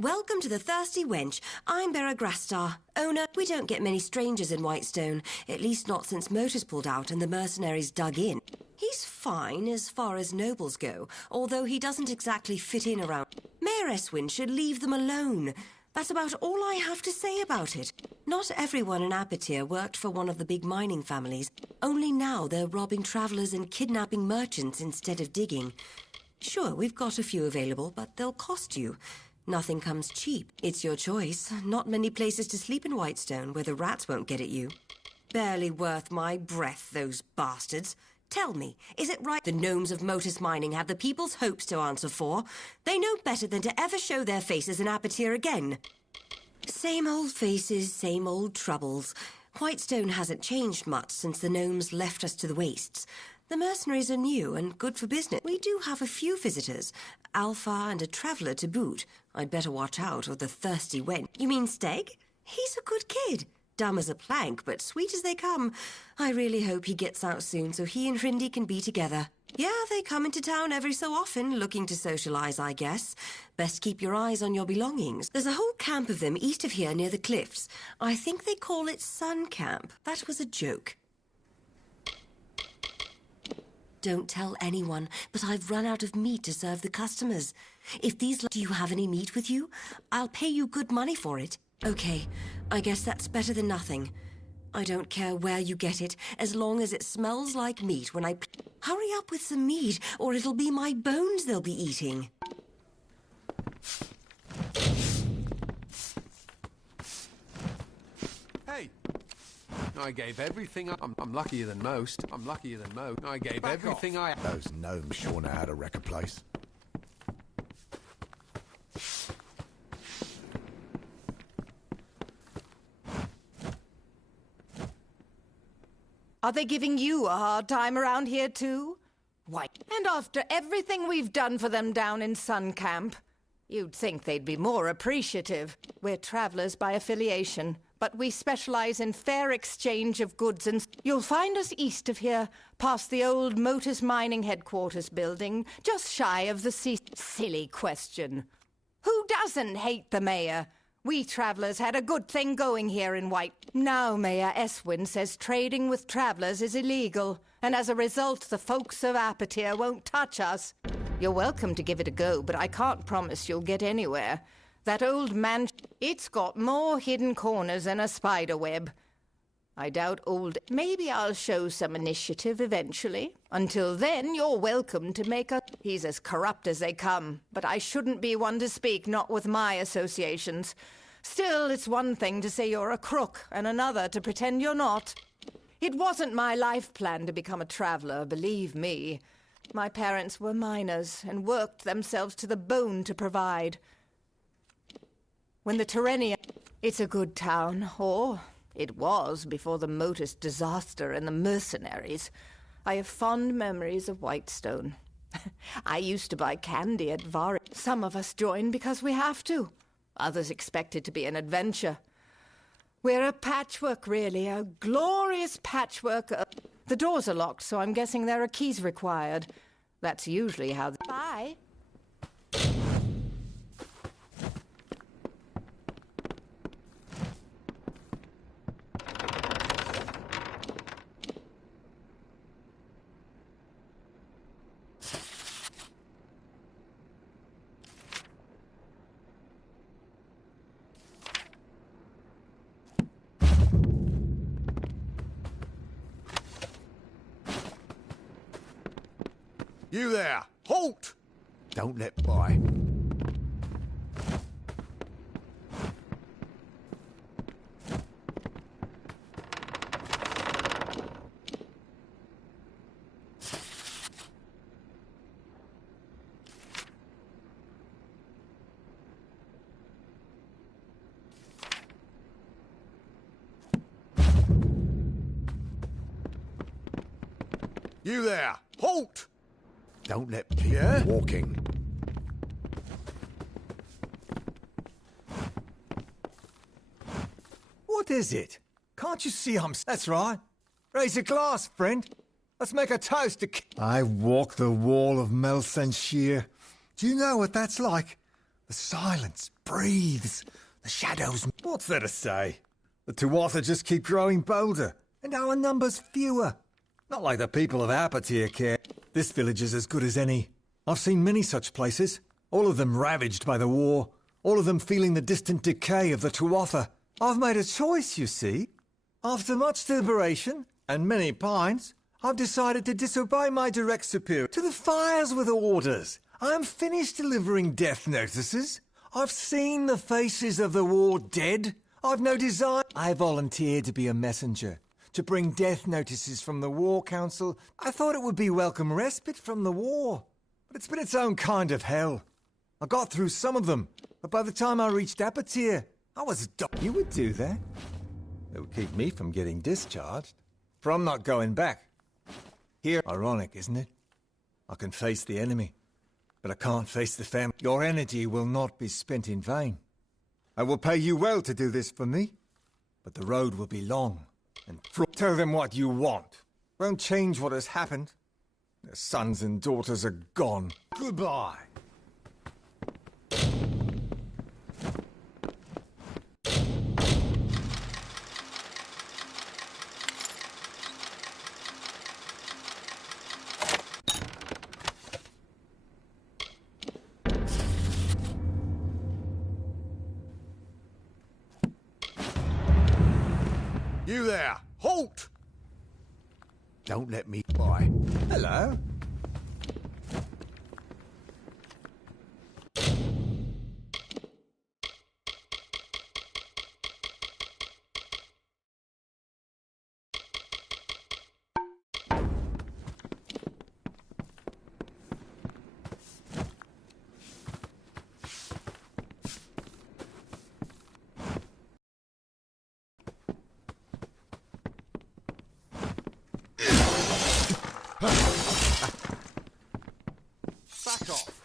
Welcome to the Thirsty Wench. I'm Gracias.Juego, owner. We don't get many strangers in Whitestone, at least not since Motors pulled out and the mercenaries dug in. He's fine as far as nobles go, although he doesn't exactly fit in around. Mayor Eswin should leave them alone. That's about all I have to say about it. Not everyone in Apatir worked for one of the big mining families. Only now they're robbing travelers and kidnapping merchants instead of digging. Sure, we've got a few available, but they'll cost you. Nothing comes cheap. It's your choice. Not many places to sleep in Whitestone where the rats won't get at you. Barely worth my breath, those bastards. Tell me, is it right the gnomes of Motus Mining have the people's hopes to answer for? They know better than to ever show their faces in Apatir again. Same old faces, same old troubles. Whitestone hasn't changed much since the gnomes left us to the wastes. The mercenaries are new and good for business. We do have a few visitors, Alpha and a traveller to boot. I'd better watch out, or the thirsty wench. You mean Steg? He's a good kid. Dumb as a plank, but sweet as they come. I really hope he gets out soon so he and Rindy can be together. Yeah, they come into town every so often, looking to socialize, I guess. Best keep your eyes on your belongings. There's a whole camp of them east of here near the cliffs. I think they call it Sun Camp. That was a joke. Don't tell anyone, but I've run out of meat to serve the customers. If these... Do you have any meat with you? I'll pay you good money for it. Okay, I guess that's better than nothing. I don't care where you get it, as long as it smells like meat when I... Hurry up with some meat, or it'll be my bones they'll be eating. Hey! I gave everything I'm luckier than most. I'm luckier than most. I gave everything I... Those gnomes sure know how to wreck a place. Are they giving you a hard time around here, too? Why? And after everything we've done for them down in Sun Camp, you'd think they'd be more appreciative. We're travelers by affiliation, but we specialize in fair exchange of goods and... You'll find us east of here, past the old Motus Mining headquarters building, just shy of the sea... Silly question. Who doesn't hate the mayor? We travelers had a good thing going here in White. Now Mayor Eswin says trading with travelers is illegal, and as a result, the folks of Apatir won't touch us. You're welcome to give it a go, but I can't promise you'll get anywhere. That old man... It's got more hidden corners than a spider web. I doubt old... Maybe I'll show some initiative eventually. Until then, you're welcome to make a... He's as corrupt as they come, but I shouldn't be one to speak, not with my associations. Still, it's one thing to say you're a crook, and another to pretend you're not. It wasn't my life plan to become a traveler, believe me. My parents were miners, and worked themselves to the bone to provide. When the Terrenia... It's a good town, or... It was before the Motus disaster and the mercenaries. I have fond memories of Whitestone. I used to buy candy at Vari. Some of us join because we have to. Others expect it to be an adventure. We're a patchwork, really, a glorious patchwork. The doors are locked, so I'm guessing there are keys required. That's usually how... Bye. You there! Halt! Don't let by. You there! Halt! Don't let people walking. What is it? Can't you see I'm... That's right. Raise a glass, friend. Let's make a toast to... I walk the wall of Melsenshire. Do you know what that's like? The silence breathes. The shadows... What's there to say? The Tuatha just keep growing bolder, and our numbers fewer. Not like the people of Apatir care. This village is as good as any. I've seen many such places, all of them ravaged by the war, all of them feeling the distant decay of the Tuatha. I've made a choice, you see. After much deliberation and many pines, I've decided to disobey my direct superior. To the fires with orders. I am finished delivering death notices. I've seen the faces of the war dead. I've no desire. I volunteered to be a messenger, to bring death notices from the War Council. I thought it would be welcome respite from the war. But it's been its own kind of hell. I got through some of them, but by the time I reached Apatir, I was You would do that? It would keep me from getting discharged. For I'm not going back. Here, ironic, isn't it? I can face the enemy, but I can't face the family. Your energy will not be spent in vain. I will pay you well to do this for me, but the road will be long and tell them what you want. Won't change what has happened. Their sons and daughters are gone. Goodbye. You there! Halt! Don't let me by. Hello. Back off!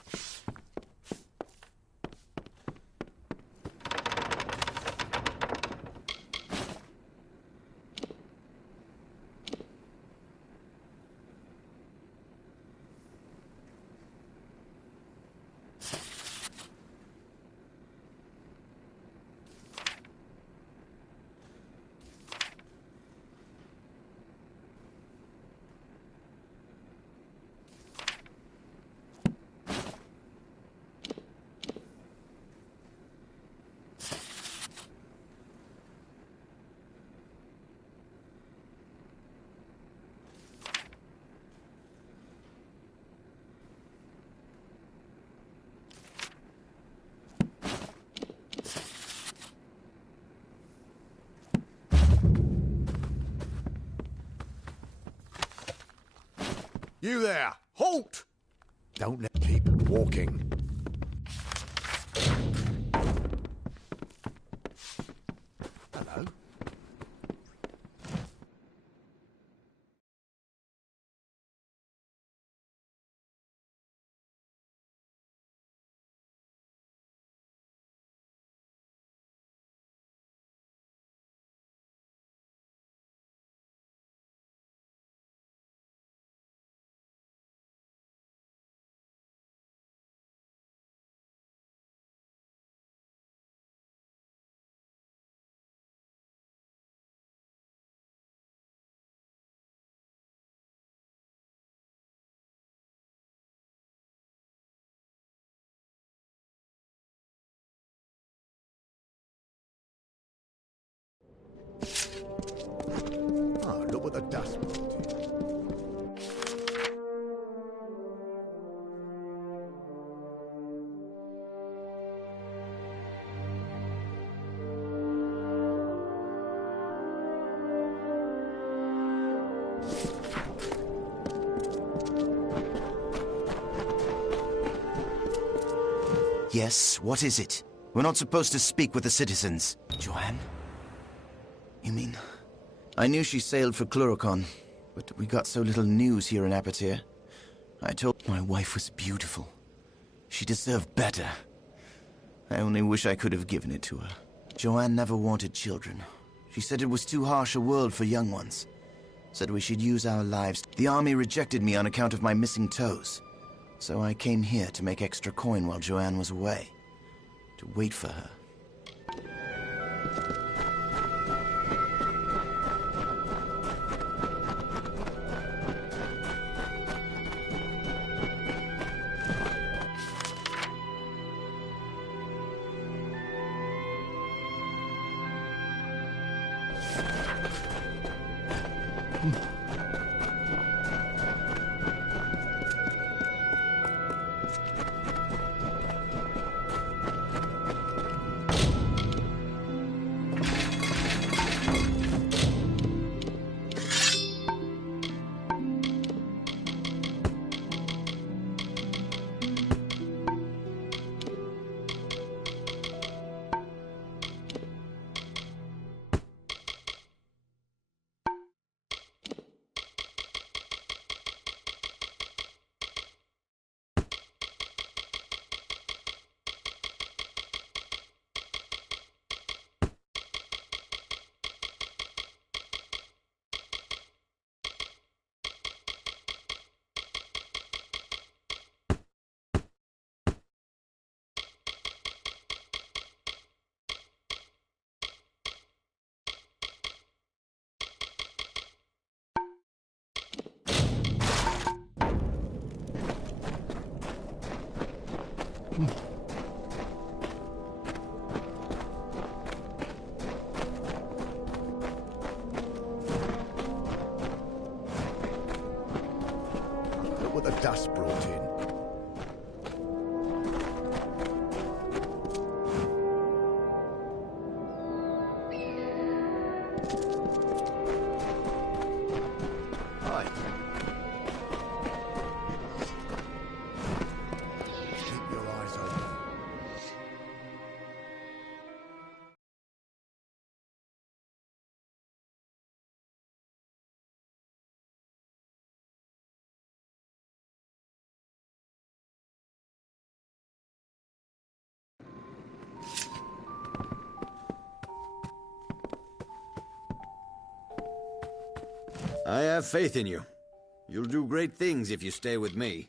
You there! Halt! Don't let keep walking. Hello? Oh, look what the dust mote did. Yes, what is it? We're not supposed to speak with the citizens. Joanne? You mean... I knew she sailed for Cluricon, but we got so little news here in Apatir. I told my wife was beautiful. She deserved better. I only wish I could have given it to her. Joanne never wanted children. She said it was too harsh a world for young ones. Said we should use our lives. The army rejected me on account of my missing toes. So I came here to make extra coin while Joanne was away. to wait for her. Look what the dust brought in. Hi. Keep your eyes open. I have faith in you. You'll do great things if you stay with me.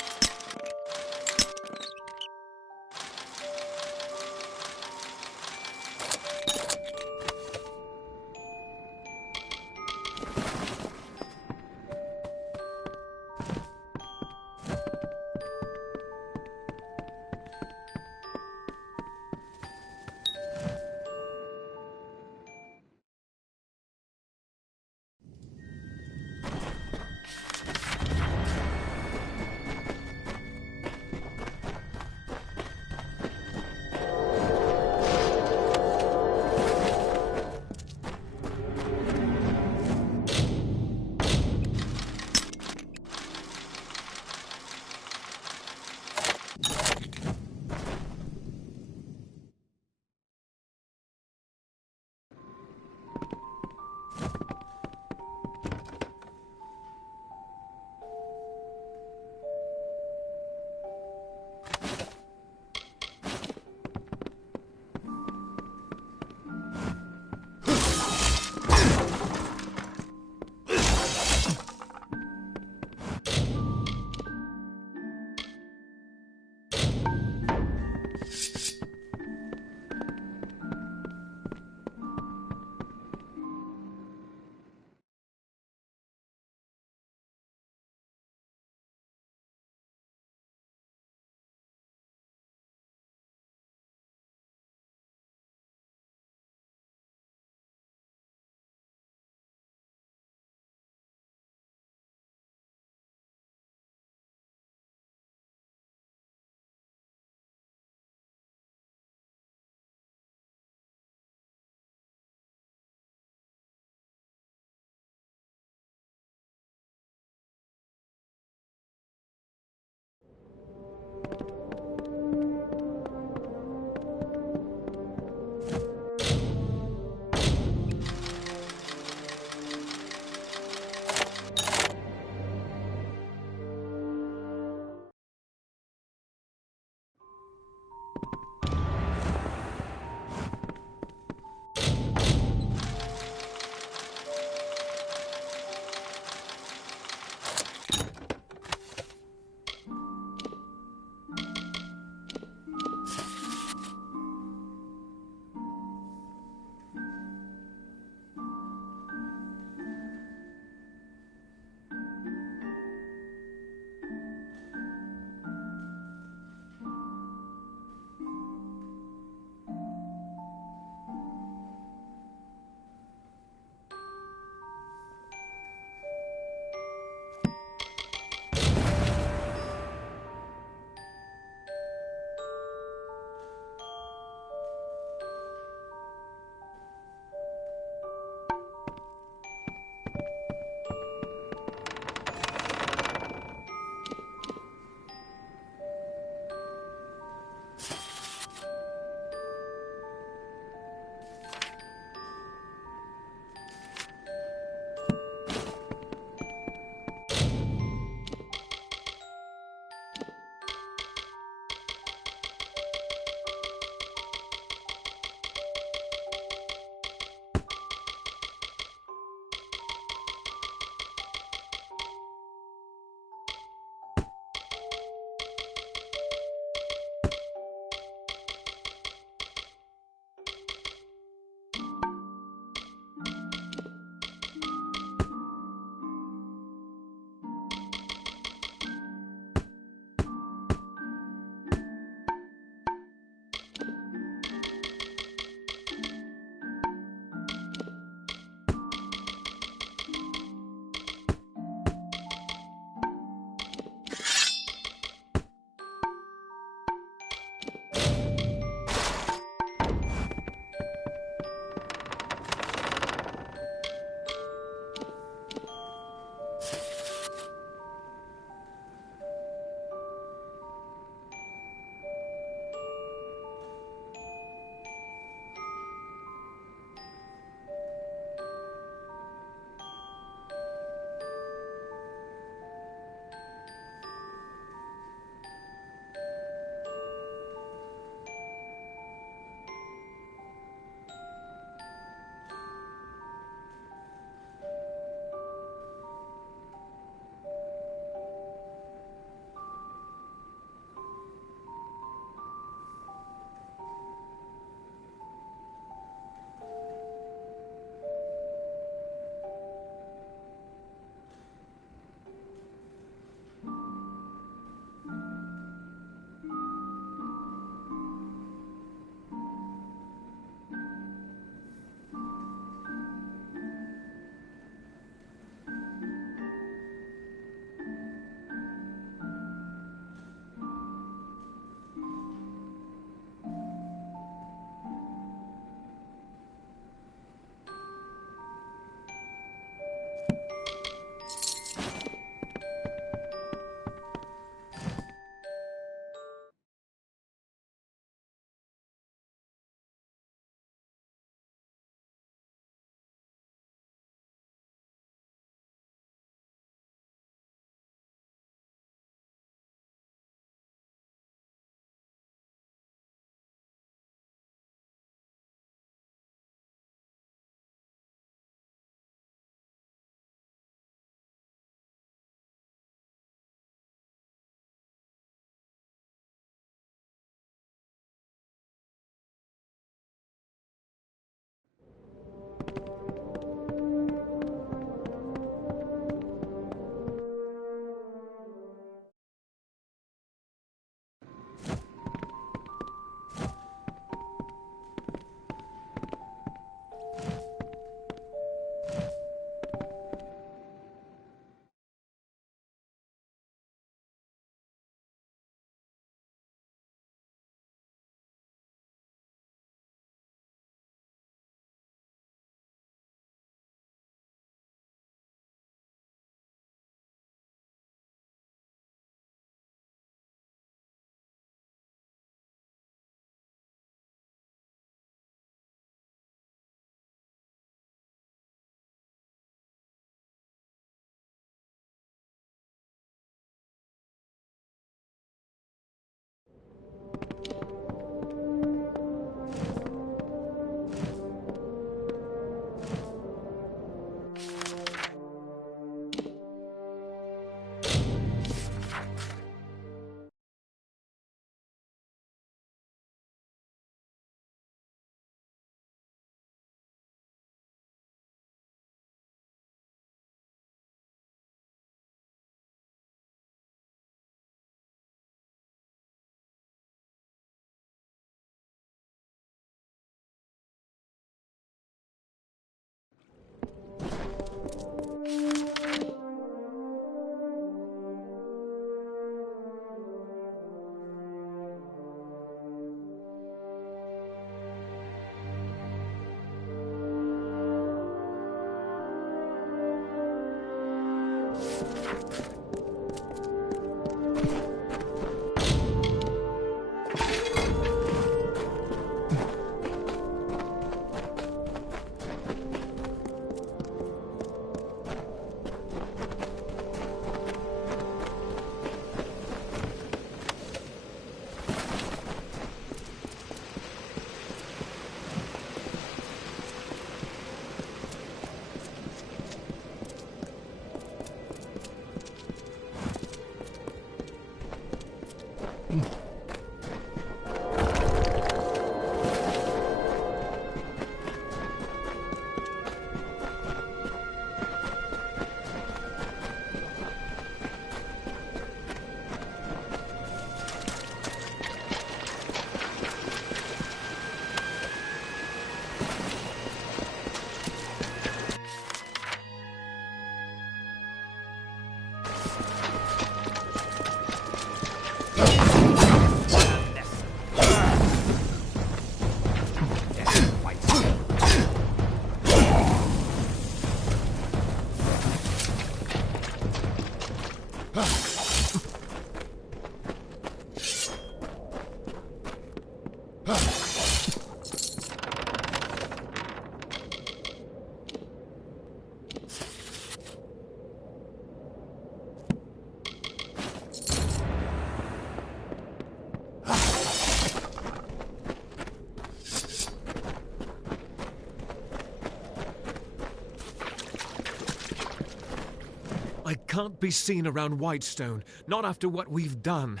I can't be seen around Whitestone, not after what we've done.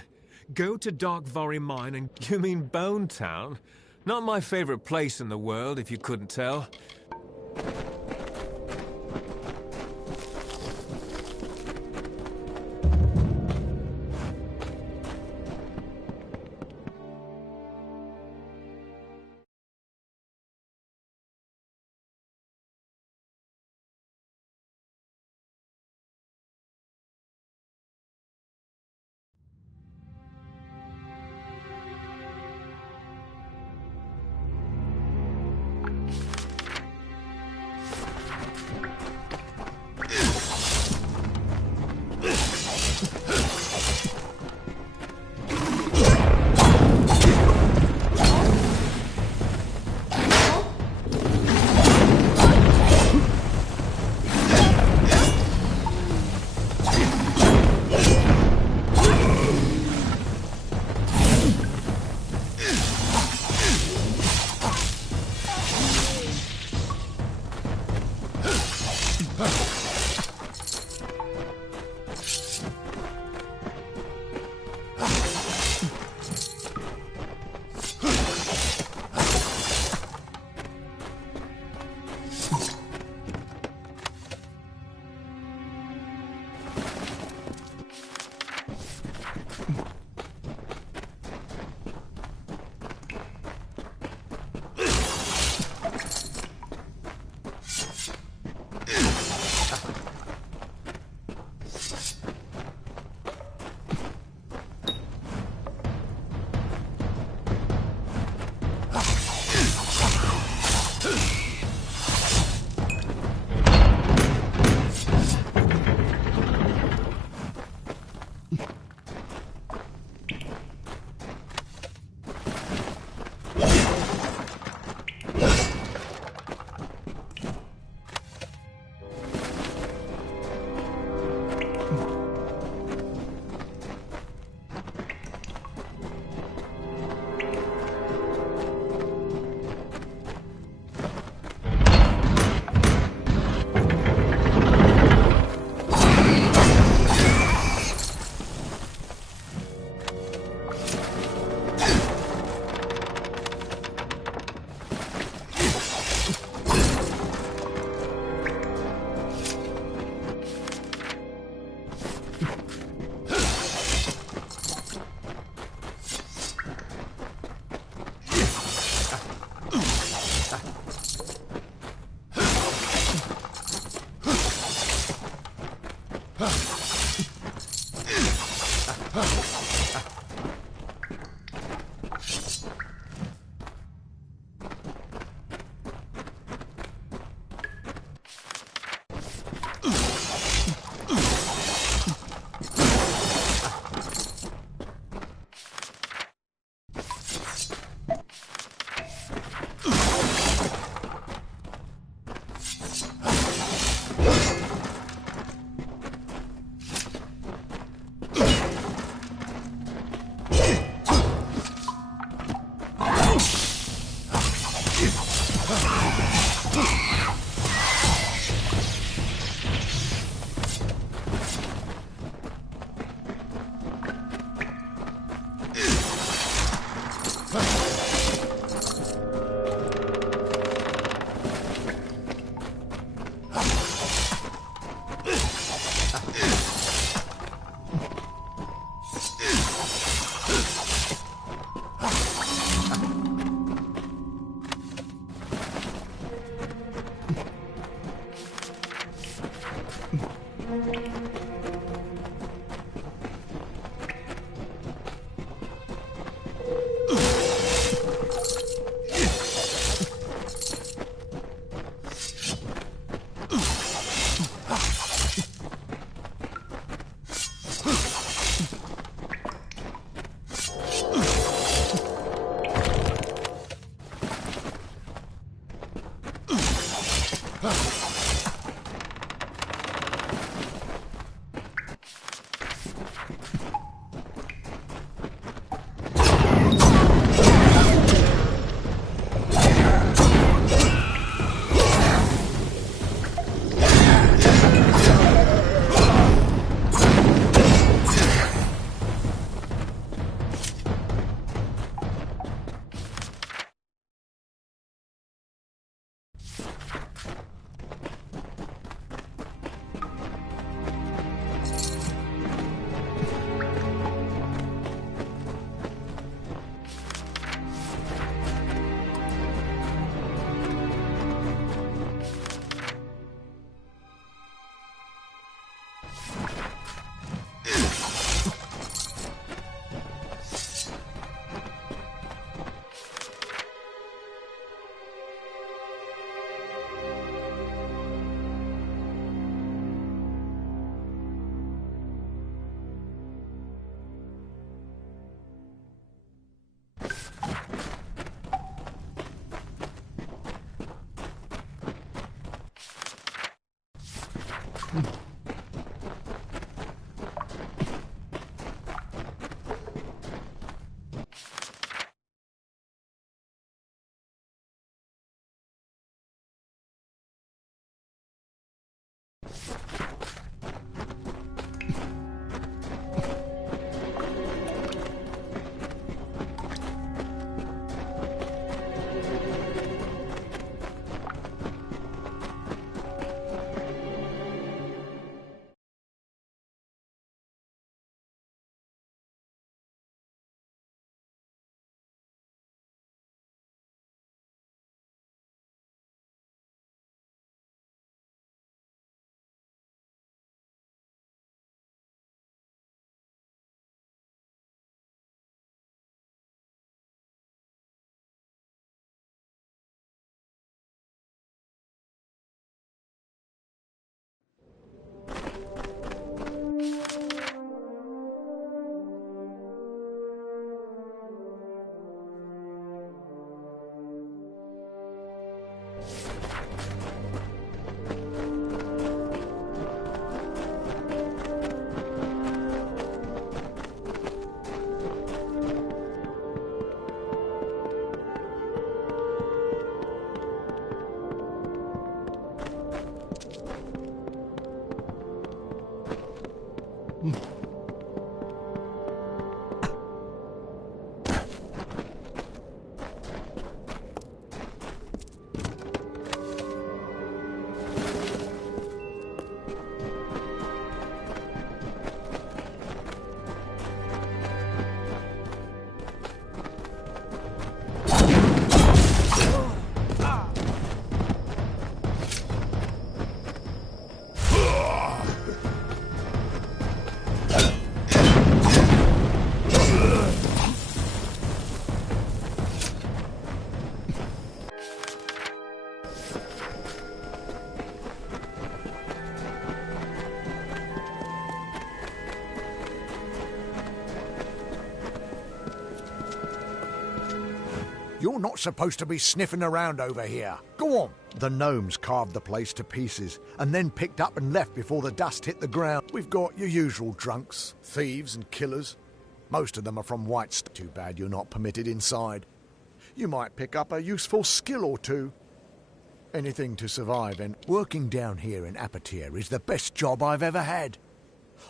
Go to Dark Vorry Mine and... You mean Bone Town? Not my favorite place in the world, if you couldn't tell. You're not supposed to be sniffing around over here. Go on. The gnomes carved the place to pieces and then picked up and left before the dust hit the ground. We've got your usual drunks, thieves and killers. Most of them are from Whitestone. Too bad you're not permitted inside. You might pick up a useful skill or two. Anything to survive, and working down here in Apotheer is the best job I've ever had.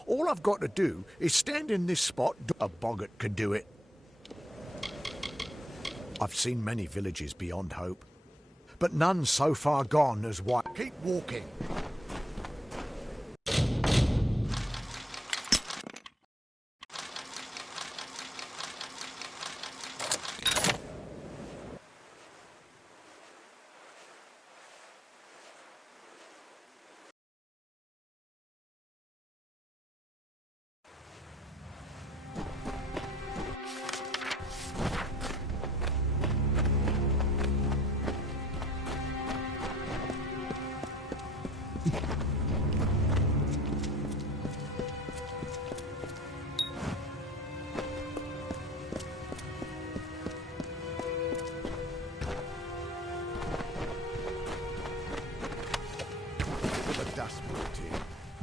All I've got to do is stand in this spot. A boggart could do it. I've seen many villages beyond hope, but none so far gone as White. Keep walking.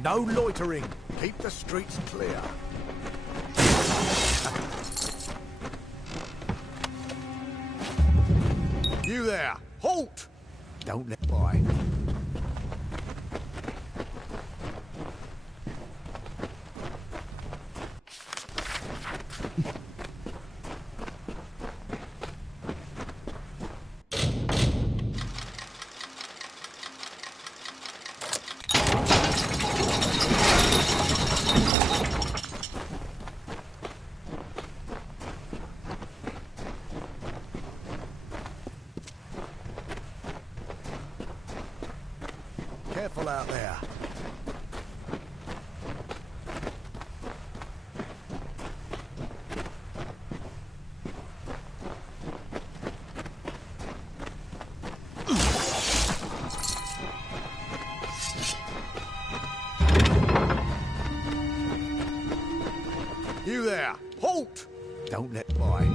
No loitering. Keep the streets clear. You there! Halt! Don't let by. Careful out there. You there! Halt! Don't let by.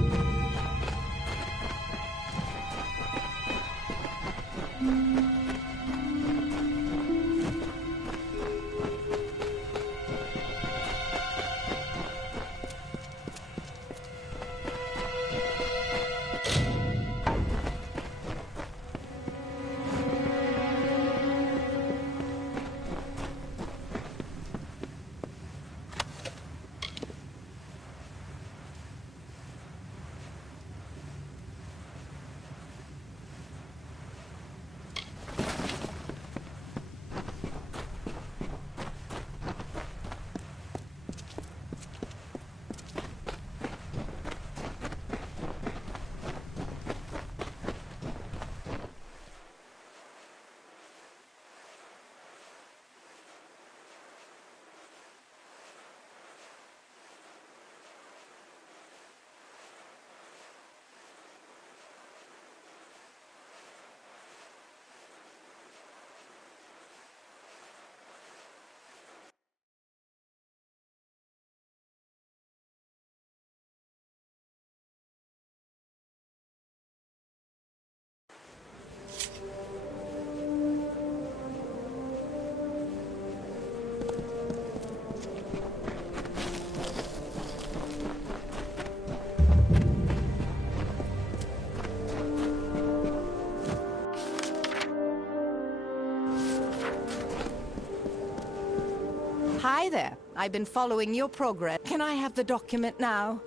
there. I've been following your progress. Can I have the document now?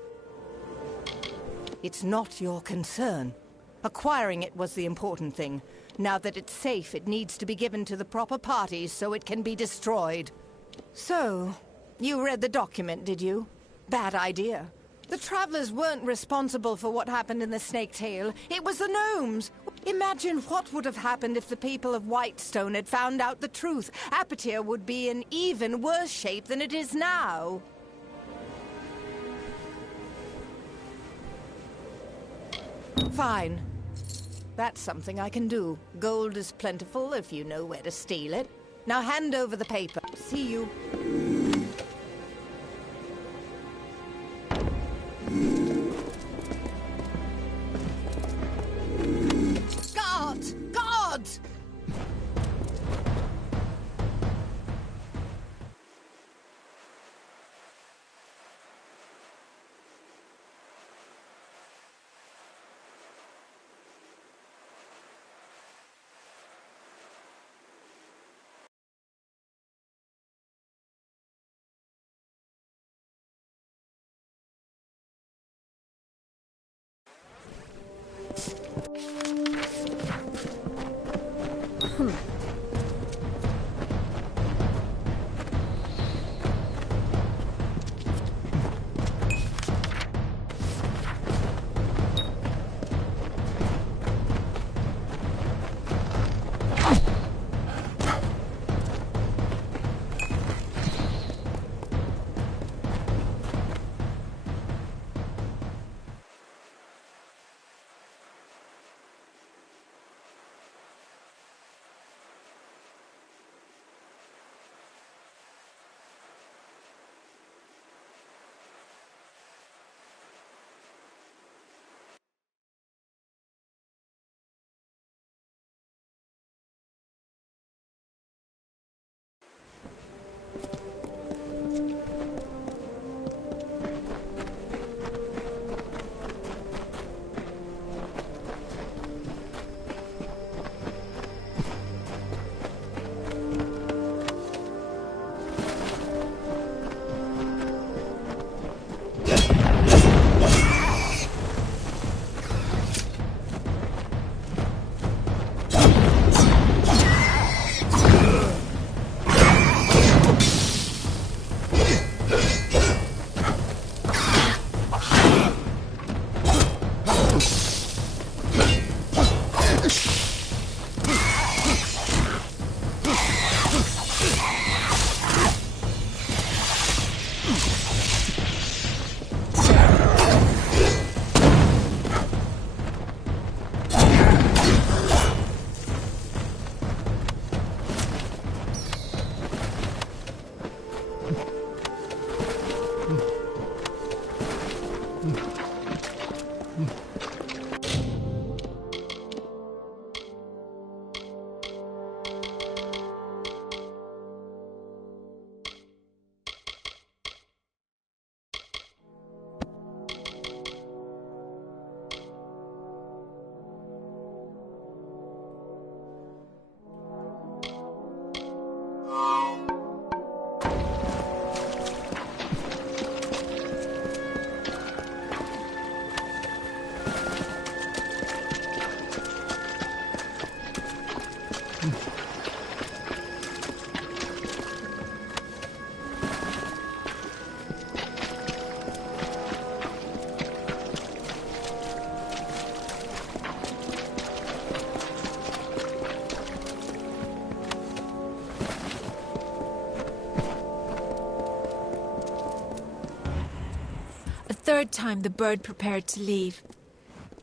It's not your concern. Acquiring it was the important thing. Now that it's safe, it needs to be given to the proper parties so it can be destroyed. So, you read the document, did you? Bad idea. The Travelers weren't responsible for what happened in the Snake Tail. It was the gnomes. Imagine what would have happened if the people of Whitestone had found out the truth. Apatir would be in even worse shape than it is now. Fine. That's something I can do. Gold is plentiful if you know where to steal it. Now hand over the paper. See you. Guards! Guards! Third time the bird prepared to leave.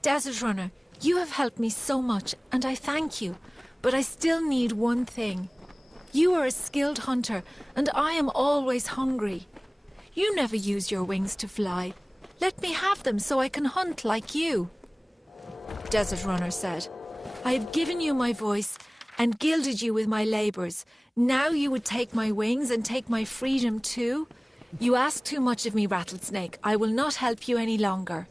Desert Runner, you have helped me so much, and I thank you, but I still need one thing. You are a skilled hunter, and I am always hungry. You never use your wings to fly. Let me have them so I can hunt like you. Desert Runner said, I have given you my voice and gilded you with my labours. Now you would take my wings and take my freedom too? You ask too much of me, Rattlesnake. I will not help you any longer.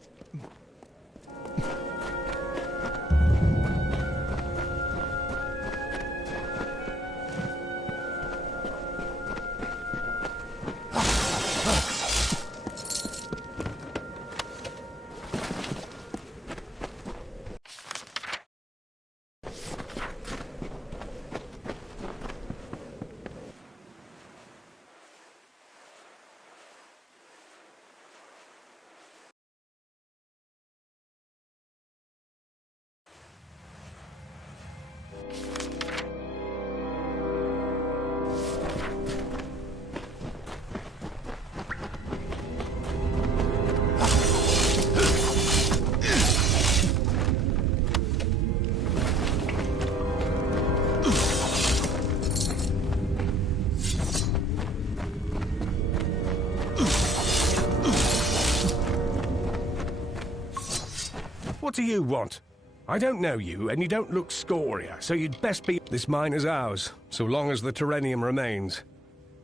What do you want? I don't know you, and you don't look scoria, so you'd best be... This mine is ours, so long as the Terrenium remains.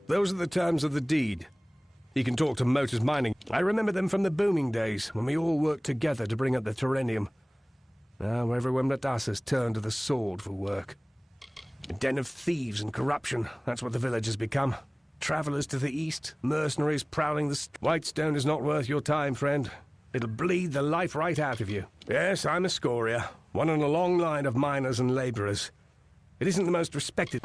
Those are the terms of the deed. You can talk to Motors Mining. I remember them from the booming days, when we all worked together to bring up the Terrenium. Now everyone but us has turned to the sword for work. A den of thieves and corruption, that's what the village has become. Travellers to the east, mercenaries prowling the... Whitestone is not worth your time, friend. It'll bleed the life right out of you. Yes, I'm a scoria, one in a long line of miners and labourers. It isn't the most respected...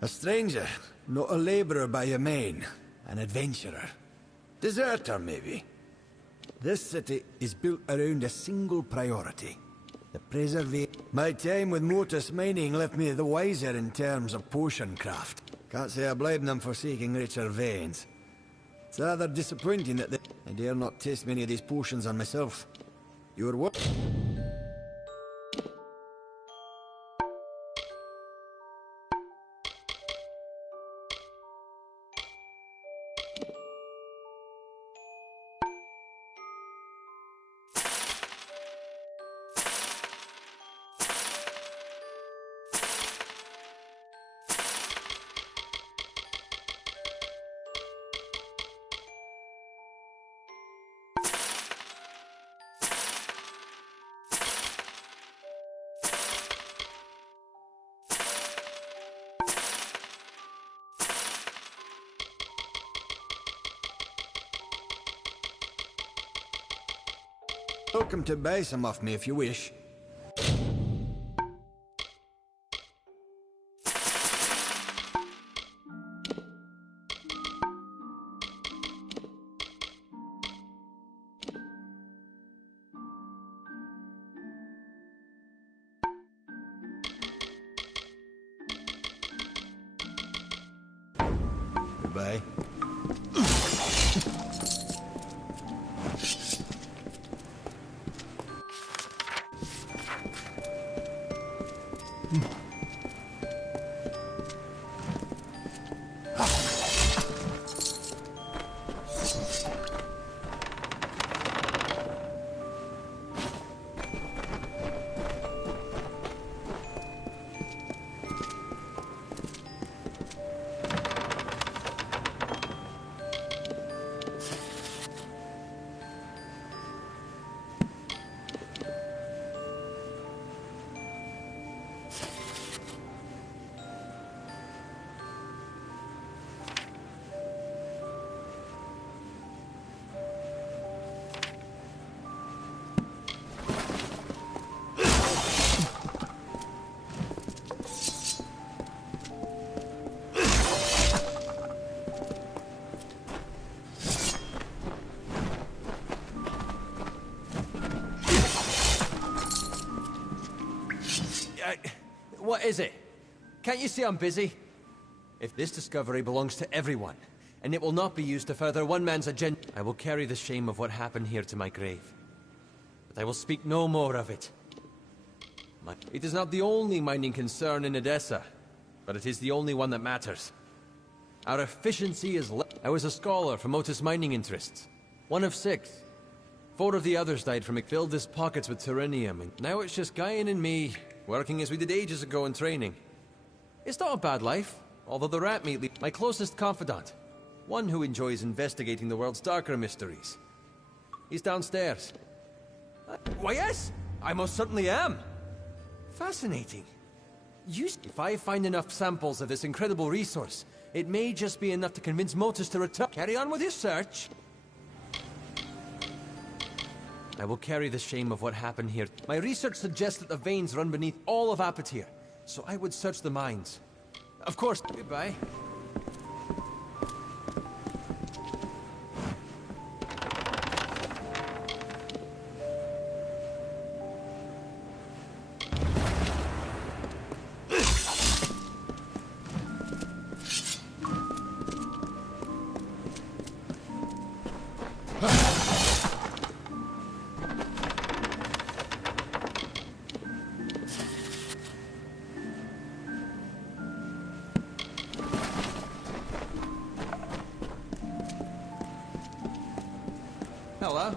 A stranger, not a labourer by your main. An adventurer. Deserter, maybe. This city is built around a single priority. The preservation. My time with Motus Mining left me the wiser in terms of potion craft. Can't say I blame them for seeking richer veins. It's rather disappointing that I dare not taste many of these potions on myself. Your what? Welcome to buy some off me if you wish. Goodbye. What is it? Can't you see I'm busy? If this discovery belongs to everyone, and it will not be used to further one man's agenda, I will carry the shame of what happened here to my grave. But I will speak no more of it. It is not the only mining concern in Edessa, but it is the only one that matters. Our efficiency is I was a scholar from Otis mining interests. One of 6. 4 of the others died from it. Filled his pockets with Terrenium, and now it's just Guyan and me, working as we did ages ago in training. It's not a bad life, although the rat meat my closest confidant. One who enjoys investigating the world's darker mysteries. He's downstairs. Why yes, I most certainly am. Fascinating. If I find enough samples of this incredible resource, it may just be enough to convince Motus to return. Carry on with your search. I will carry the shame of what happened here. My research suggests that the veins run beneath all of Apatir, so I would search the mines. Of course. Goodbye. Hello.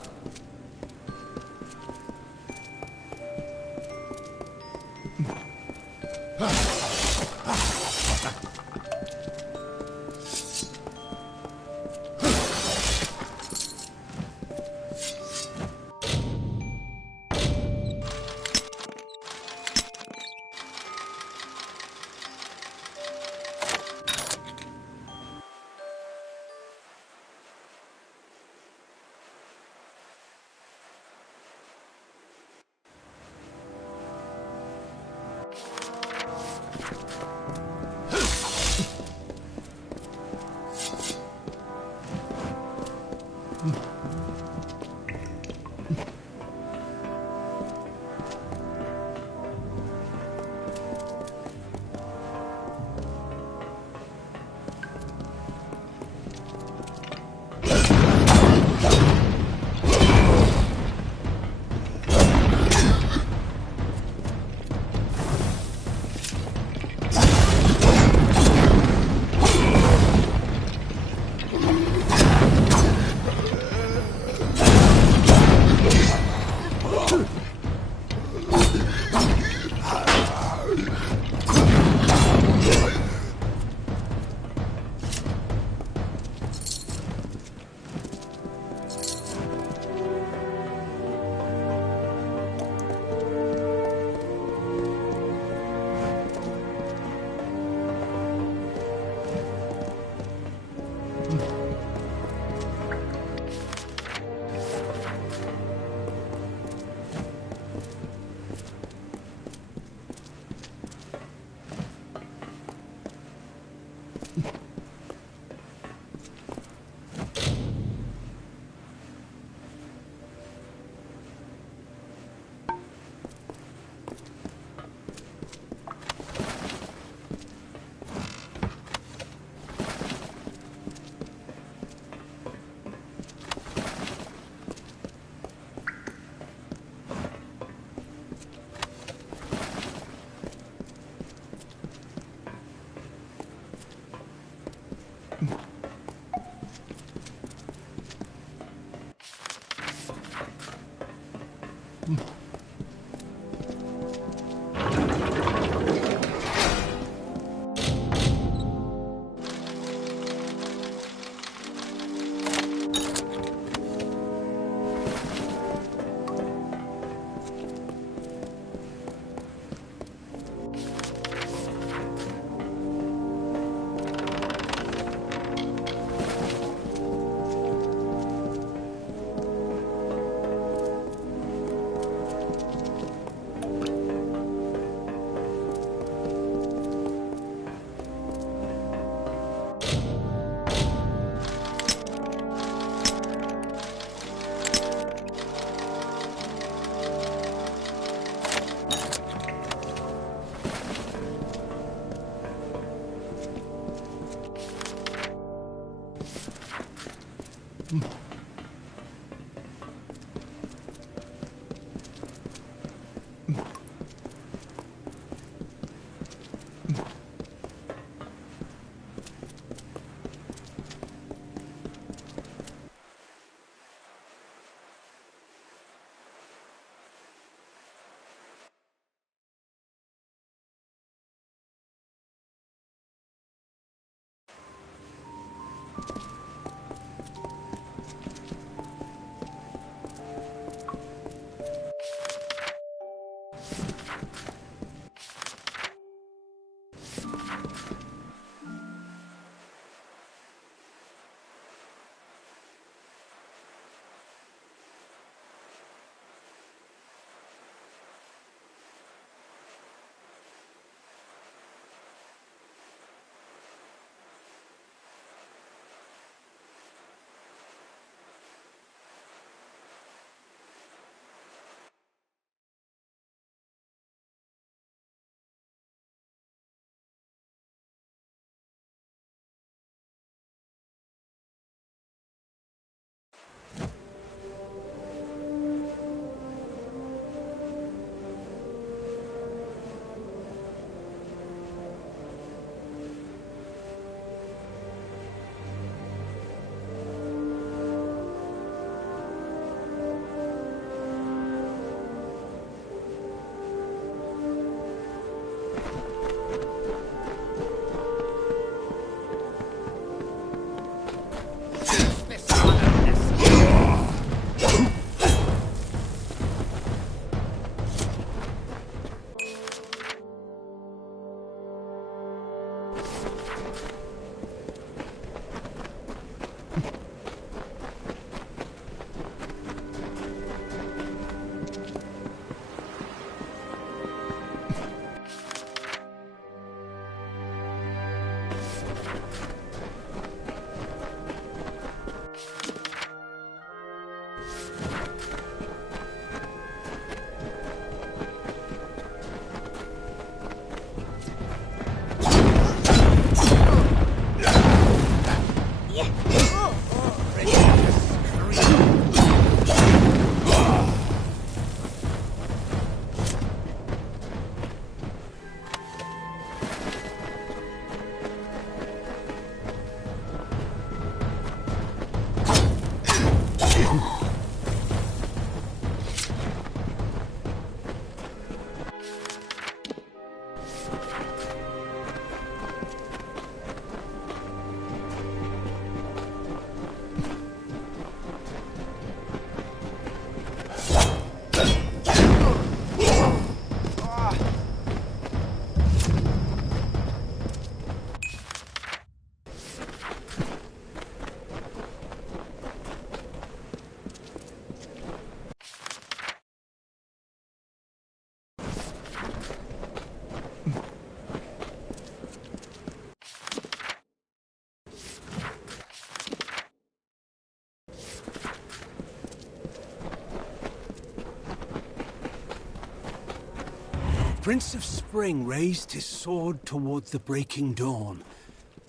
Prince of Spring raised his sword toward the breaking dawn,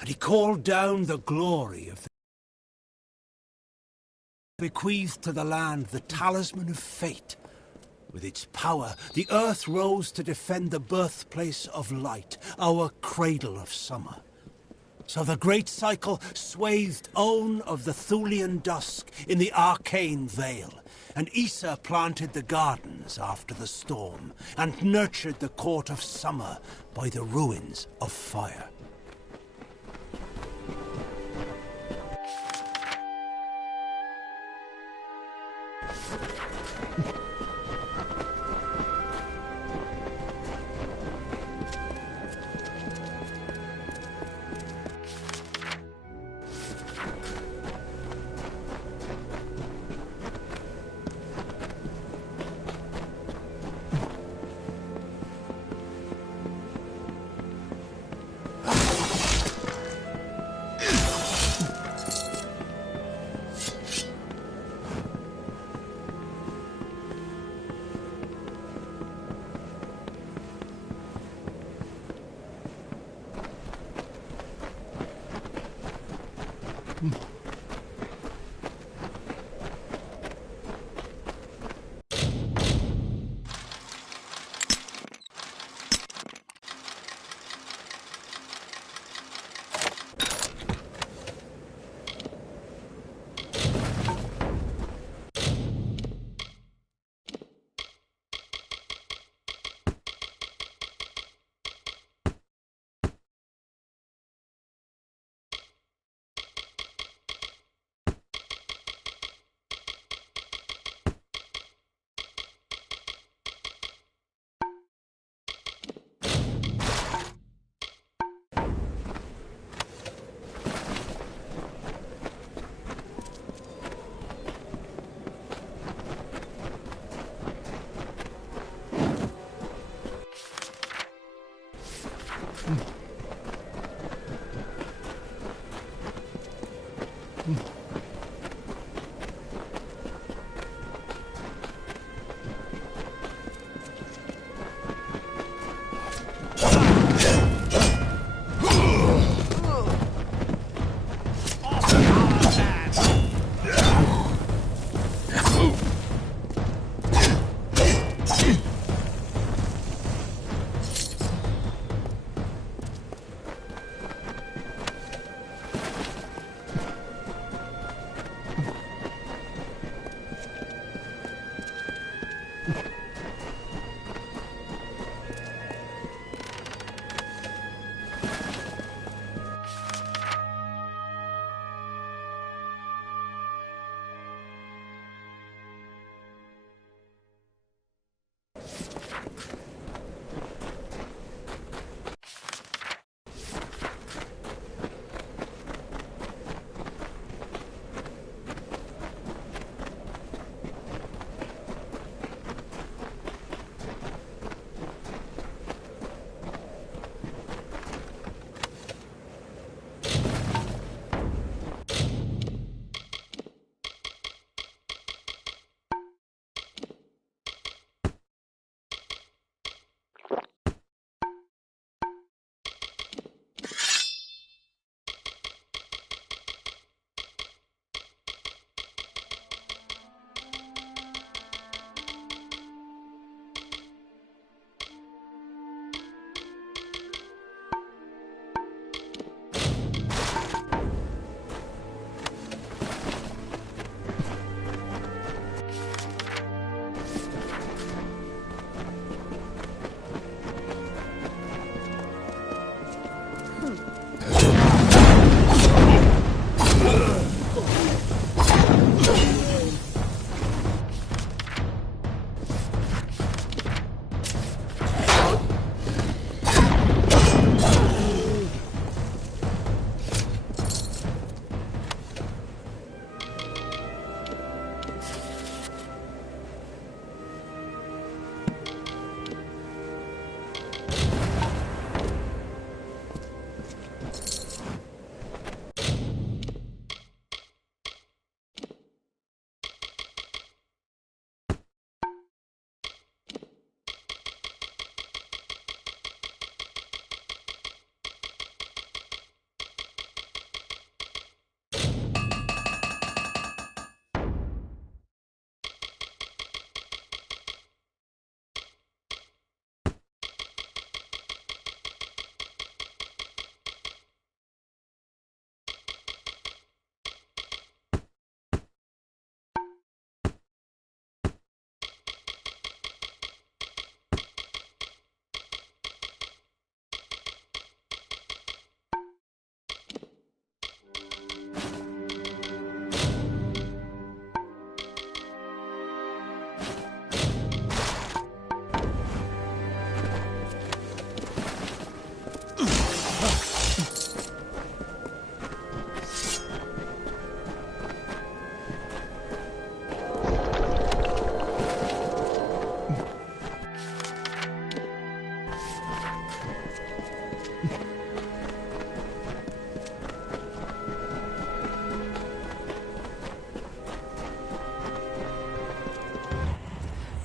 and he called down the glory of the bequeathed to the land the talisman of fate. With its power, the earth rose to defend the birthplace of light, our cradle of summer. So the great cycle swathed Own of the Thulian dusk in the arcane veil, and Issa planted the gardens after the storm, and nurtured the court of summer by the ruins of fire.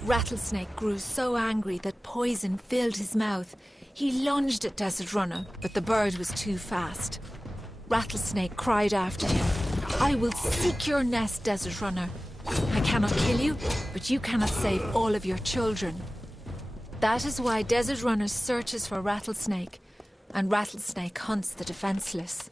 Rattlesnake grew so angry that poison filled his mouth. He lunged at Desert Runner, but the bird was too fast. Rattlesnake cried after him, "I will seek your nest, Desert Runner. I cannot kill you, but you cannot save all of your children." That is why Desert Runner searches for Rattlesnake, and Rattlesnake hunts the defenseless.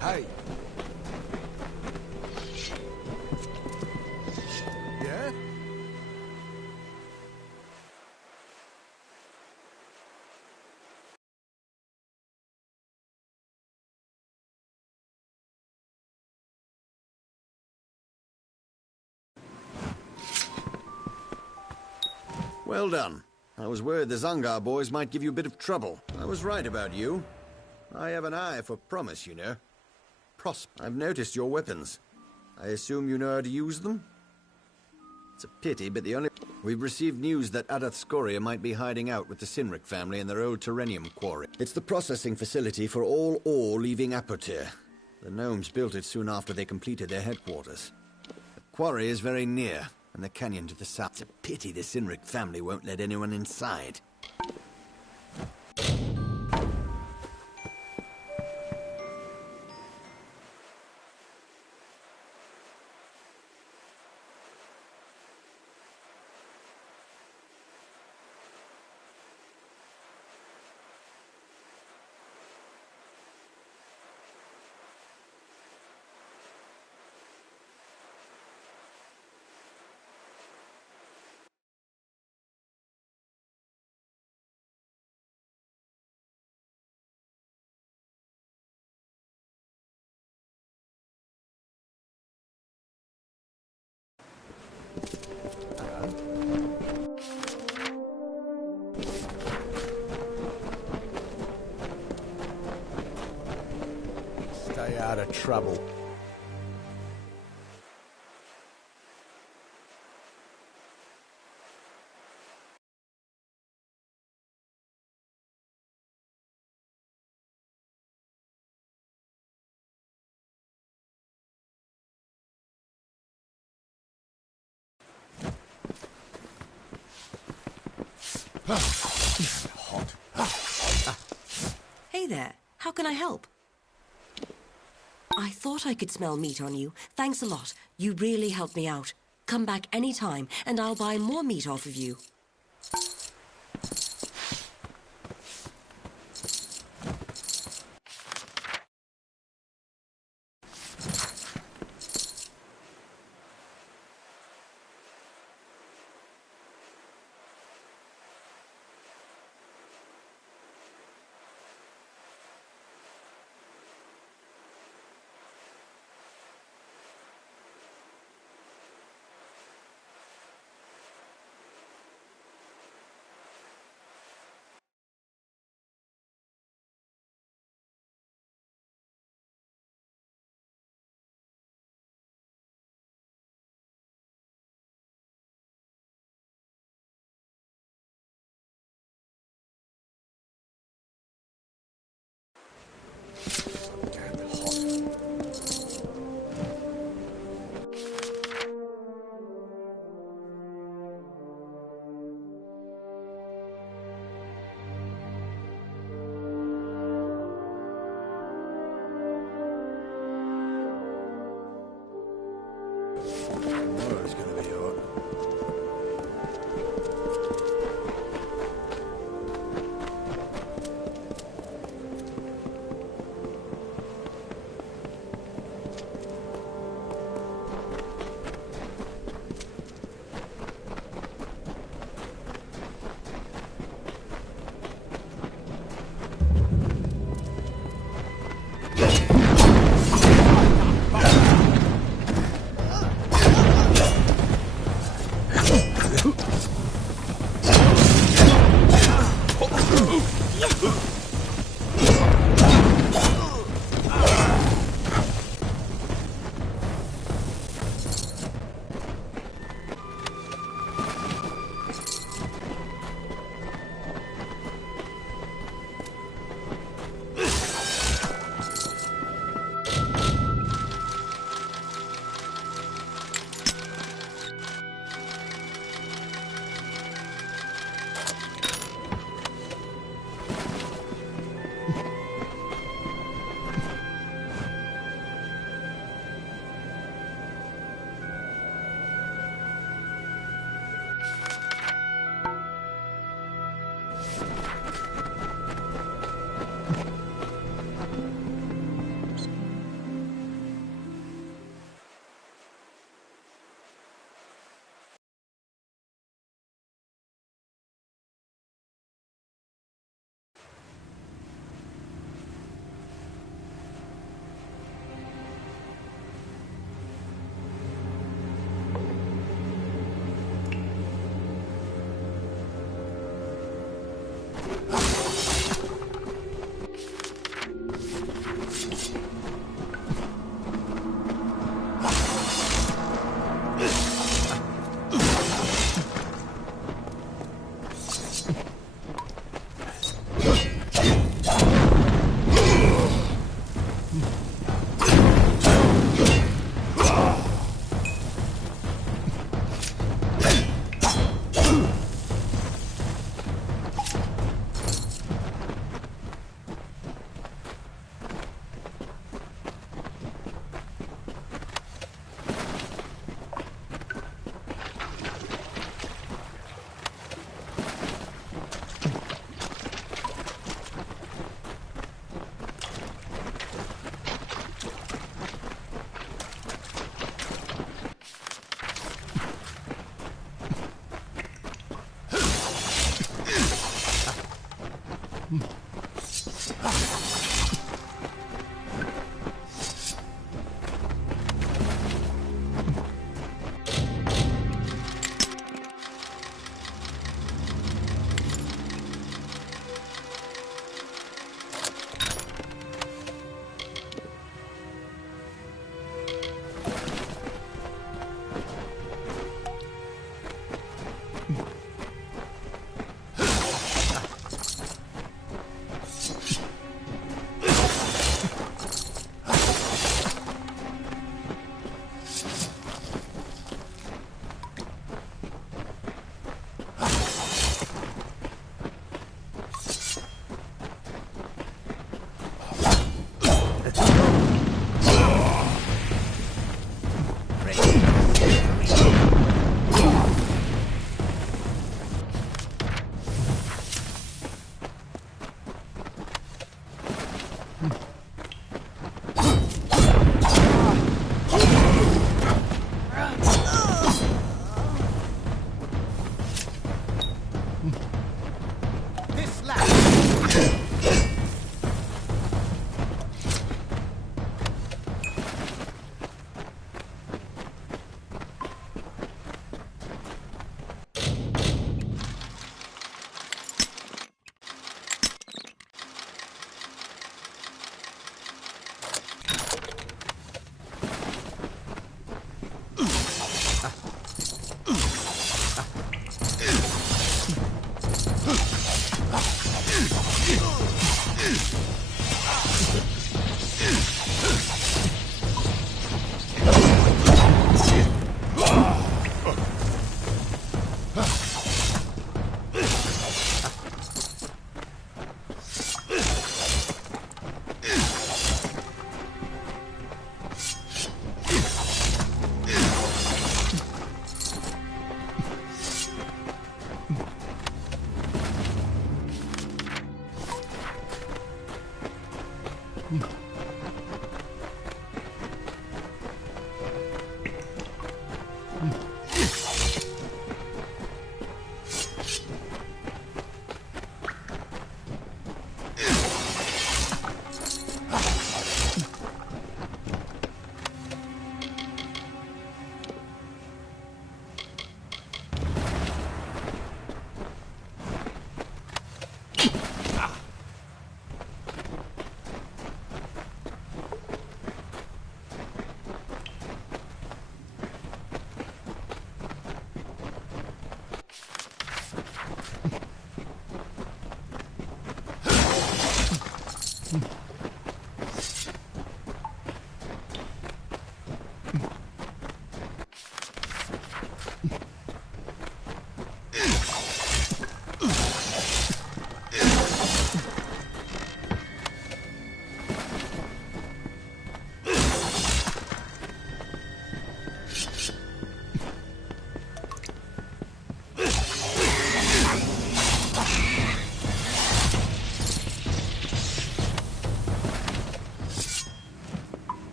Hey. Yeah? Well done. I was worried the Zangar boys might give you a bit of trouble. I was right about you. I have an eye for promise, you know. I've noticed your weapons. I assume you know how to use them? It's a pity, but We've received news that Adath Scoria might be hiding out with the Sinric family in their old Terrenium quarry. It's the processing facility for all ore leaving Apotir. The gnomes built it soon after they completed their headquarters. The quarry is very near, and the canyon to the south. It's a pity the Sinric family won't let anyone inside. Stay out of trouble. Hey there. How can I help? I thought I could smell meat on you. Thanks a lot. You really helped me out. Come back any time, and I'll buy more meat off of you.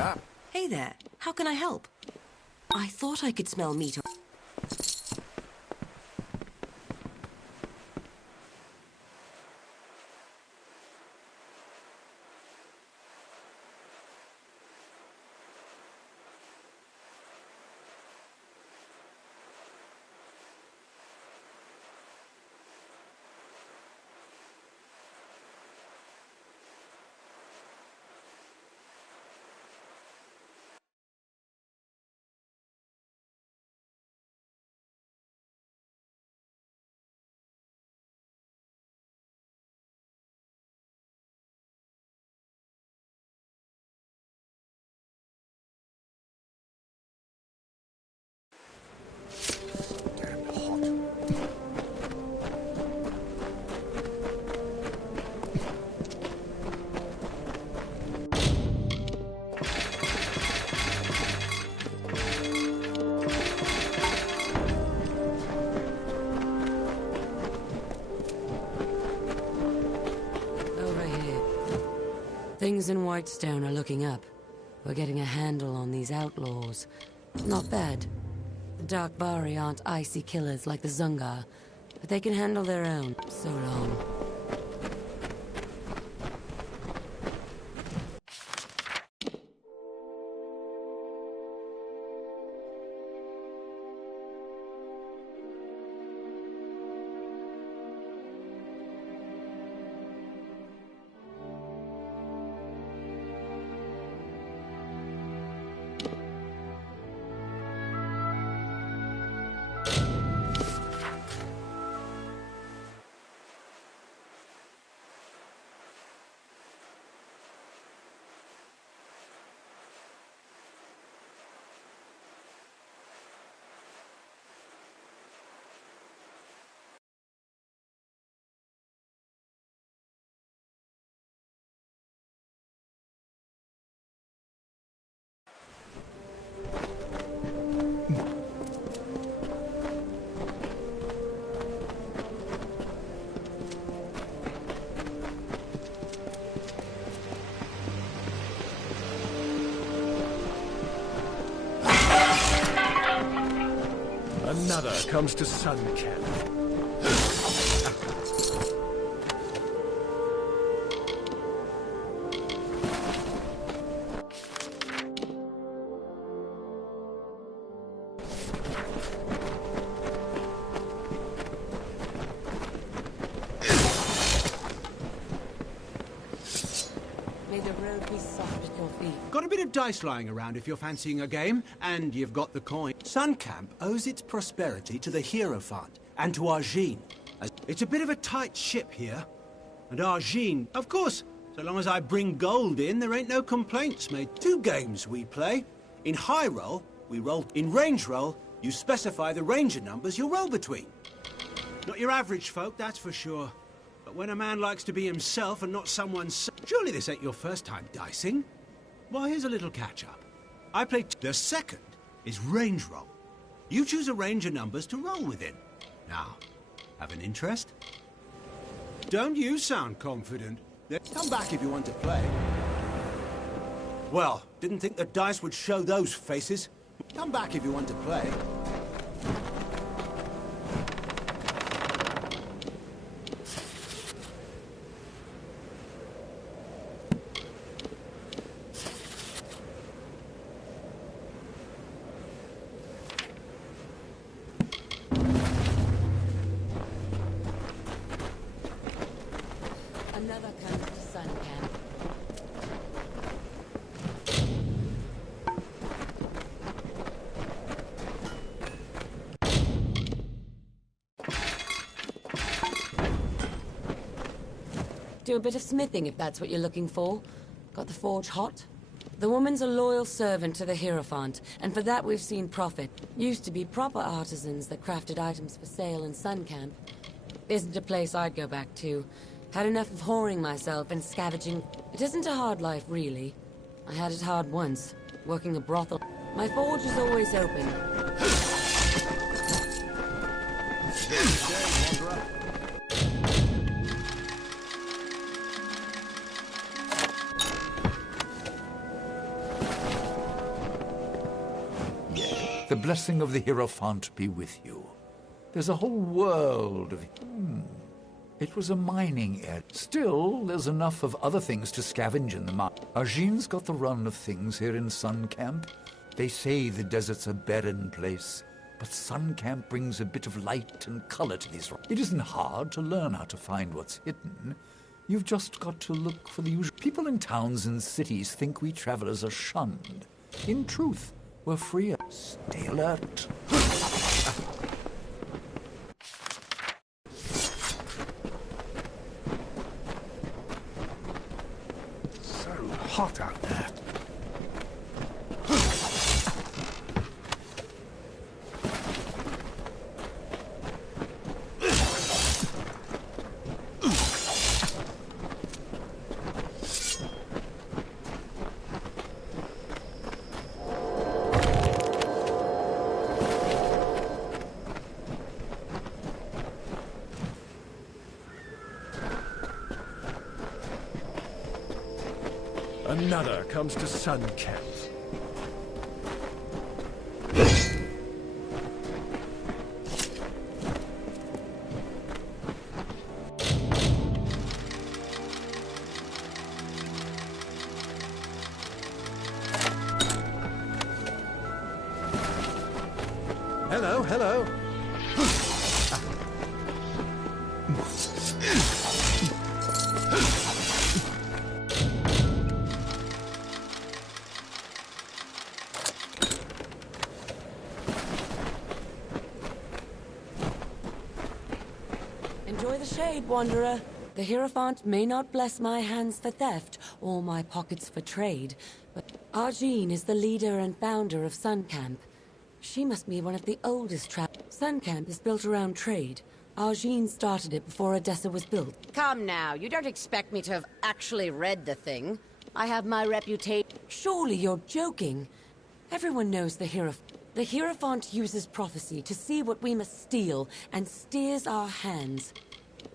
up. Hey there. How can I help? I thought I could smell meat. Things in Whitestone are looking up. We're getting a handle on these outlaws. Not bad. The Darkvari aren't icy killers like the Zungar, but they can handle their own. So long. Another comes to Sun Camp. May the road be soft at your feet. Got a bit of dice lying around if you're fancying a game, and you've got the coin. Sun Camp owes its prosperity to the Hierophant and to Argine. It's a bit of a tight ship here. And Argine, of course, so long as I bring gold in, there ain't no complaints made. 2 games we play. In high roll, we roll. In range roll, you specify the ranger numbers you'll roll between. Not your average folk, that's for sure. But when a man likes to be himself and not someone's... Surely this ain't your first time dicing? Well, here's a little catch-up. I play... The second is range roll. You choose a range of numbers to roll within. Now, have an interest? Don't you sound confident? Come back if you want to play. Well, didn't think the dice would show those faces. Come back if you want to play. Another comes to Sun Camp. Do a bit of smithing if that's what you're looking for. Got the forge hot? The woman's a loyal servant to the Hierophant, and for that we've seen profit. Used to be proper artisans that crafted items for sale in Sun Camp. Isn't a place I'd go back to. Had enough of whoring myself and scavenging. It isn't a hard life, really. I had it hard once, working a brothel. My forge is always open. blessing of the Hierophant be with you. There's a whole world of... It was a mining area. Still, there's enough of other things to scavenge in the mine. Arjene's got the run of things here in Sun Camp. They say the desert's a barren place, but Sun Camp brings a bit of light and color to these rocks. It isn't hard to learn how to find what's hidden. You've just got to look for the usual. People in towns and cities think we travelers are shunned. In truth, we're freer. Stay alert. So hot out there. Another comes to Sun Camp. Hello, hello. Enjoy the shade, Wanderer. The Hierophant may not bless my hands for theft or my pockets for trade, but Arjene is the leader and founder of Sun Camp. She must be one of the oldest Sun Camp is built around trade. Arjene started it before Odessa was built. Come now, you don't expect me to have actually read the thing. I have my reputation. Surely you're joking. Everyone knows the Hierophant. The Hierophant uses prophecy to see what we must steal and steers our hands.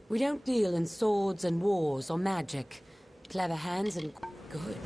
We don't deal in swords and wars or magic. Clever hands and good.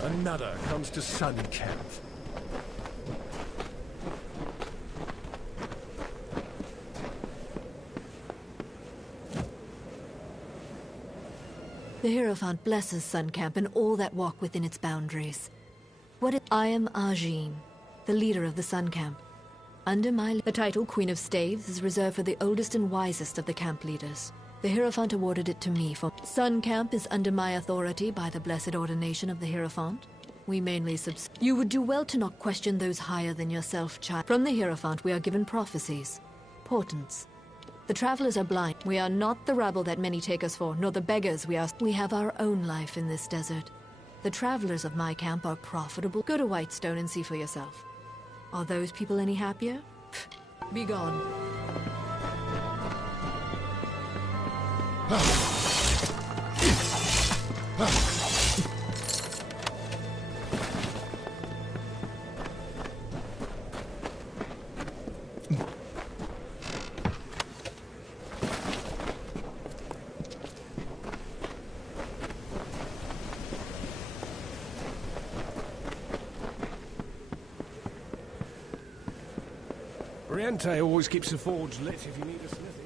Another comes to Sun Camp. The Hierophant blesses Sun Camp and all that walk within its boundaries. I am Arjene, the leader of the Sun Camp. Under the title Queen of Staves is reserved for the oldest and wisest of the camp leaders. The Hierophant awarded it to me for... Sun Camp is under my authority by the blessed ordination of the Hierophant. We mainly You would do well to not question those higher than yourself, child. From the Hierophant we are given prophecies, portents. The travelers are blind. We are not the rabble that many take us for, nor the beggars we are. We have our own life in this desert. The travelers of my camp are profitable. Go to Whitestone and see for yourself. Are those people any happier? Pfft, be gone. Oriente always keeps the forge lit if you need a smithy.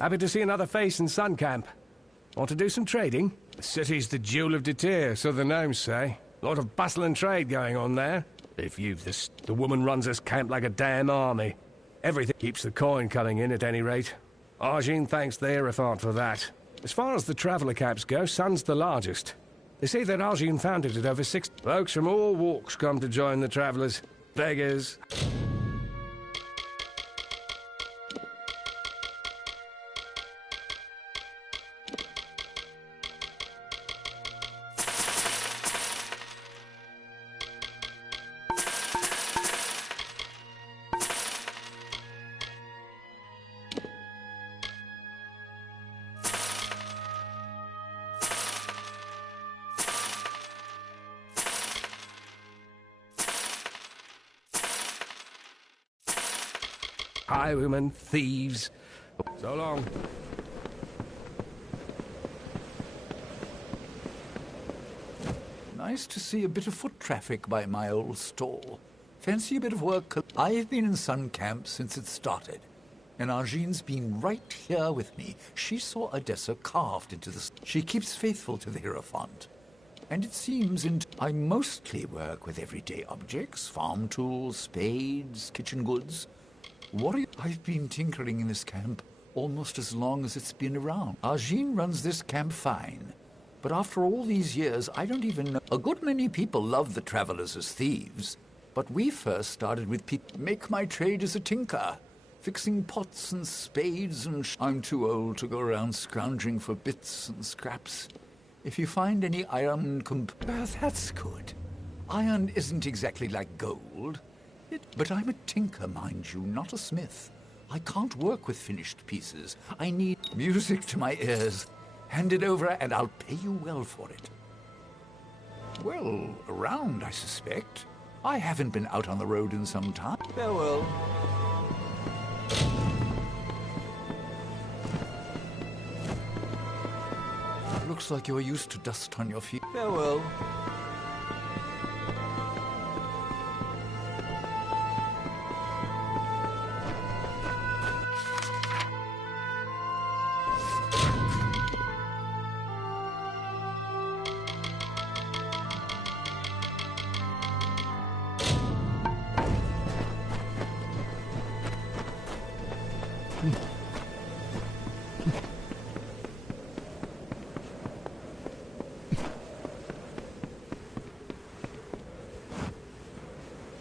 Happy to see another face in Sun Camp. Want to do some trading? The city's the jewel of Detir, so the gnomes say. A lot of bustle and trade going on there. If you've this, the woman runs this camp like a damn army. Everything keeps the coin coming in at any rate. Argene thanks the Hierophant for that. As far as the traveller camps go, Sun's the largest. They say that Argene founded it over 6... Folks from all walks come to join the travellers. Beggars. Highwaymen, thieves. So long. Nice to see a bit of foot traffic by my old stall. Fancy a bit of work? I've been in Sun Camp since it started, and Argene's been right here with me. She saw Odessa carved into the... She keeps faithful to the Hierophant. And it seems I mostly work with everyday objects, farm tools, spades, kitchen goods. I've been tinkering in this camp almost as long as it's been around. Argene runs this camp fine, but after all these years, I don't even know. A good many people love the travelers as thieves, but we first started with make my trade as a tinker, fixing pots and spades and I'm too old to go around scrounging for bits and scraps. If you find any iron that's good. Iron isn't exactly like gold. But I'm a tinker, mind you, not a smith. I can't work with finished pieces. I need music to my ears. Hand it over and I'll pay you well for it. Well, around, I suspect. I haven't been out on the road in some time. Farewell. Looks like you're used to dust on your feet. Farewell.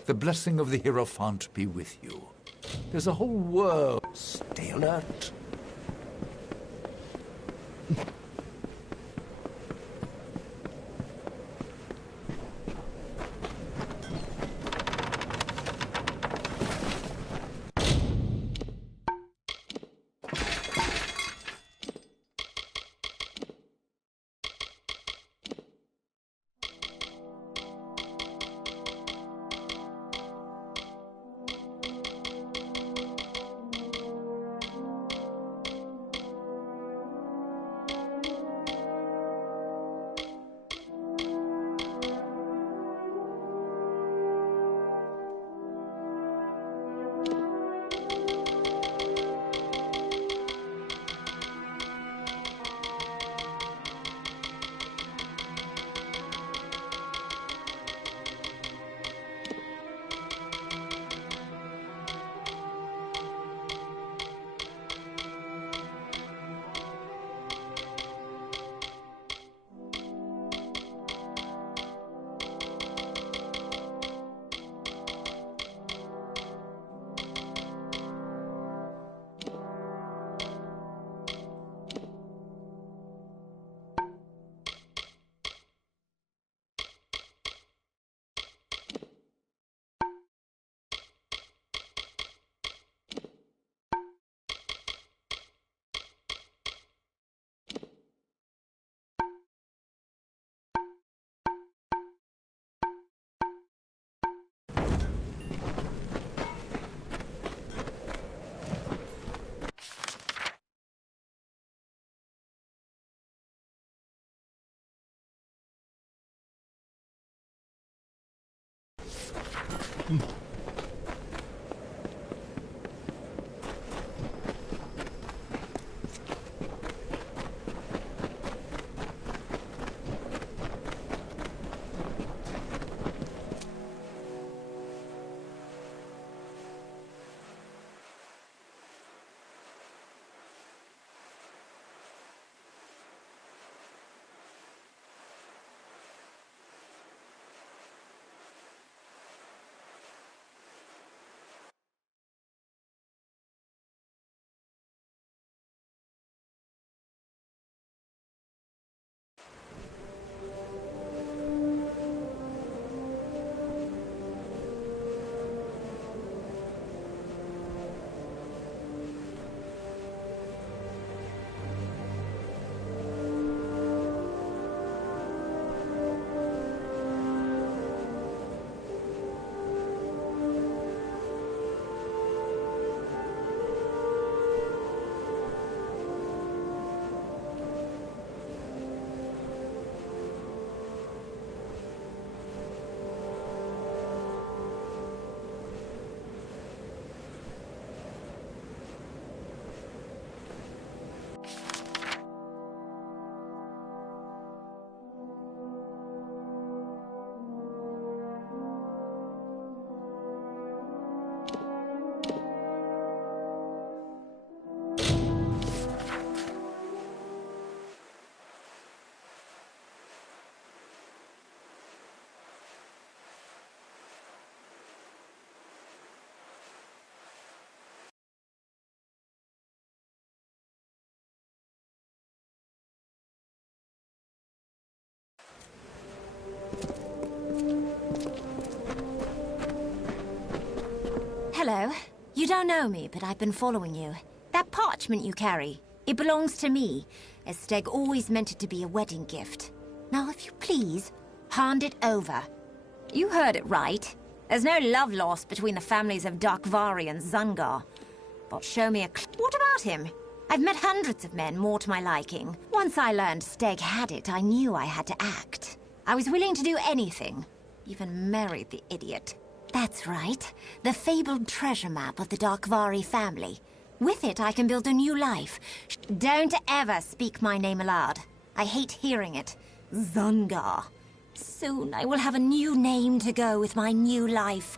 The blessing of the Hierophant be with you. There's a whole world. Stay alert. Hello. You don't know me, but I've been following you. That parchment you carry, it belongs to me, as Steg always meant it to be a wedding gift. Now, if you please, hand it over. You heard it right. There's no love lost between the families of Darkvari and Zungar. But show me a What about him? I've met hundreds of men more to my liking. Once I learned Steg had it, I knew I had to act. I was willing to do anything. Even married the idiot. That's right. The fabled treasure map of the Darkvari family. With it, I can build a new life. Don't ever speak my name aloud. I hate hearing it. Zungar. Soon I will have a new name to go with my new life.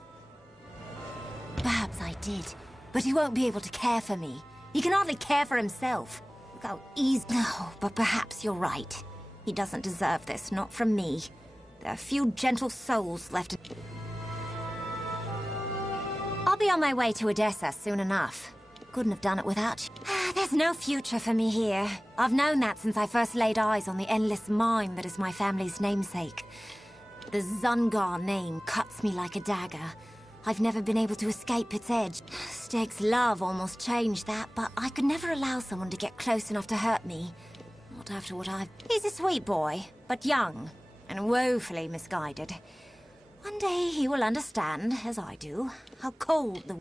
Perhaps I did, but he won't be able to care for me. He can hardly care for himself. Look how easy... No, but perhaps you're right. He doesn't deserve this, not from me. There are few gentle souls left. I'll be on my way to Odessa soon enough. Couldn't have done it without you. There's no future for me here. I've known that since I first laid eyes on the endless mine that is my family's namesake. The Zungar name cuts me like a dagger. I've never been able to escape its edge. Steg's love almost changed that, but I could never allow someone to get close enough to hurt me. Not after what I've... He's a sweet boy, but young, and woefully misguided. One day he will understand, as I do, how cold the...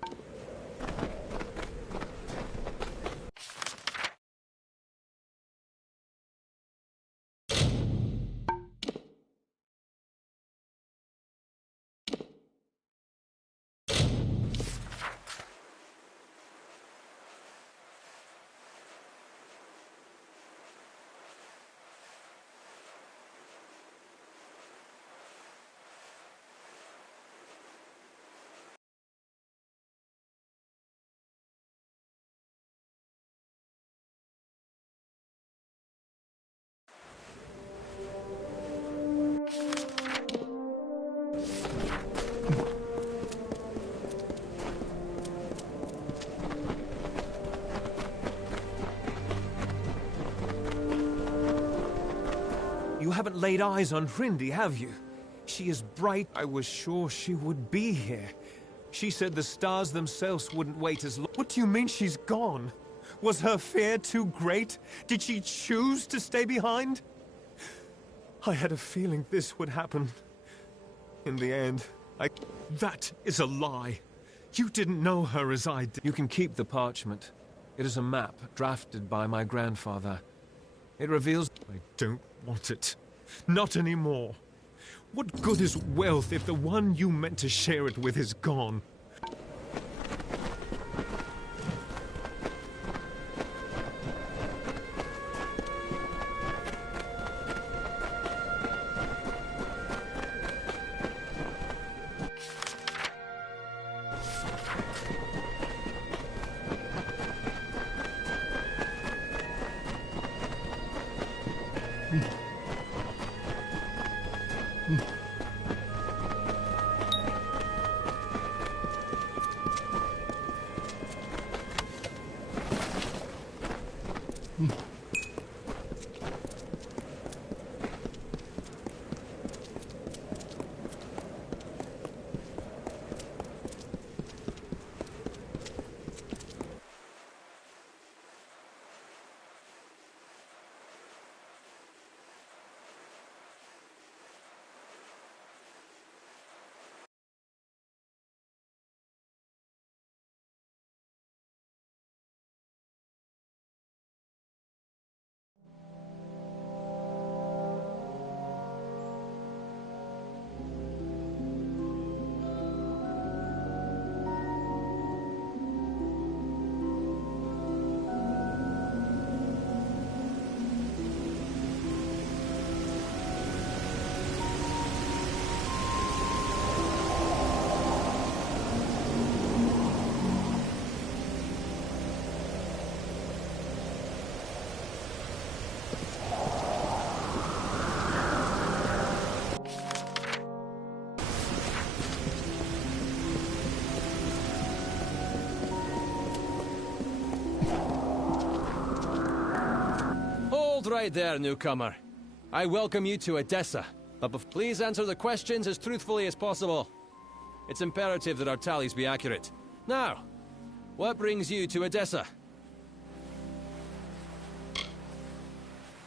You haven't laid eyes on Hrindi, have you? She is bright. I was sure she would be here. She said the stars themselves wouldn't wait as long. What do you mean she's gone? Was her fear too great? Did she choose to stay behind? I had a feeling this would happen. In the end, That is a lie. You didn't know her as I did. You can keep the parchment. It is a map drafted by my grandfather. It reveals... I don't want it. Not anymore. What good is wealth if the one you meant to share it with is gone? Right there, newcomer. I welcome you to Edessa, but please answer the questions as truthfully as possible. It's imperative that our tallies be accurate. Now, what brings you to Edessa?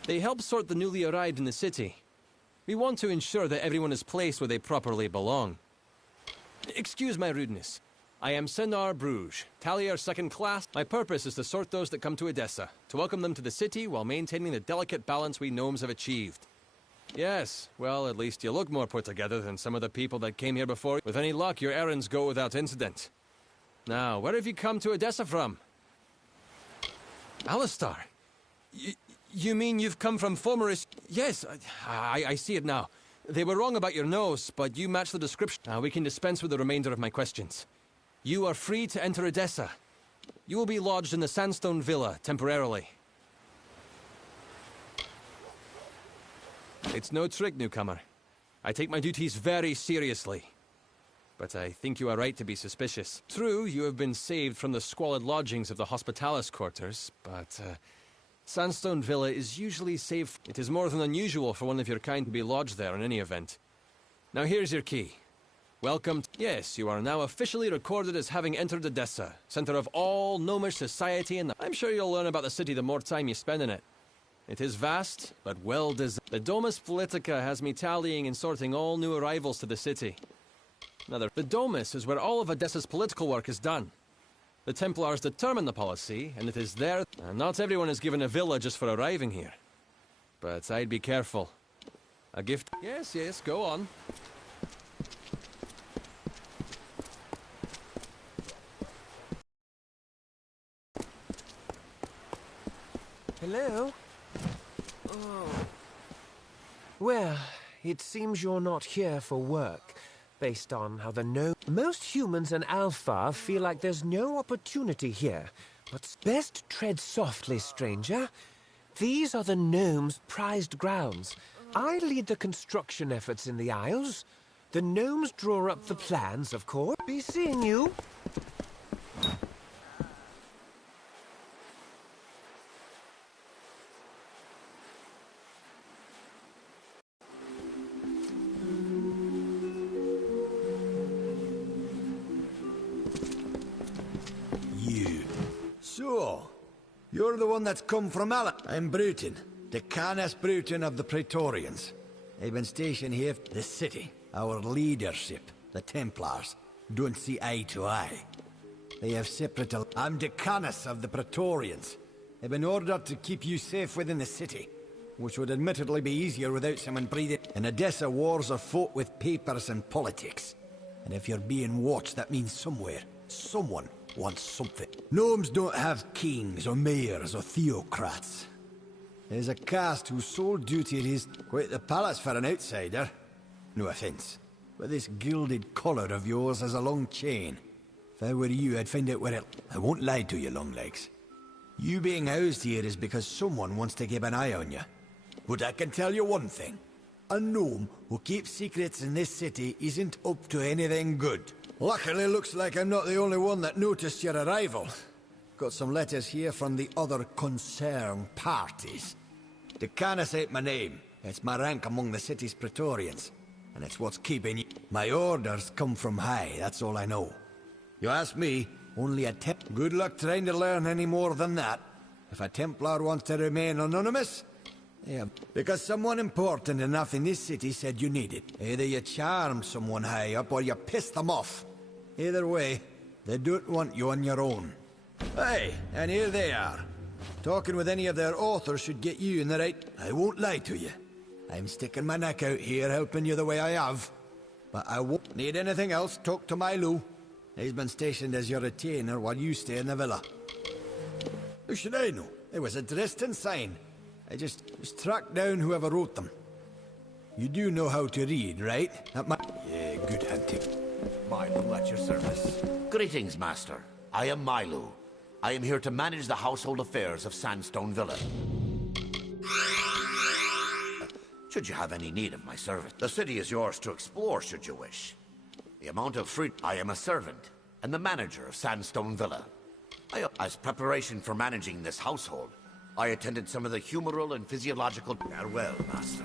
They help sort the newly arrived in the city. We want to ensure that everyone is placed where they properly belong. Excuse my rudeness. I am Senar Bruges, Tallier second class. My purpose is to sort those that come to Edessa, to welcome them to the city while maintaining the delicate balance we gnomes have achieved. Yes, well, at least you look more put together than some of the people that came here before. With any luck, your errands go without incident. Now, where have you come to Edessa from? Alistar? You mean you've come from Fomaris? Yes, I see it now. They were wrong about your nose, but you match the description. We can dispense with the remainder of my questions. You are free to enter Edessa. You will be lodged in the Sandstone Villa, temporarily. It's no trick, newcomer. I take my duties very seriously. But I think you are right to be suspicious. True, you have been saved from the squalid lodgings of the Hospitalis quarters, but Sandstone Villa is usually safe. It is more than unusual for one of your kind to be lodged there in any event. Now here's your key. Welcome. Yes, you are now officially recorded as having entered Edessa, center of all gnomish society, and I'm sure you'll learn about the city the more time you spend in it. It is vast, but well designed. The Domus Politica has me tallying and sorting all new arrivals to the city. The Domus is where all of Edessa's political work is done. The Templars determine the policy, and it is there. Not everyone is given a villa just for arriving here. But I'd be careful. A gift... Yes, go on. Hello? Oh. Well, it seems you're not here for work, based on how most humans and Alpha feel like there's no opportunity here. But best tread softly, stranger. These are the gnomes' prized grounds. I lead the construction efforts in the Isles. The gnomes draw up the plans, of course. Be seeing you. So, you're the one that's come from Amalur. I'm Bruton, Decanus Bruton of the Praetorians. I've been stationed here for the city. Our leadership, the Templars, don't see eye to eye. They have separate... I'm Decanus of the Praetorians. I've been ordered to keep you safe within the city. which would admittedly be easier without someone breathing. In Odessa, wars are fought with papers and politics. And if you're being watched, that means somewhere, someone wants something. Gnomes don't have kings or mayors or theocrats. There's a caste whose sole duty it is quite the palace for an outsider. No offense, but this gilded collar of yours has a long chain. If I were you, I'd find out where it... I won't lie to you, Longlegs. You being housed here is because someone wants to keep an eye on you. But I can tell you one thing. A gnome who keeps secrets in this city isn't up to anything good. Luckily, looks like I'm not the only one that noticed your arrival. Got some letters here from the other concerned parties. Decanus ain't my name. It's my rank among the city's praetorians. And it's what's keeping you... My orders come from high, that's all I know. You ask me, only a Good luck trying to learn any more than that. If a Templar wants to remain anonymous... Yeah, because someone important enough in this city said you need it. Either you charm someone high up or you piss them off. Either way, they don't want you on your own. Hey, and here they are. Talking with any of their authors should get you in the right... I won't lie to you. I'm sticking my neck out here helping you the way I have. But I won't need anything else. Talk to Milo. He's been stationed as your retainer while you stay in the villa. Who should I know? It was a Dresden sign. I just tracked down whoever wrote them. You do know how to read, right? Yeah, good hunting. Milo at your service. Greetings, Master. I am Milo. I am here to manage the household affairs of Sandstone Villa. Should you have any need of my service, the city is yours to explore should you wish. The amount of free... I am a servant and the manager of Sandstone Villa. As preparation for managing this household, I attended some of the humoral and physiological... Farewell, Master.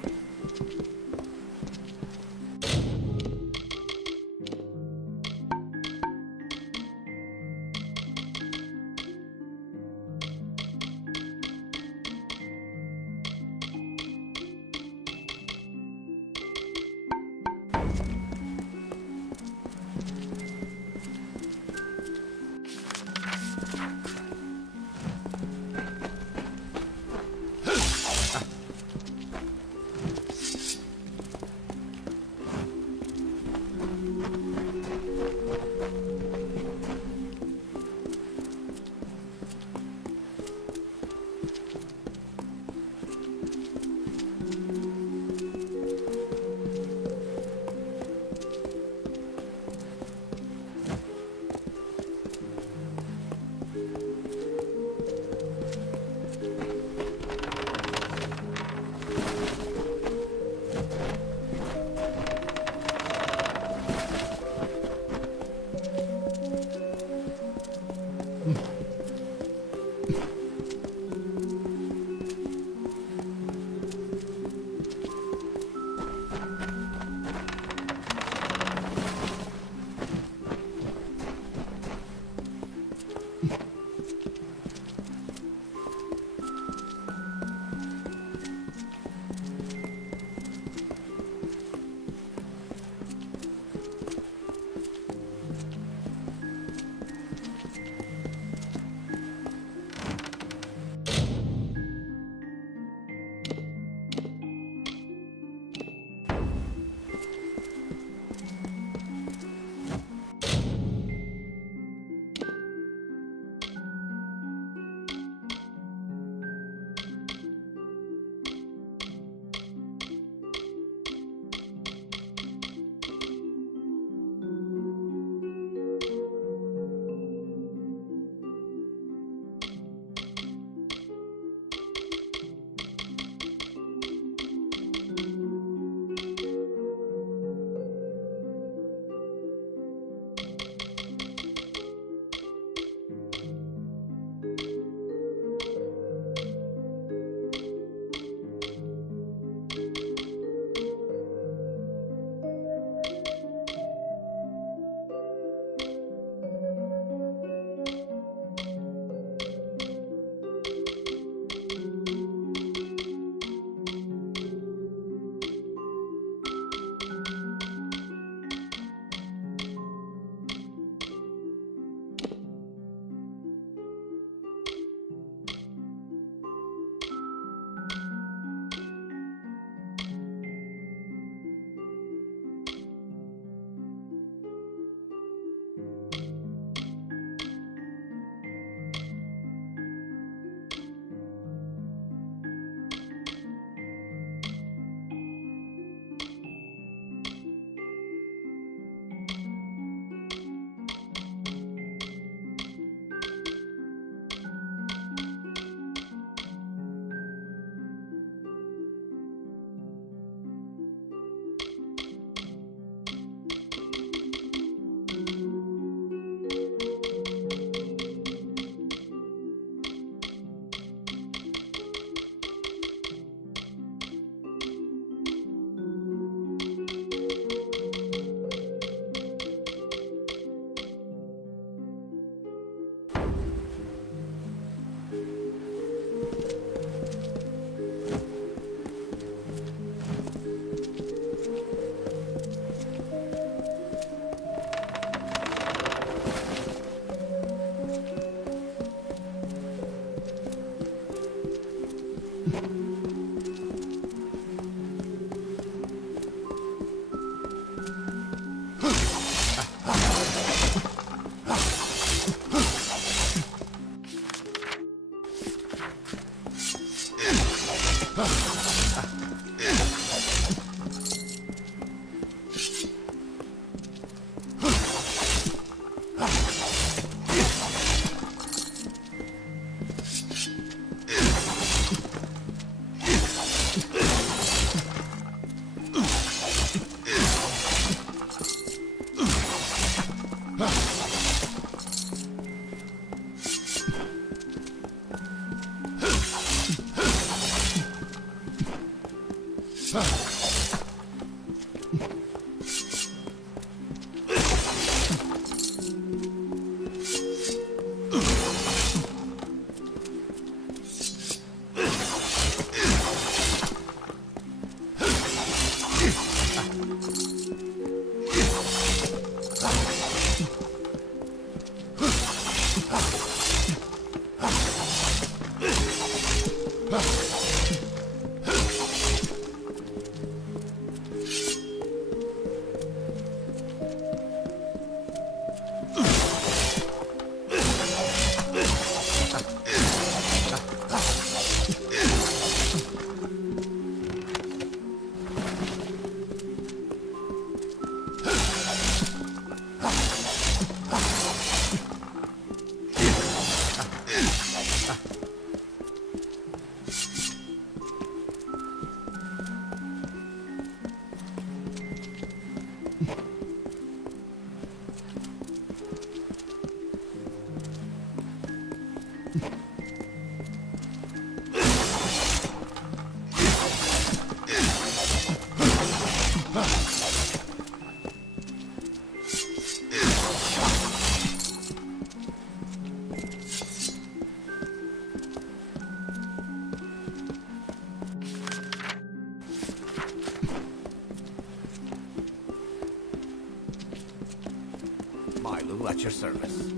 At your service.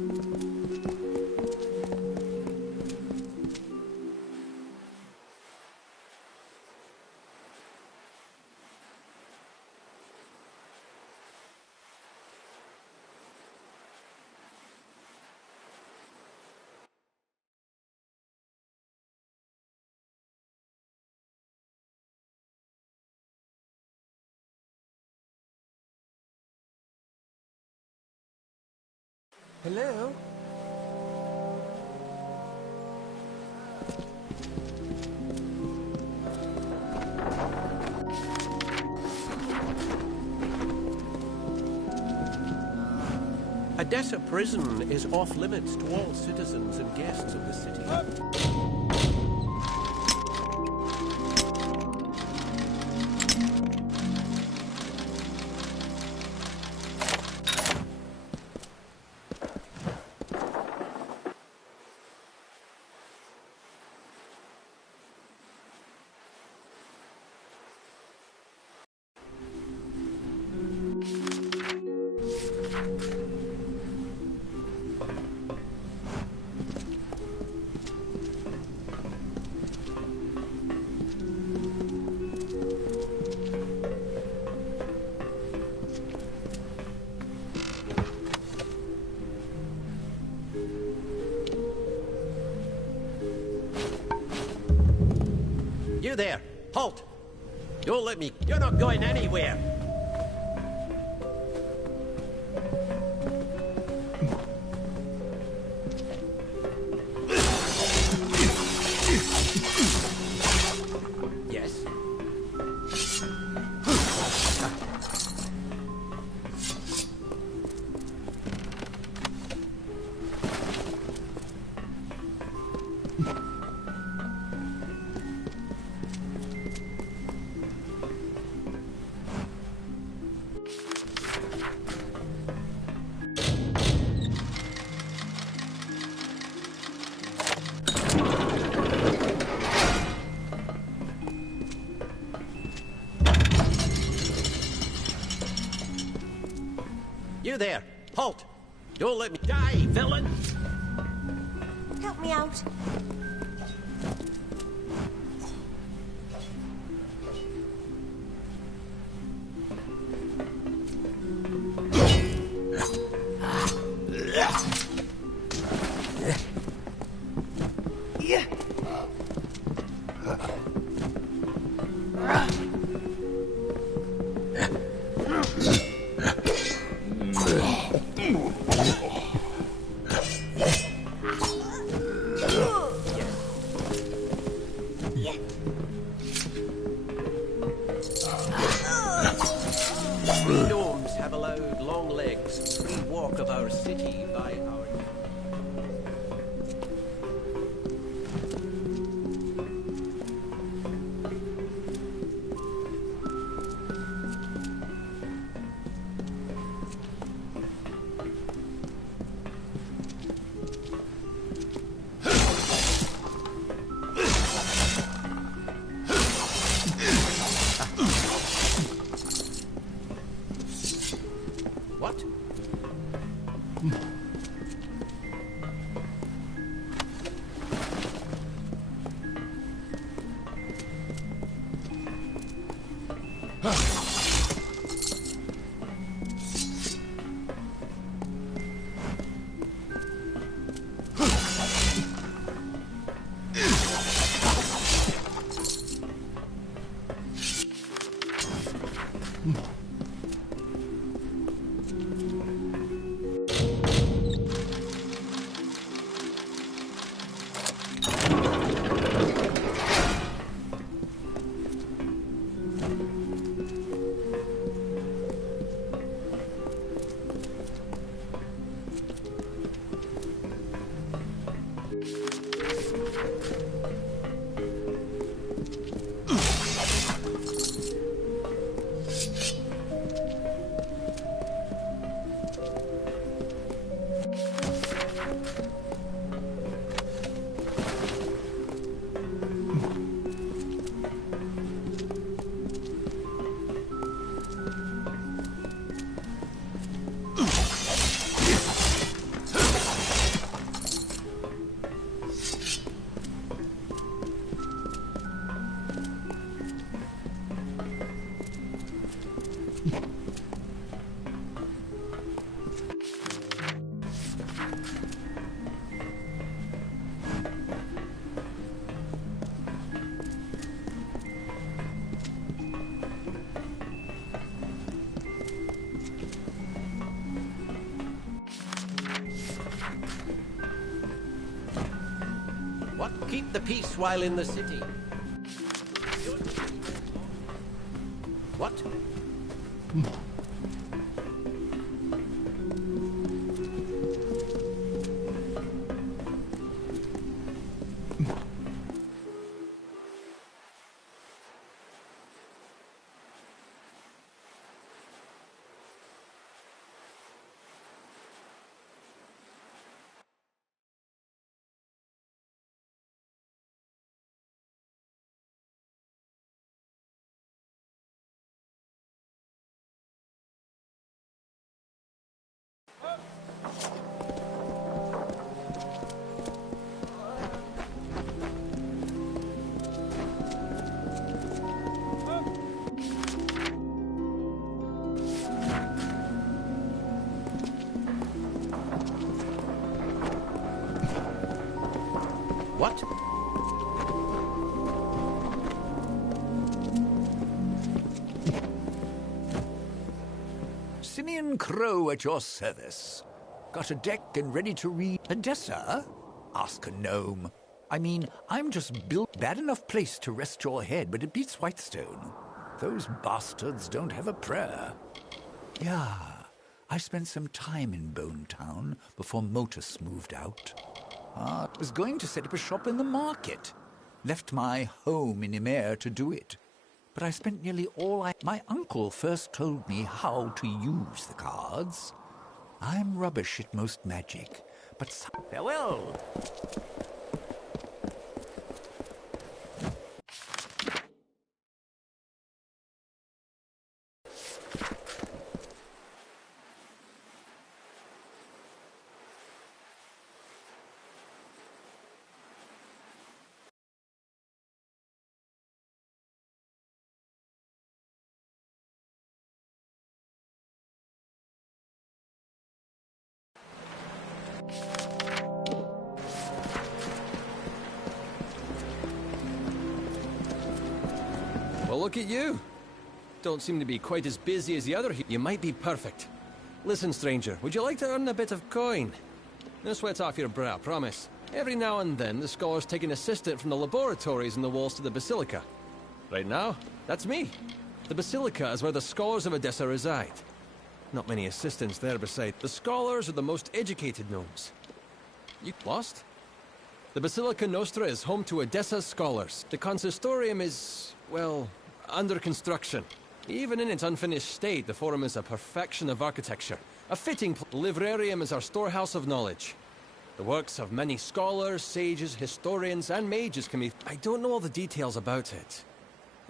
Hello? Odessa Prison is off limits to all citizens and guests of the city. You there! Halt! Don't let me... You're not going anywhere! Yes? You there! Halt! Don't let me die, villain! Help me out. We gnomes have allowed long legs free walk of our city by our... What? What? Keep the peace while in the city. What? What? Simeon Crow at your service. Got a deck and ready to read. Odessa? Ask a gnome. I mean, I'm just built bad enough place to rest your head, but it beats Whitestone. Those bastards don't have a prayer. Yeah, I spent some time in Bone Town before Motus moved out. I was going to set up a shop in the market. Left my home in Ymir to do it. But I spent nearly all My uncle first told me how to use the cards. I'm rubbish at most magic, but farewell. Well, look at you. Don't seem to be quite as busy as the other. You might be perfect. Listen, stranger, would you like to earn a bit of coin? No sweat off your brow, promise. Every now and then, the scholars take an assistant from the laboratories in the walls to the Basilica. Right now, that's me. The Basilica is where the scholars of Edessa reside. Not many assistants there beside. The scholars are the most educated gnomes. You lost? The Basilica Nostra is home to Edessa's scholars. The consistorium is, well, under construction. Even in its unfinished state, the forum is a perfection of architecture. A fitting the librarium is our storehouse of knowledge. The works of many scholars, sages, historians, and mages can be... I don't know all the details about it.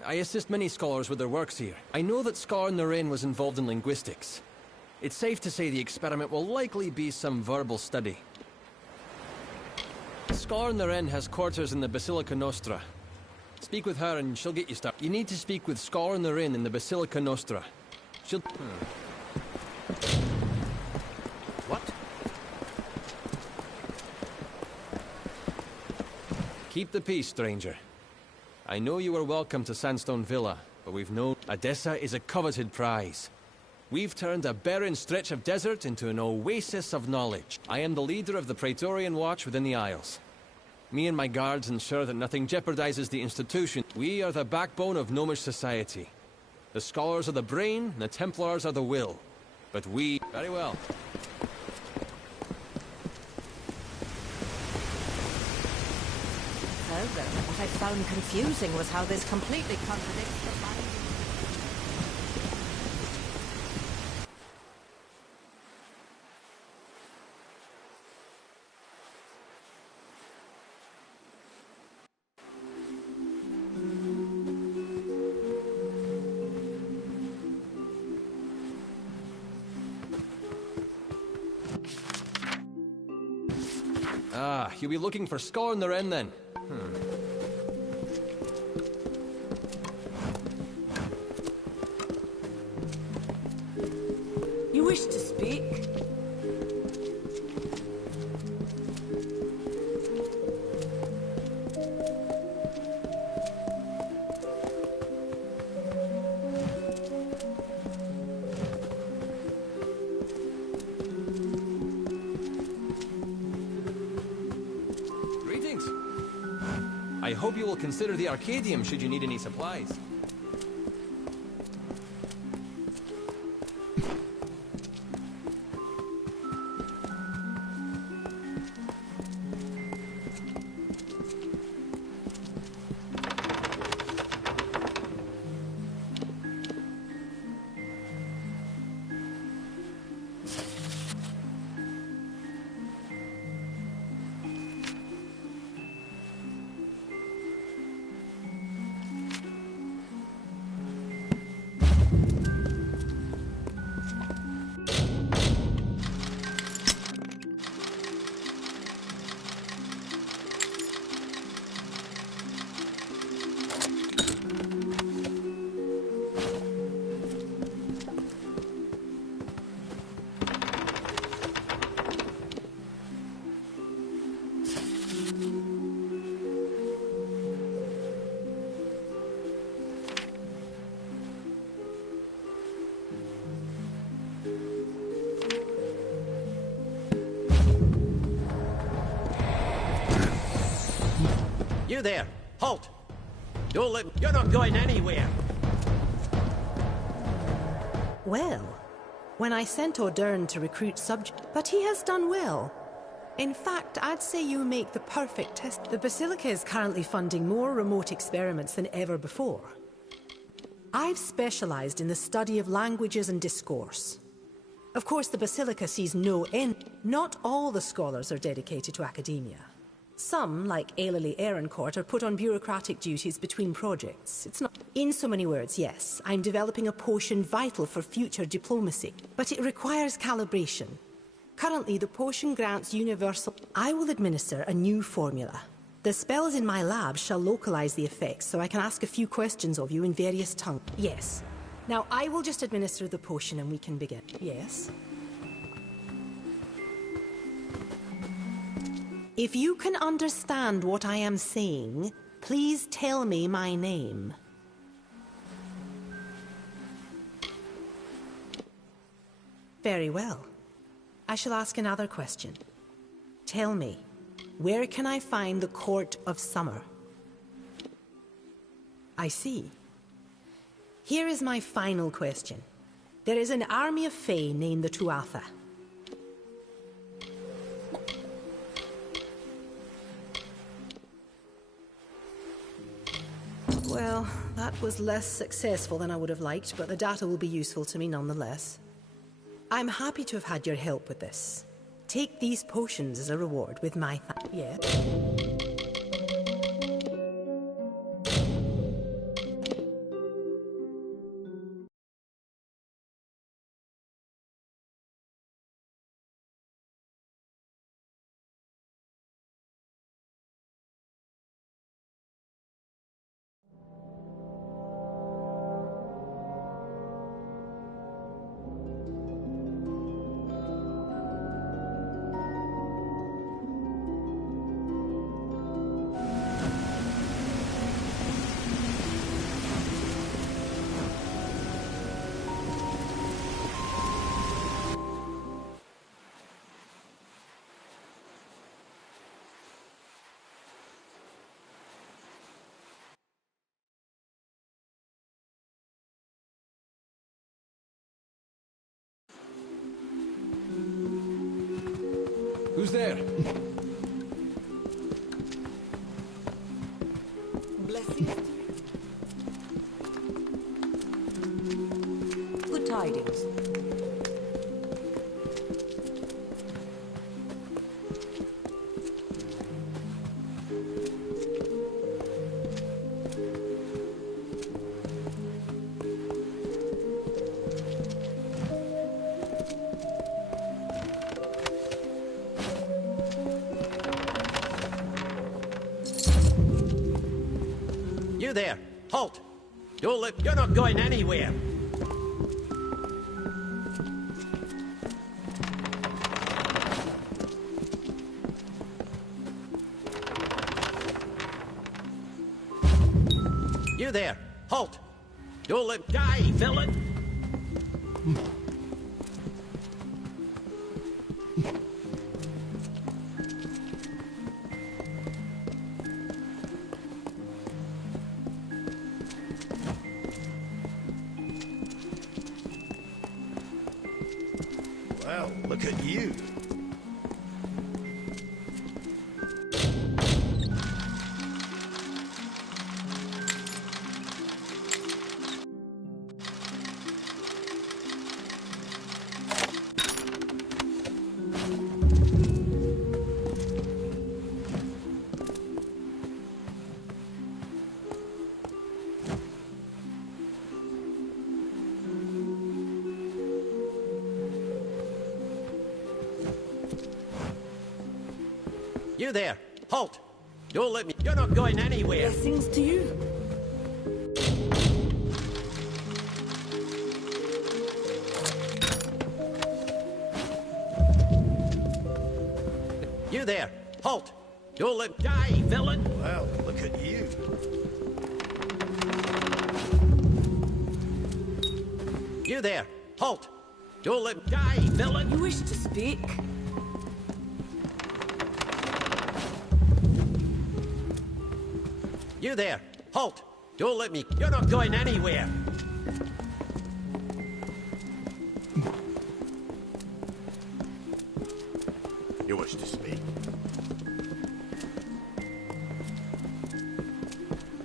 I assist many scholars with their works here. I know that Scholar Naren was involved in linguistics. It's safe to say the experiment will likely be some verbal study. Scholar Naren has quarters in the Basilica Nostra. Speak with her and she'll get you started. You need to speak with Scholar Naren in the Basilica Nostra. She'll... What? Keep the peace, stranger. I know you are welcome to Sandstone Villa, but we've known Edessa is a coveted prize. We've turned a barren stretch of desert into an oasis of knowledge. I am the leader of the Praetorian Watch within the Isles. Me and my guards ensure that nothing jeopardizes the institution. We are the backbone of gnomish society. The scholars are the brain, and the Templars are the will. But we... Very well. Further, what I found confusing was how this completely contradicts the binding... Ah, you'll be looking for Scholar Naren then. You wish to speak? Greetings. I hope you will consider the Arcadium should you need any supplies. You there! Halt! Don't let... You're not going anywhere! Well, when I sent O'Dern to recruit but he has done well. In fact, I'd say you make the perfect test. The Basilica is currently funding more remote experiments than ever before. I've specialized in the study of languages and discourse. Of course, the Basilica sees no end. Not all the scholars are dedicated to academia. Some, like Eilili Ehrencourt, are put on bureaucratic duties between projects. It's not... In so many words, yes, I'm developing a potion vital for future diplomacy, but it requires calibration. Currently, the potion grants universal... I will administer a new formula. The spells in my lab shall localize the effects, so I can ask a few questions of you in various tongues. Yes. Now, I will just administer the potion and we can begin. Yes? If you can understand what I am saying, please tell me my name. Very well. I shall ask another question. Tell me, where can I find the Court of Summer? I see. Here is my final question. There is an army of Fae named the Tuatha. Well, that was less successful than I would have liked, but the data will be useful to me nonetheless. I'm happy to have had your help with this. Take these potions as a reward with my yeah. Who's there? Blessings. Good tidings. You there! Halt! You're not going anywhere! You there! Halt! You'll live. Die, villain! Well, look at you. You there! Halt! Don't let me. You're not going anywhere! Blessings to you. You there! Halt! Don't let. Die, villain! Well, look at you. You there! Halt! Don't let. Die, villain! You wish to speak? You there! Halt! Don't let me. You're not going anywhere! You wish to speak?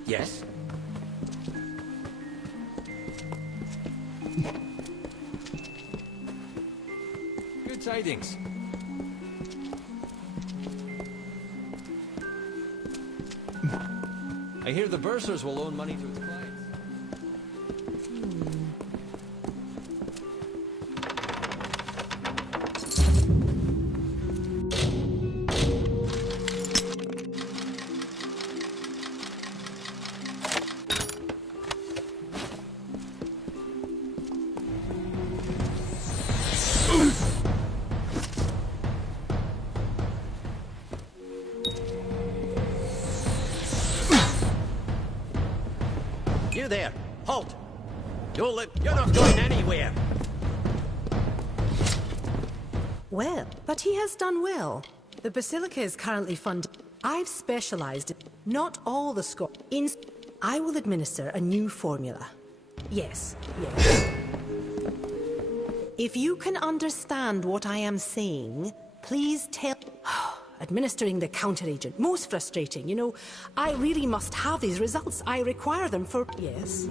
Yes? Good tidings. I hear the bursars will loan money to its clients. You there! Halt! Don't let. You're not going anywhere! Well, but he has done well. The Basilica is currently funded. I've specialized in not all the I will administer a new formula. Yes, yes. If you can understand what I am saying, please tell... Administering the counteragent. Most frustrating, you know. I really must have these results. I require them for... Yes.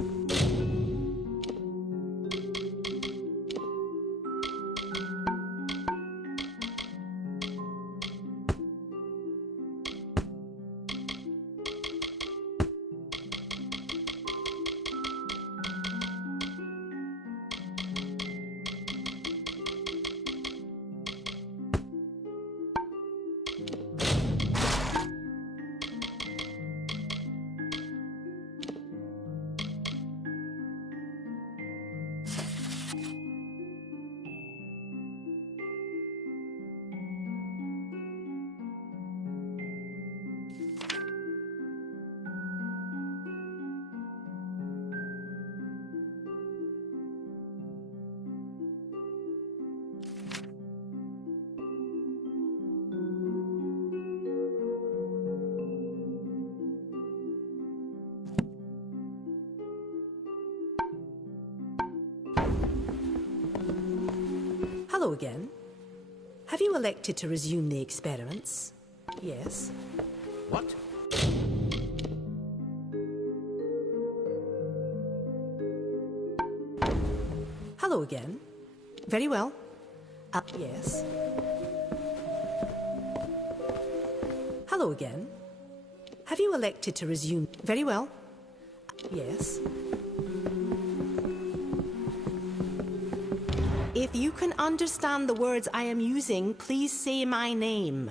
Hello again. Have you elected to resume the experiments? Yes. What? Hello again. Very well. Yes. Hello again. Have you elected to resume? Very well. Yes. If you can understand the words I am using, please say my name.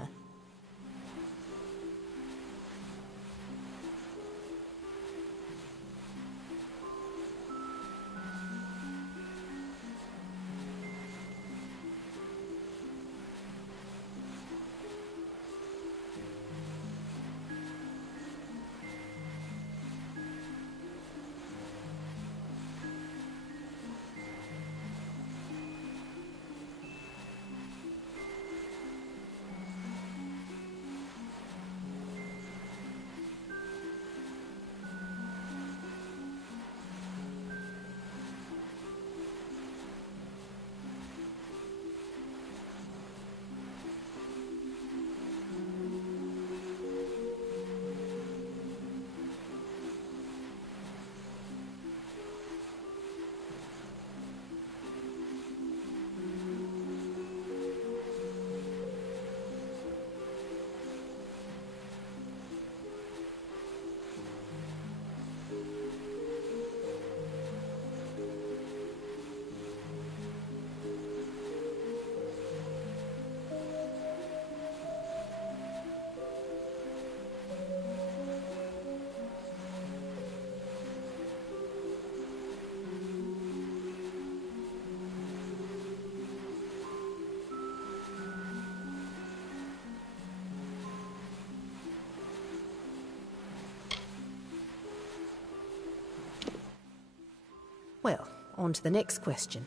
Well, on to the next question.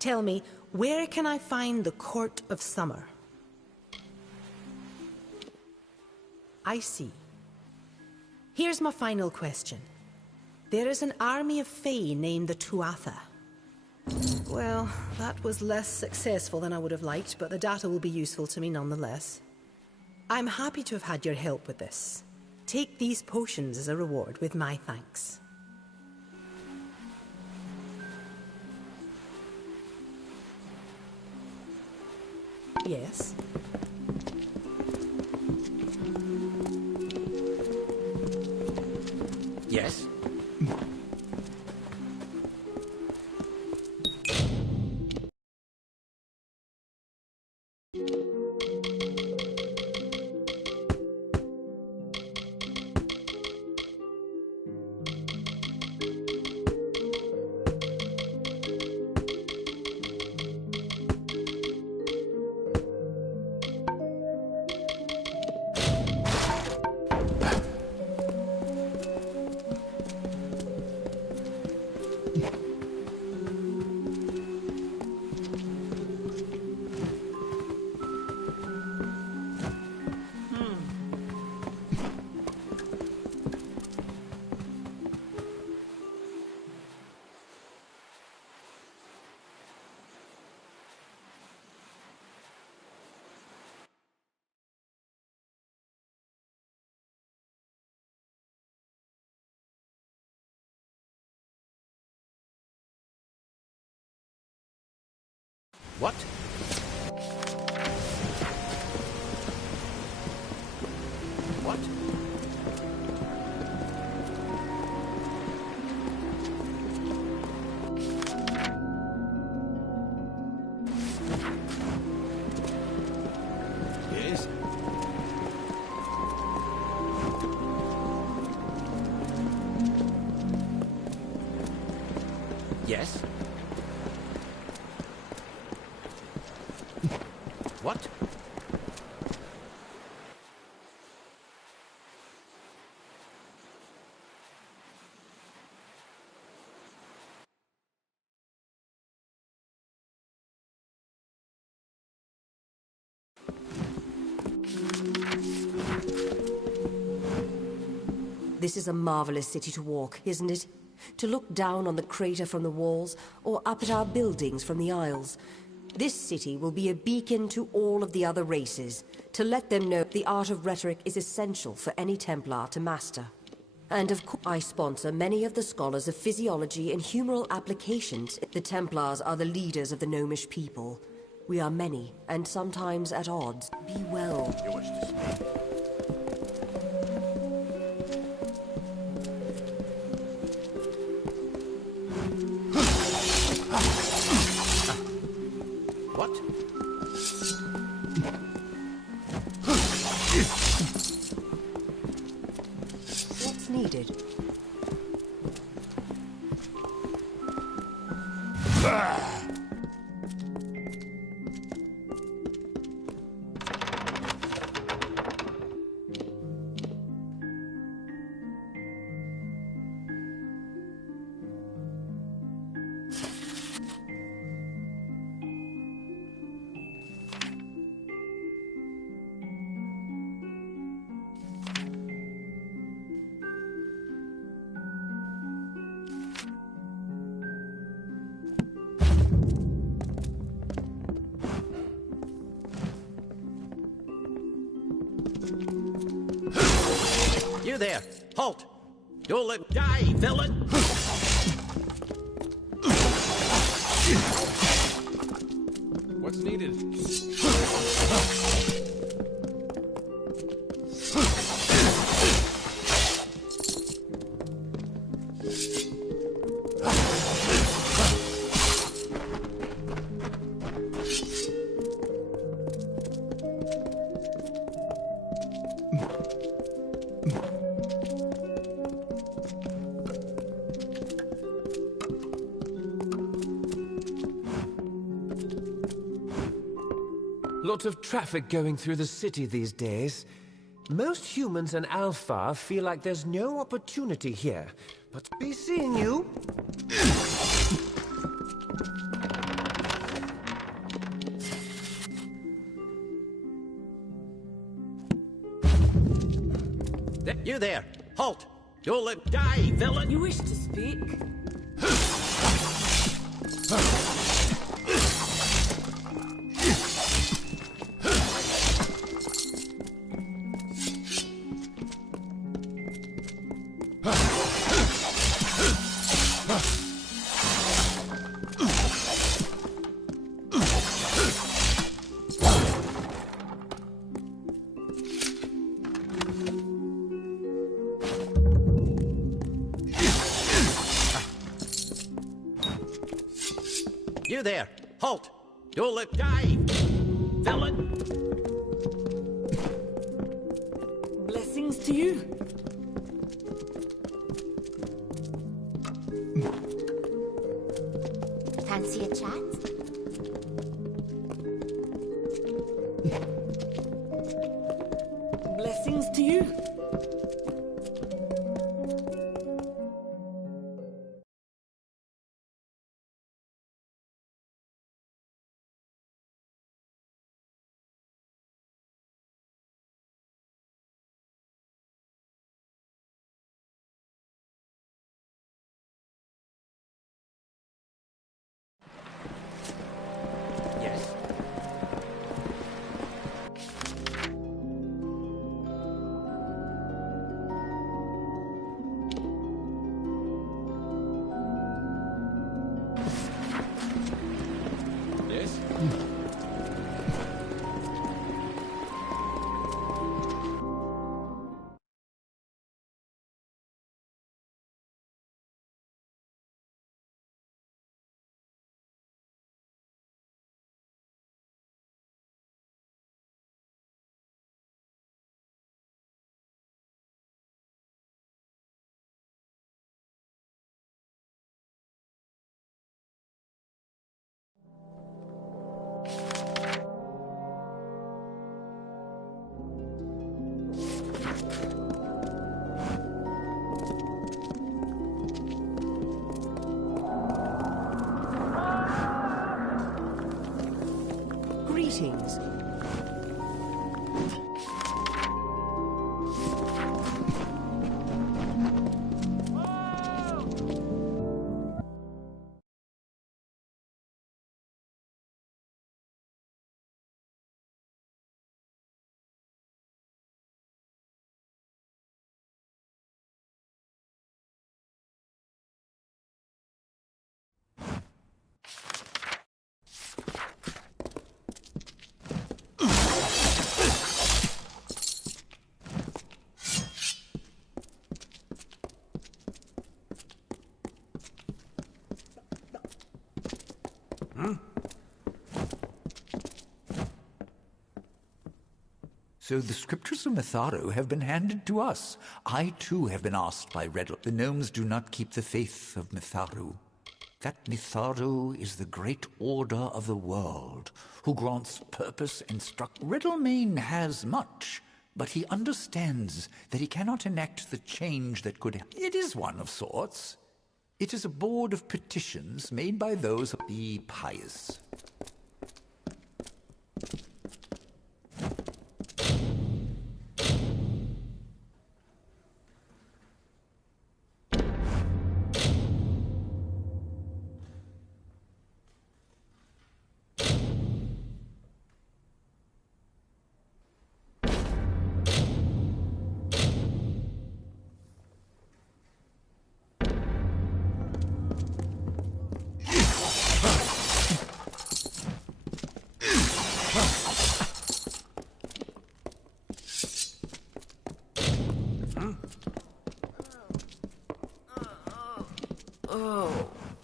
Tell me, where can I find the Court of Summer? I see. Here's my final question. There is an army of Fae named the Tuatha. Well, that was less successful than I would have liked, but the data will be useful to me nonetheless. I'm happy to have had your help with this. Take these potions as a reward with my thanks. Yes. Yes? What? What? Yes? Yes? What? This is a marvelous city to walk, isn't it? To look down on the crater from the walls, or up at our buildings from the aisles. This city will be a beacon to all of the other races, to let them know the art of rhetoric is essential for any Templar to master. And of course, I sponsor many of the scholars of physiology and humoral applications. The Templars are the leaders of the gnomish people. We are many, and sometimes at odds. Be well. You wish to speak? What? What's needed? You there! Halt! Don't let me die, villain! What's needed? Lots of traffic going through the city these days. Most humans and Alpha feel like there's no opportunity here. But be seeing you. You there! Halt! Don't let me die, villain! You wish to speak? You there! Halt! Don't let me die, villain! Blessings to you. Fancy a chat? Blessings to you. Greetings. So the scriptures of Mitharu have been handed to us. I too have been asked by Riddle. The gnomes do not keep the faith of Mitharu. That Mitharu is the great order of the world, who grants purpose and structure. Riddlemane has much, but he understands that he cannot enact the change that could... It is one of sorts. It is a board of petitions made by those of the pious.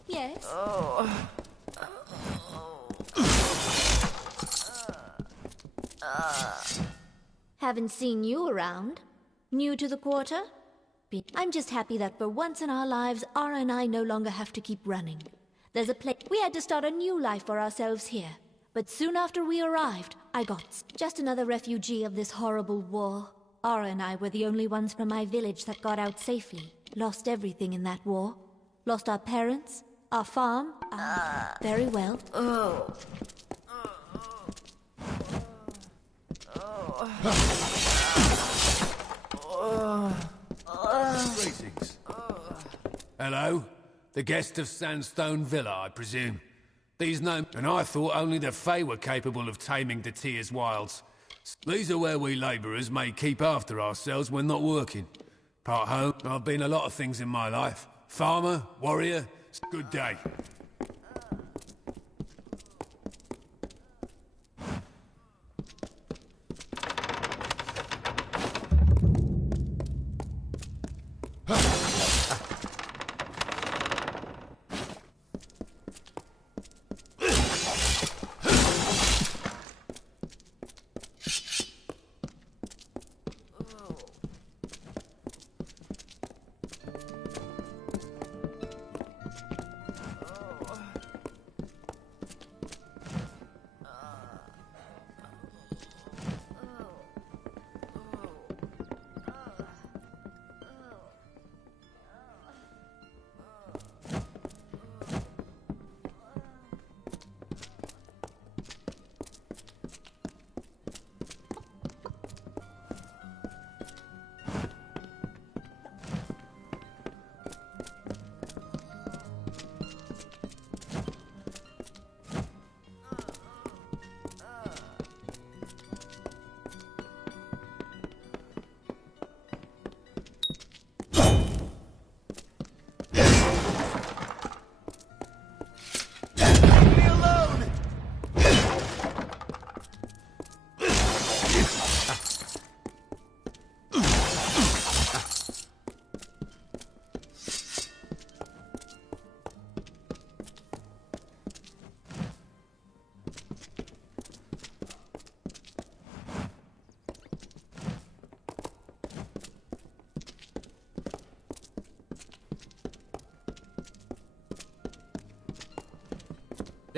Yes? Haven't seen you around. New to the quarter? I'm just happy that for once in our lives, Ara and I no longer have to keep running. There's a place. We had to start a new life for ourselves here. But soon after we arrived, I got just another refugee of this horrible war. Ara and I were the only ones from my village that got out safely. Lost everything in that war. Lost our parents, our farm. Very well. Greetings. Hello? The guest of Sandstone Villa, I presume. These gnomes... And I thought only the Fae were capable of taming the Tyr's wilds. These are where we labourers may keep after ourselves when not working. Part home, I've been a lot of things in my life. Farmer, warrior, good day.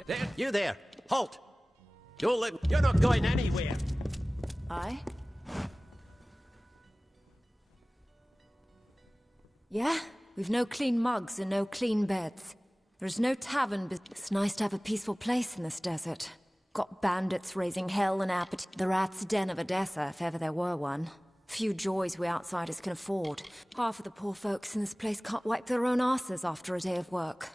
There, you there! Halt! You're not going anywhere! I? Yeah? We've no clean mugs and no clean beds. There's no tavern, but it's nice to have a peaceful place in this desert. Got bandits raising hell and appetite. The rat's den of Odessa, if ever there were one. Few joys we outsiders can afford. Half of the poor folks in this place can't wipe their own asses after a day of work.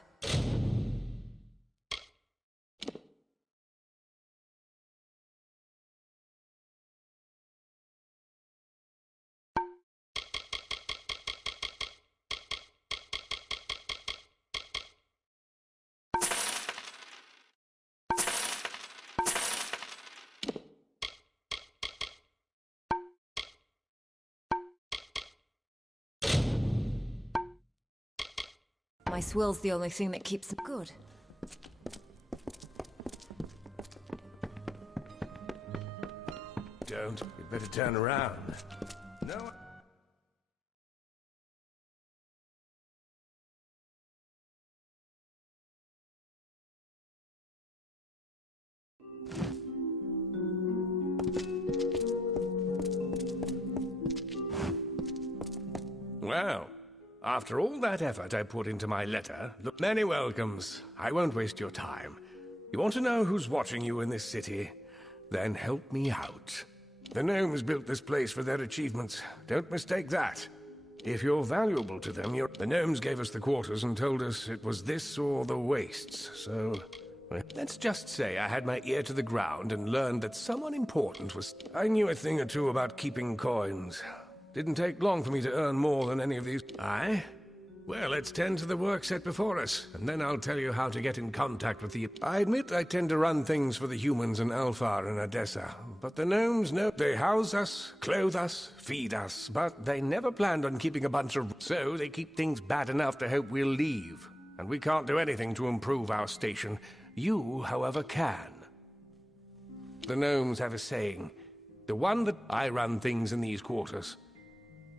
My swill's the only thing that keeps them good. Don't. You'd better turn around. No. Well, after all that effort I put into my letter, look, many welcomes. I won't waste your time. You want to know who's watching you in this city? Then help me out. The gnomes built this place for their achievements. Don't mistake that. If you're valuable to them, the gnomes gave us the quarters and told us it was this or the wastes, so... well, let's just say I had my ear to the ground and learned that someone important was... I knew a thing or two about keeping coins. Didn't take long for me to earn more than any of these... Aye? Well, let's tend to the work set before us, and then I'll tell you how to get in contact with the... I admit I tend to run things for the humans in Alfar and Odessa, but the gnomes know they house us, clothe us, feed us, but they never planned on keeping a bunch of... So they keep things bad enough to hope we'll leave, and we can't do anything to improve our station. You, however, can. The gnomes have a saying, the one that I run things in these quarters.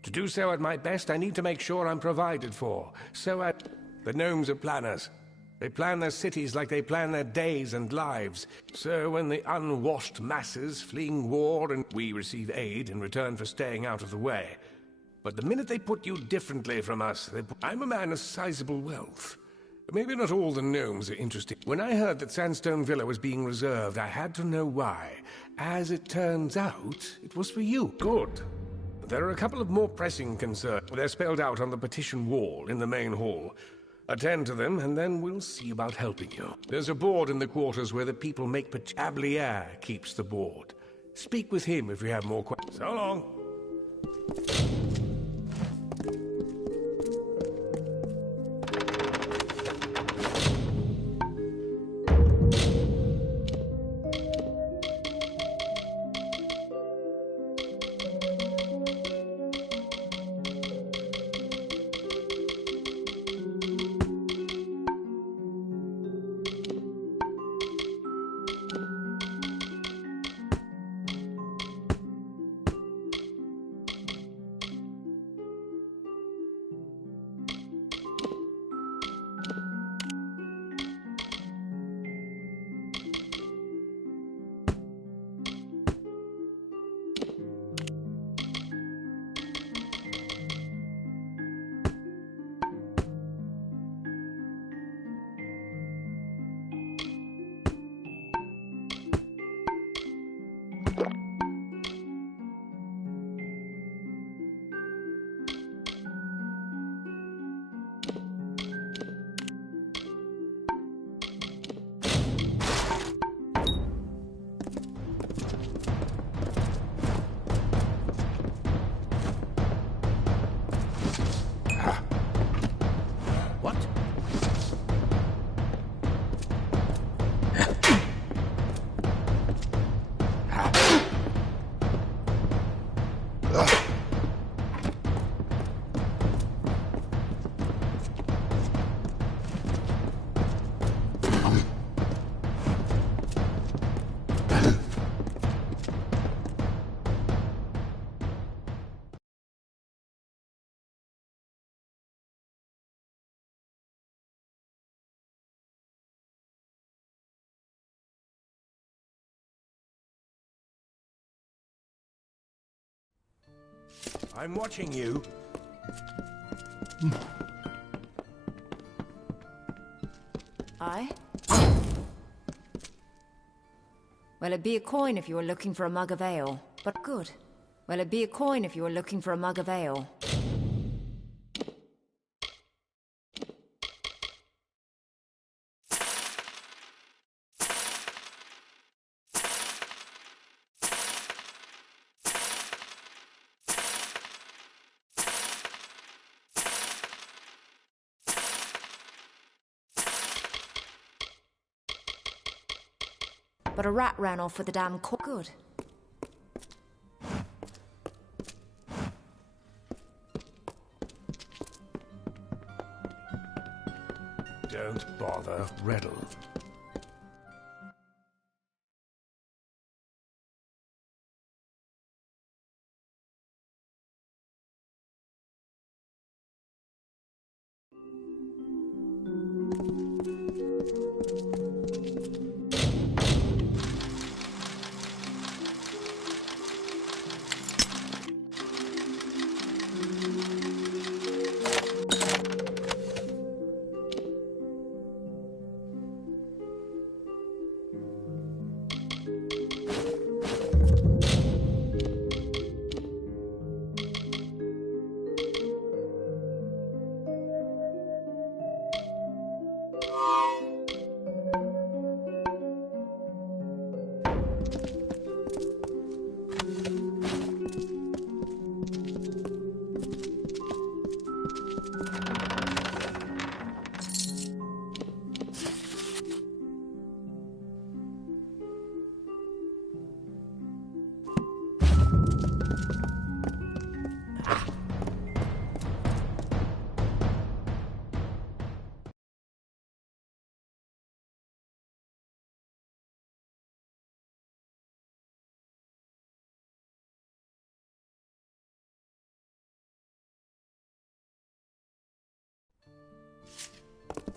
To do so at my best, I need to make sure I'm provided for. The gnomes are planners. They plan their cities like they plan their days and lives. So when the unwashed masses fleeing war and we receive aid in return for staying out of the way. But the minute they put you differently from us, I'm a man of sizable wealth. Maybe not all the gnomes are interested. When I heard that Sandstone Villa was being reserved, I had to know why. As it turns out, it was for you. Good. There are a couple of more pressing concerns. They're spelled out on the petition wall in the main hall. Attend to them, and then we'll see about helping you. There's a board in the quarters where the people make Ablier keeps the board. Speak with him if you have more questions. So long. I'm watching you. I? Well, it'd be a coin if you were looking for a mug of ale. But good. Well, it'd be a coin if you were looking for a mug of ale. But a rat ran off with the damn coin. Good. Don't bother, Riddle.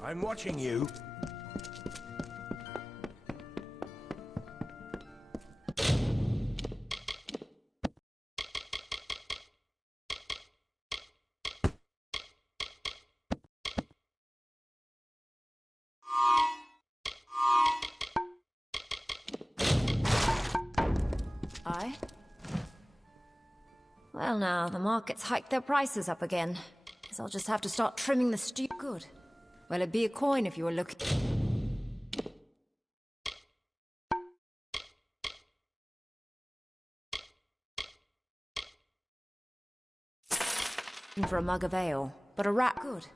I'm watching you. Aye? Well now, the market's hiked their prices up again. Guess I'll just have to start trimming the stew. Good. Well, it'd be a coin if you were looking for a mug of ale. But a rat. Good.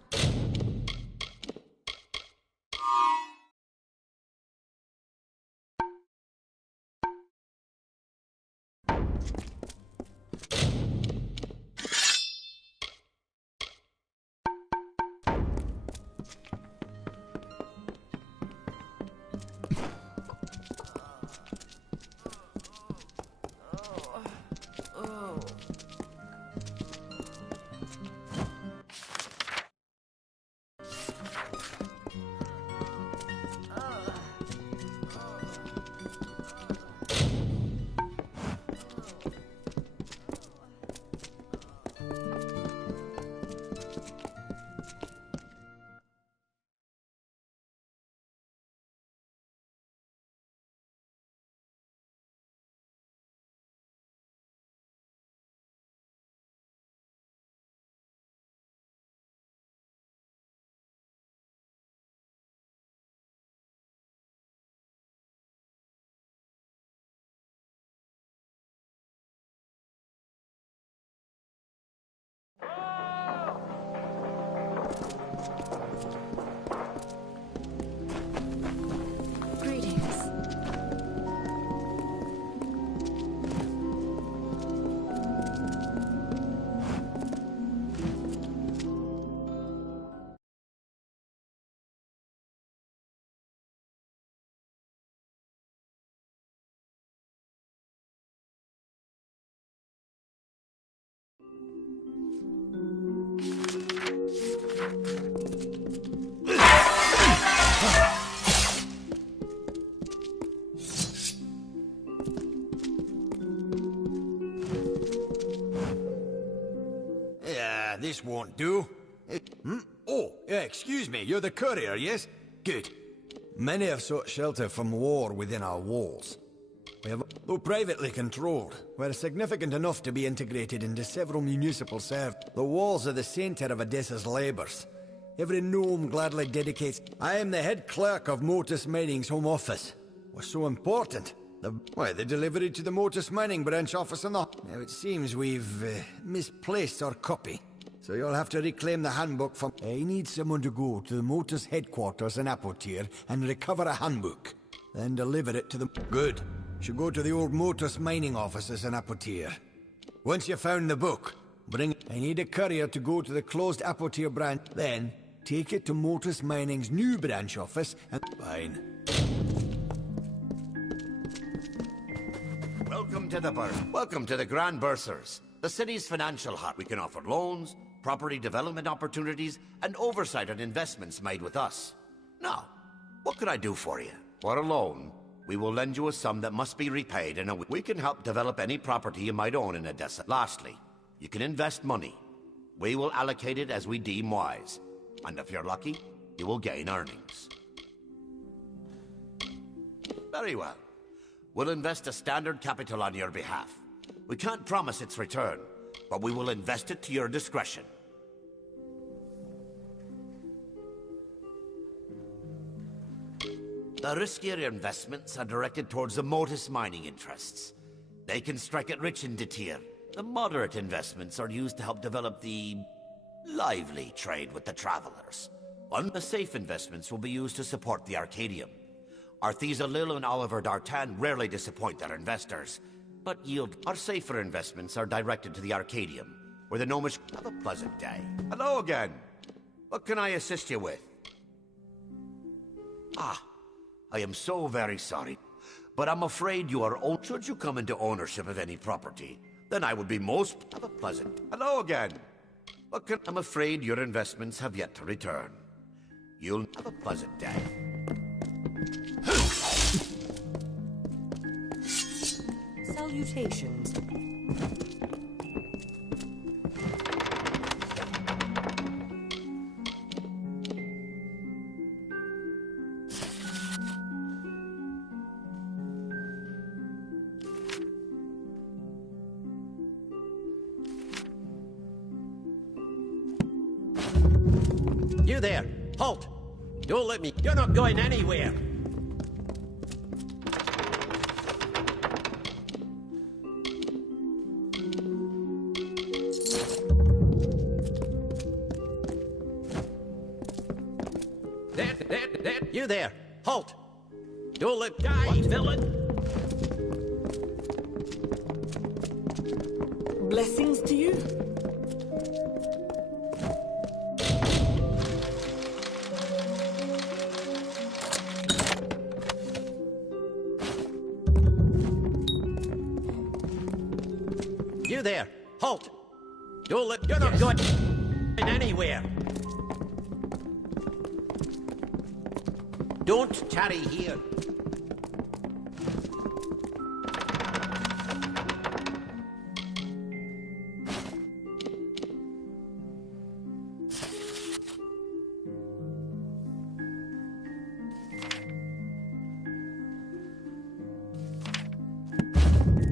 This won't do. Oh, excuse me, you're the courier, yes? Good. Many have sought shelter from war within our walls. Though privately controlled, we're significant enough to be integrated into several municipal services. The walls are the centre of Odessa's labours. Every gnome gladly dedicates... I am the head clerk of Motus Mining's home office. We're so important. The delivery to the Motus Mining branch office and the... Now it seems we've misplaced our copy. So you'll have to reclaim the handbook from... I need someone to go to the Motus headquarters in Apotir and recover a handbook. Then deliver it to the... Good. Should go to the old Motus mining offices in Apotir. Once you've found the book, I need a courier to go to the closed Apotir branch. Then, take it to Motus Mining's new branch office and... Fine. Welcome to the Grand Bursars, the city's financial hub. We can offer loans, property development opportunities, and oversight on investments made with us. Now, what can I do for you? For a loan, we will lend you a sum that must be repaid in a week. We can help develop any property you might own in Odessa. Lastly, you can invest money. We will allocate it as we deem wise. And if you're lucky, you will gain earnings. Very well. We'll invest a standard capital on your behalf. We can't promise its return, but we will invest it to your discretion. The riskier investments are directed towards the Motus mining interests. They can strike it rich in Detir. The moderate investments are used to help develop the lively trade with the travelers. The safe investments will be used to support the Arcadium. Arthesa Lil and Oliver D'Artan rarely disappoint their investors, but yield. Our safer investments are directed to the Arcadium, where the gnomish... Have a pleasant day. Hello again. What can I assist you with? I am so very sorry, but I'm afraid you are owned. Should you come into ownership of any property, then I would be most... Have a pleasant... Hello again. I'm afraid your investments have yet to return. You'll have a pleasant day. Salutations. You there! Halt! Don't let me... You're not going anywhere! You there! Halt! Don't let... Die, villain! Blessings to you. You there! Halt! Don't let... You're not going anywhere! Don't tarry here.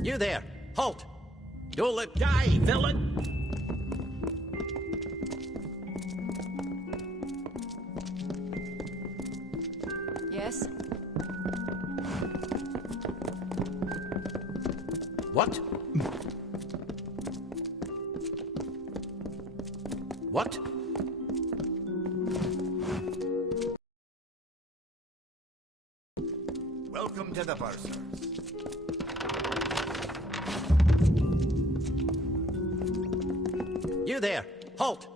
You there! Halt! Don't let... Die, villain! Yes? What? What? Welcome to the Bursars. You there! Halt!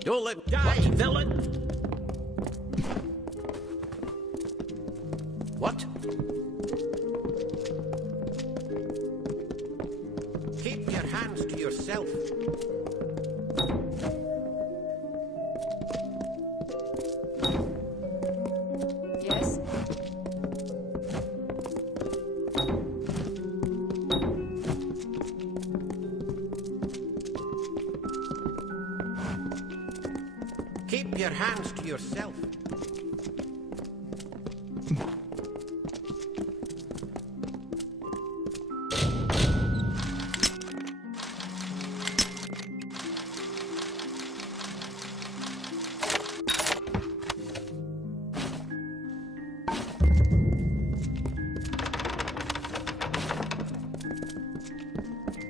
Don't let... Die, villain! What? Keep your hands to yourself. Yes? Keep your hands to yourself.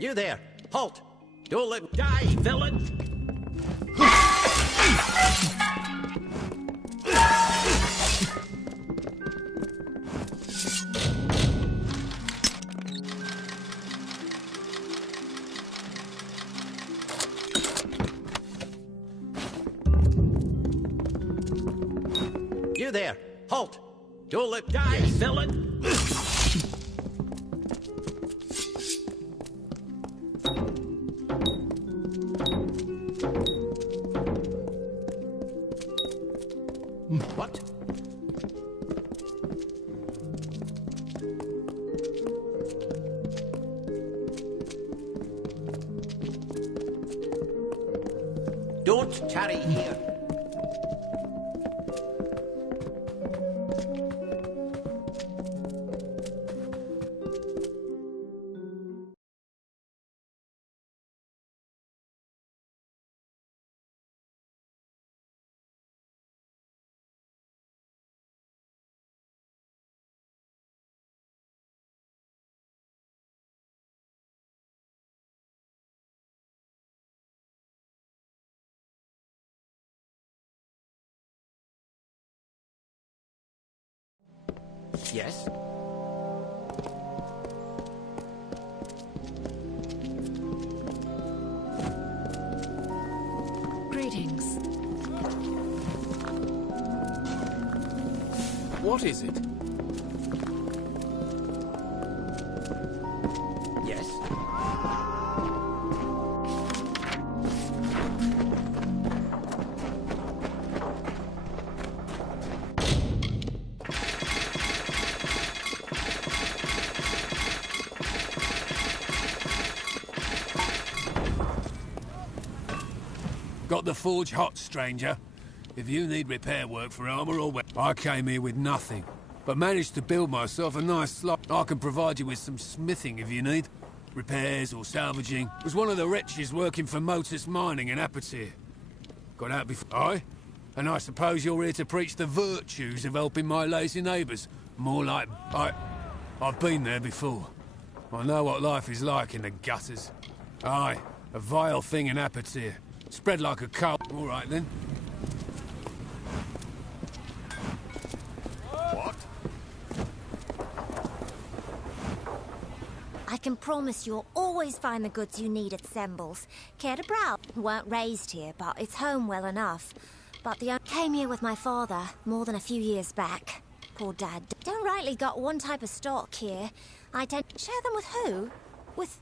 You there! Halt! Don't let me die, villain! You there! Halt! Don't let me die, villain! What? Don't tarry here. Yes? Greetings. What is it? Yes? Got the forge hot, stranger. If you need repair work for armor or weapons, I came here with nothing, but managed to build myself a nice slot. I can provide you with some smithing if you need. Repairs or salvaging. Was one of the wretches working for Motus Mining in Apatir. Got out before. Aye? And I suppose you're here to preach the virtues of helping my lazy neighbours. More like... I've been there before. I know what life is like in the gutters. Aye, a vile thing in Apatir. Spread like a cold. All right, then. What? I can promise you'll always find the goods you need at Sembles. Care to browse? Weren't raised here, but it's home well enough. But the came here with my father more than a few years back. Poor Dad. Don't rightly got one type of stock here. I tend to share them with who? With...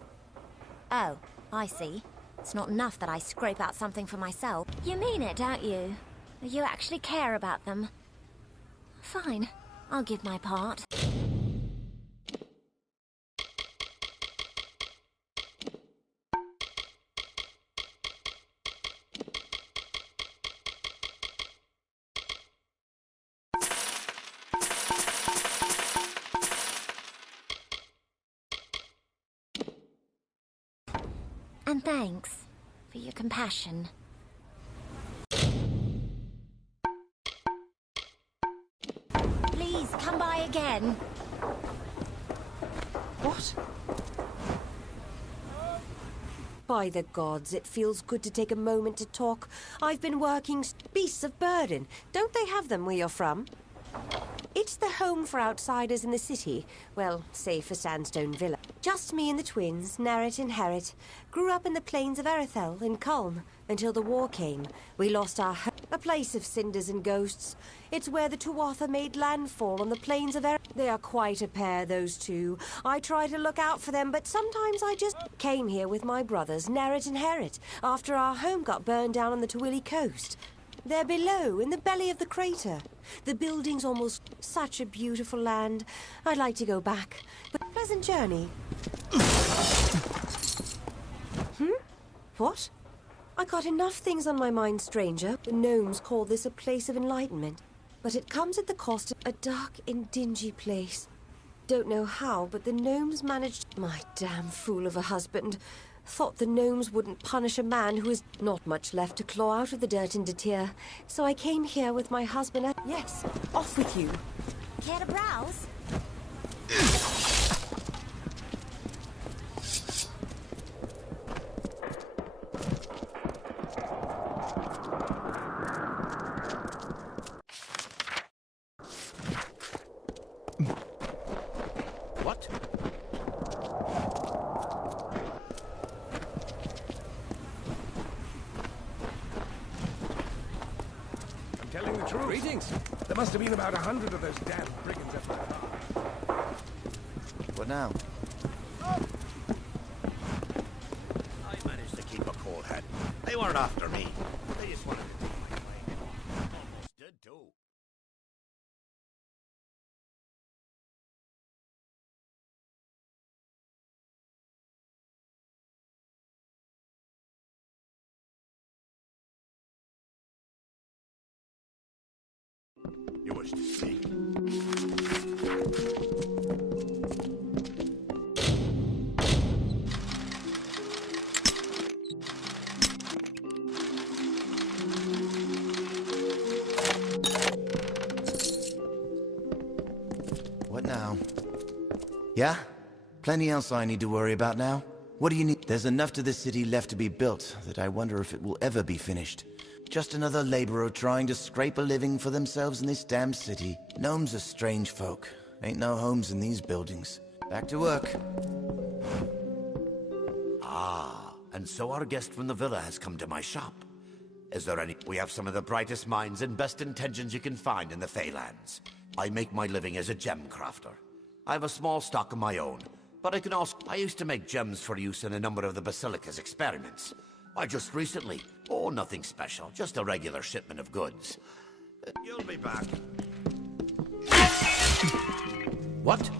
Oh, I see. It's not enough that I scrape out something for myself. You mean it, don't you? You actually care about them. Fine. I'll give my part. And thanks for your compassion. Please, come by again. What? By the gods, it feels good to take a moment to talk. I've been working beasts of burden. Don't they have them where you're from? It's the home for outsiders in the city. Well, save for Sandstone Villa. Just me and the twins, Nerrit and Herrit. Grew up in the plains of Erethel in Culm until the war came. We lost our home, a place of cinders and ghosts. It's where the Tuatha made landfall on the plains of Erethel. They are quite a pair, those two. I try to look out for them, but sometimes I just came here with my brothers, Nerrit and Herrit, after our home got burned down on the Twilly coast. They're below, in the belly of the crater. The building's almost such a beautiful land. I'd like to go back, but pleasant journey. What? I got enough things on my mind, stranger. The gnomes call this a place of enlightenment, but it comes at the cost of a dark and dingy place. Don't know how, but the gnomes managed... My damn fool of a husband. Thought the gnomes wouldn't punish a man who has not much left to claw out of the dirt in Detir. So I came here with my husband and... Yes, off with you. Care to browse? What? I'm telling the truth. Greetings. There must have been about 100 of those damn brigands at my bar. What now? I managed to keep a cool head. They weren't after me. They just wanted to take my way. Almost did too. You wish to speak? What now? Yeah? Plenty else I need to worry about now? What do you need? There's enough to this city left to be built that I wonder if it will ever be finished. Just another laborer trying to scrape a living for themselves in this damn city. Gnomes are strange folk. Ain't no homes in these buildings. Back to work. Ah, and so our guest from the villa has come to my shop. Is there any... We have some of the brightest minds and best intentions you can find in the Feylands. I make my living as a gem crafter. I have a small stock of my own, but I can also... I used to make gems for use in a number of the Basilica's experiments. I just recently... Oh, nothing special, just a regular shipment of goods. You'll be back. What?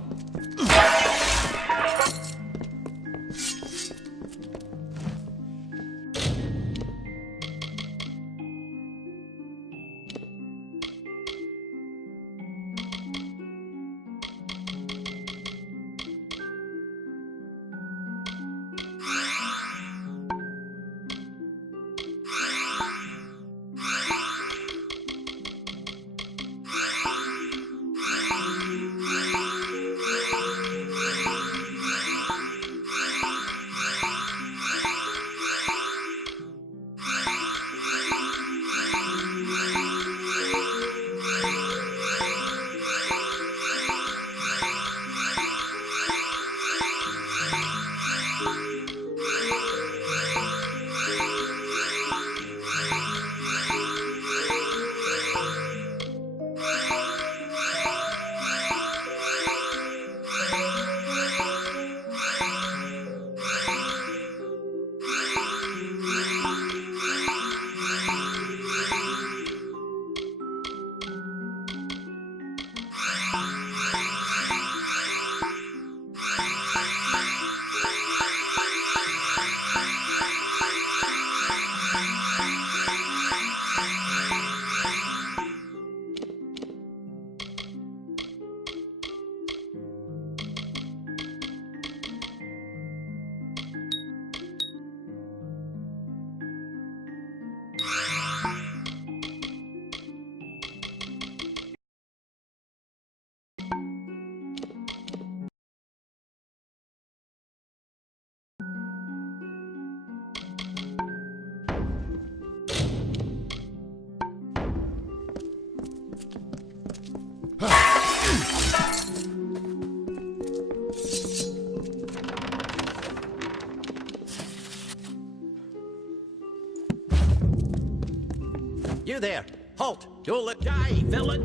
You there! Halt! You'll let die, villain!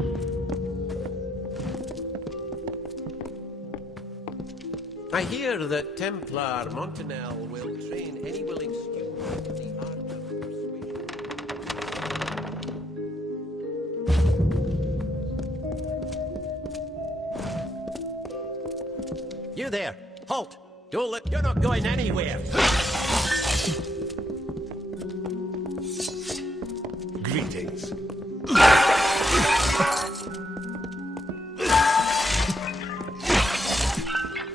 I hear that Templar Montanel will train any willing student in the art of persuasion. You there! Halt! Don't let... You're not going anywhere! Greetings.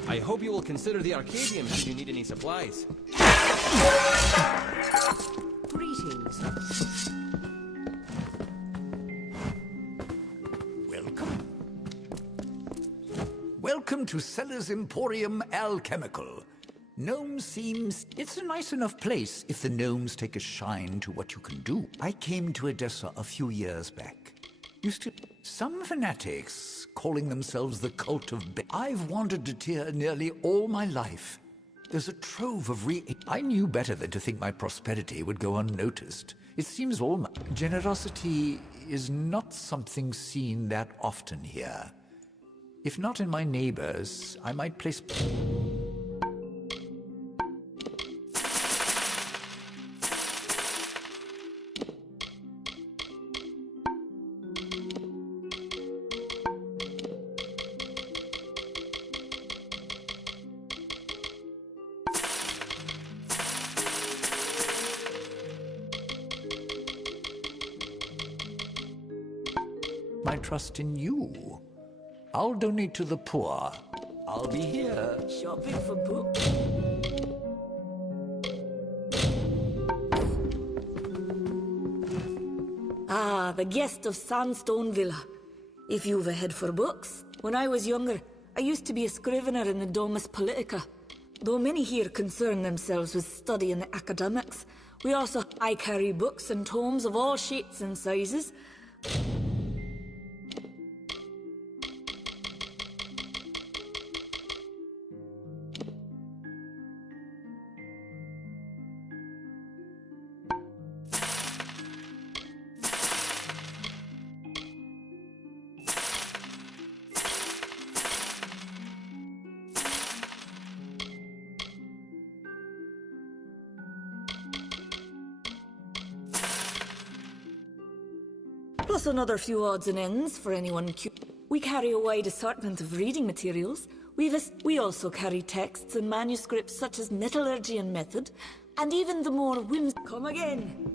I hope you will consider the Arcadium should you need any supplies. Greetings. Welcome. Welcome to Seller's Emporium Alchemical. Gnome seems... It's a nice enough place if the gnomes take a shine to what you can do. I came to Edessa a few years back. Used to... Some fanatics calling themselves the Cult of... I've wandered to Tyr nearly all my life. There's a trove of I knew better than to think my prosperity would go unnoticed. It seems all my... Generosity is not something seen that often here. If not in my neighbors, I might place... my trust in you. I'll donate to the poor. I'll be here. Shopping for books. Ah, the guest of Sandstone Villa. If you've a head for books. When I was younger, I used to be a scrivener in the Domus Politica. Though many here concern themselves with studying the academics, I carry books and tomes of all shapes and sizes. Plus another few odds and ends for anyone We carry a wide assortment of reading materials. We also carry texts and manuscripts such as Metallurgy and Method, and even the more Come again!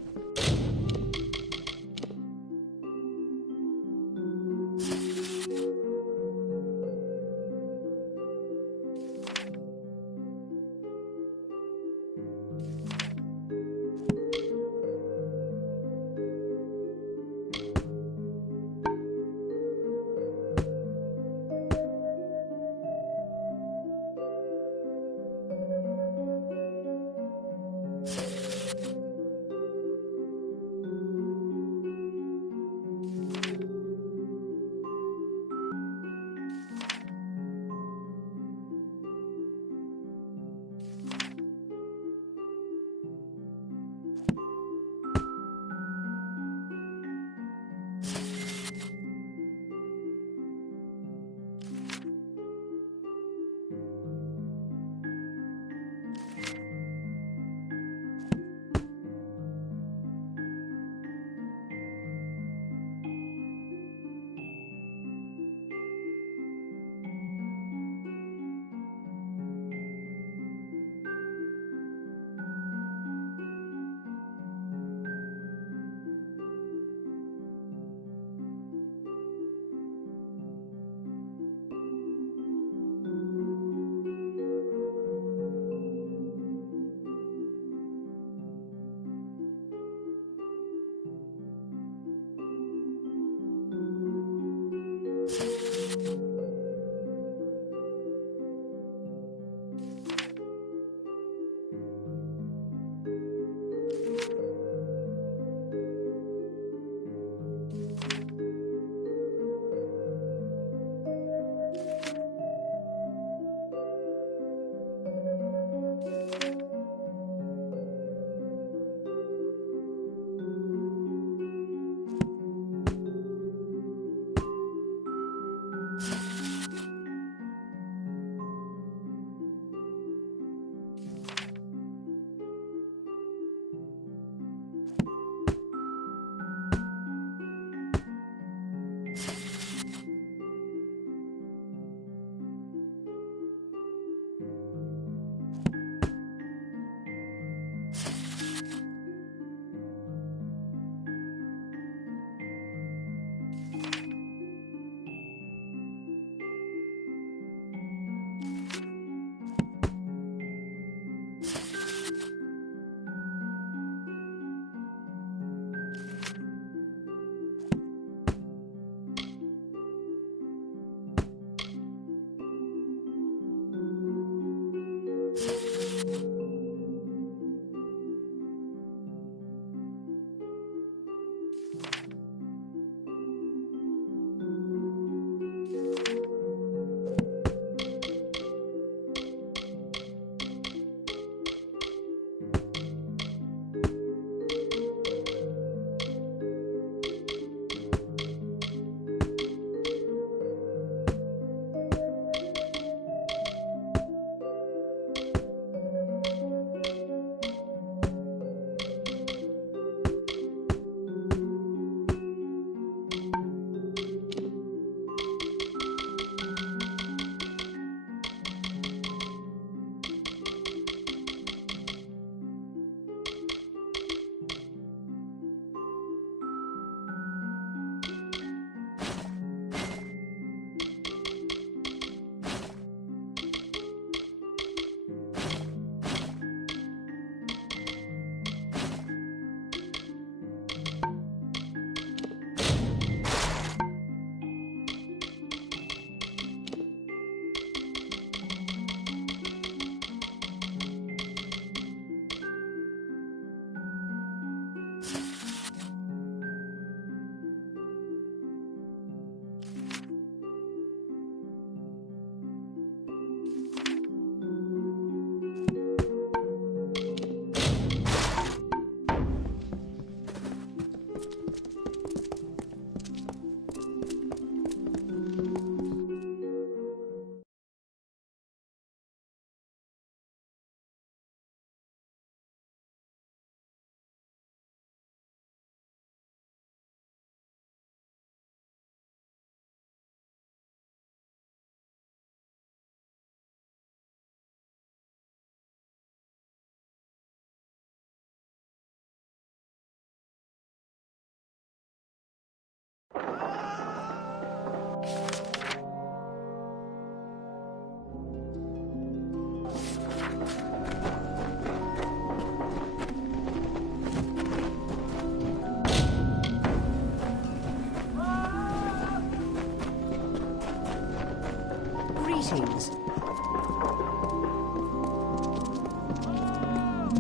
Greetings.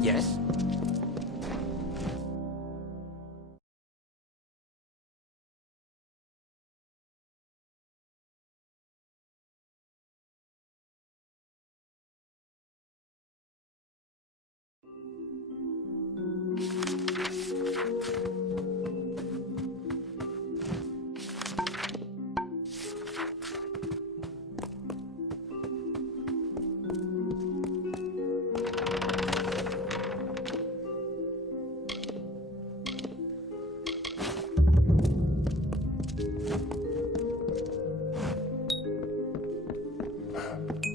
Yes?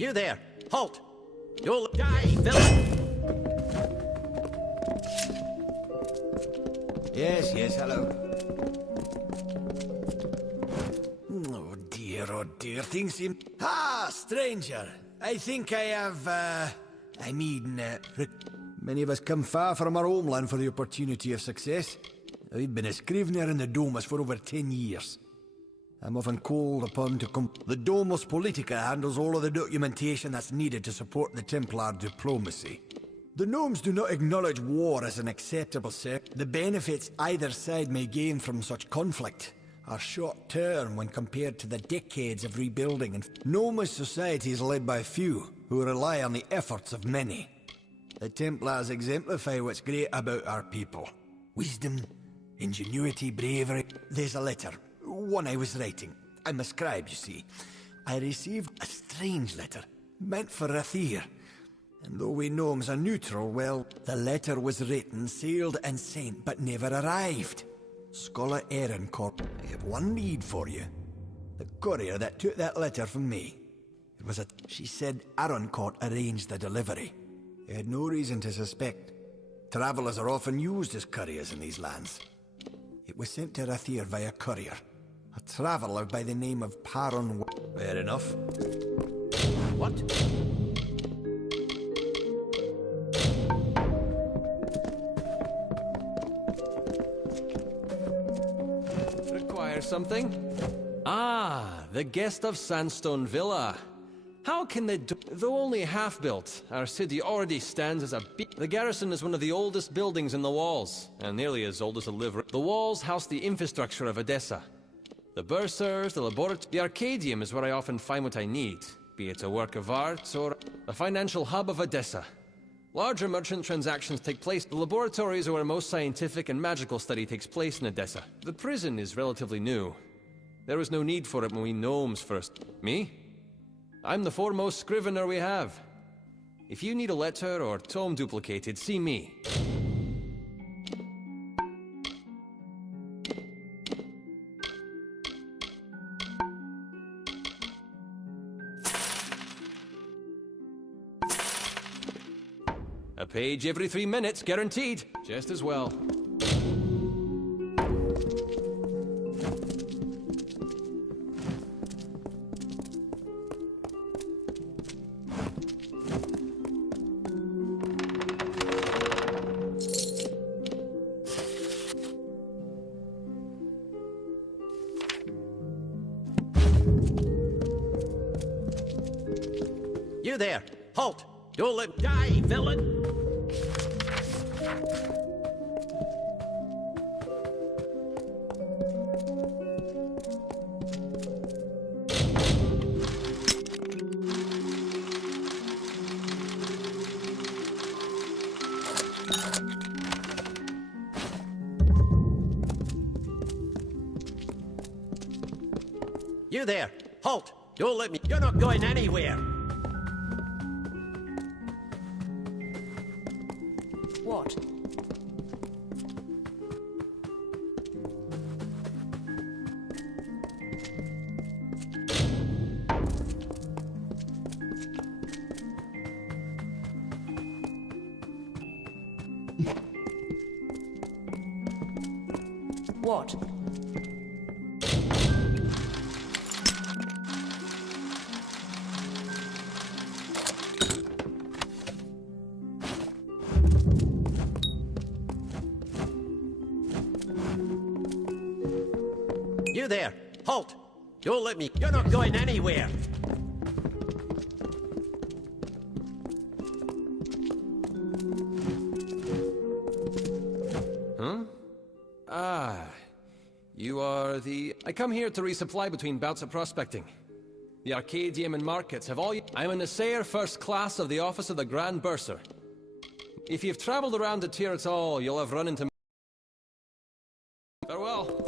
You there! Halt! You'll die, villain! Yes, hello. Oh dear, things seem... Ah, stranger! I think I have, many of us come far from our homeland for the opportunity of success. I've been a scrivener in the Domus for over 10 years. I'm often called upon to The Domus Politica handles all of the documentation that's needed to support the Templar diplomacy. The gnomes do not acknowledge war as an acceptable The benefits either side may gain from such conflict are short-term when compared to the decades of rebuilding, and Gnomish society is led by few, who rely on the efforts of many. The Templars exemplify what's great about our people. Wisdom, ingenuity, bravery. There's a letter. One I was writing. I'm a scribe, you see. I received a strange letter, meant for Rathir. And though we gnomes are neutral, well, the letter was written, sealed and sent, but never arrived. Scholar Ehrencourt, I have one lead for you. The courier that took that letter from me. She said Ehrencourt arranged the delivery. I had no reason to suspect. Travelers are often used as couriers in these lands. It was sent to Rathir via courier. A traveler by the name of Paron... Fair enough. What? Require something? Ah, the guest of Sandstone Villa. How can they do... Though only half-built, our city already stands as a The garrison is one of the oldest buildings in the walls, and nearly as old as the livery. The walls house the infrastructure of Edessa. The bursars, the laboratory... The Arcadium is where I often find what I need, be it a work of art or the financial hub of Edessa. Larger merchant transactions take place. The laboratories are where most scientific and magical study takes place in Edessa. The prison is relatively new. There was no need for it when we gnomes first... Me? I'm the foremost scrivener we have. If you need a letter or tome duplicated, see me. A page every 3 minutes, guaranteed. Just as well. You there! Halt! You'll let die, villain! You there! Halt! You'll let me... You're not going anywhere! What? What? You there! Halt! You'll let me... You're not going anywhere! come here to resupply between bouts of prospecting. The Arcadium and markets have all... I am an Assayer First Class of the Office of the Grand Bursar. If you've traveled around the tier at all, you'll have run into... Farewell.